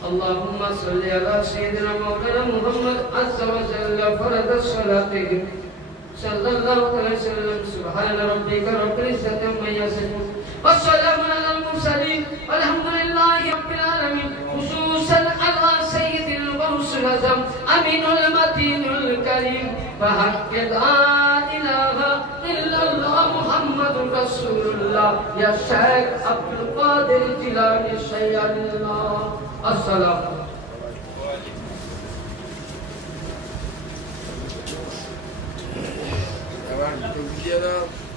اللهم صل على سيدنا مولانا محمد عز وجل فرض الصلاة صلى الله عليه وسلم سبحان ربك رب العزة عما يصفون والسلام على المرسلين والحمد لله رب العالمين خصوصا على سيد الغوث الأعظم أمين المتين الكريم فحق لا إله إلا الله محمد رسول الله يا شيخ عبد القادر الجيلاني سيد الله السلام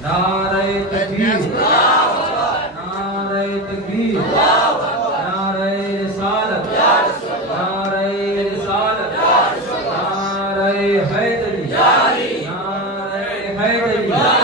नारे तकबीर नारे तकबीर नारे रिसालत नारे रिसालत नारे हैदरी नारे हैदरी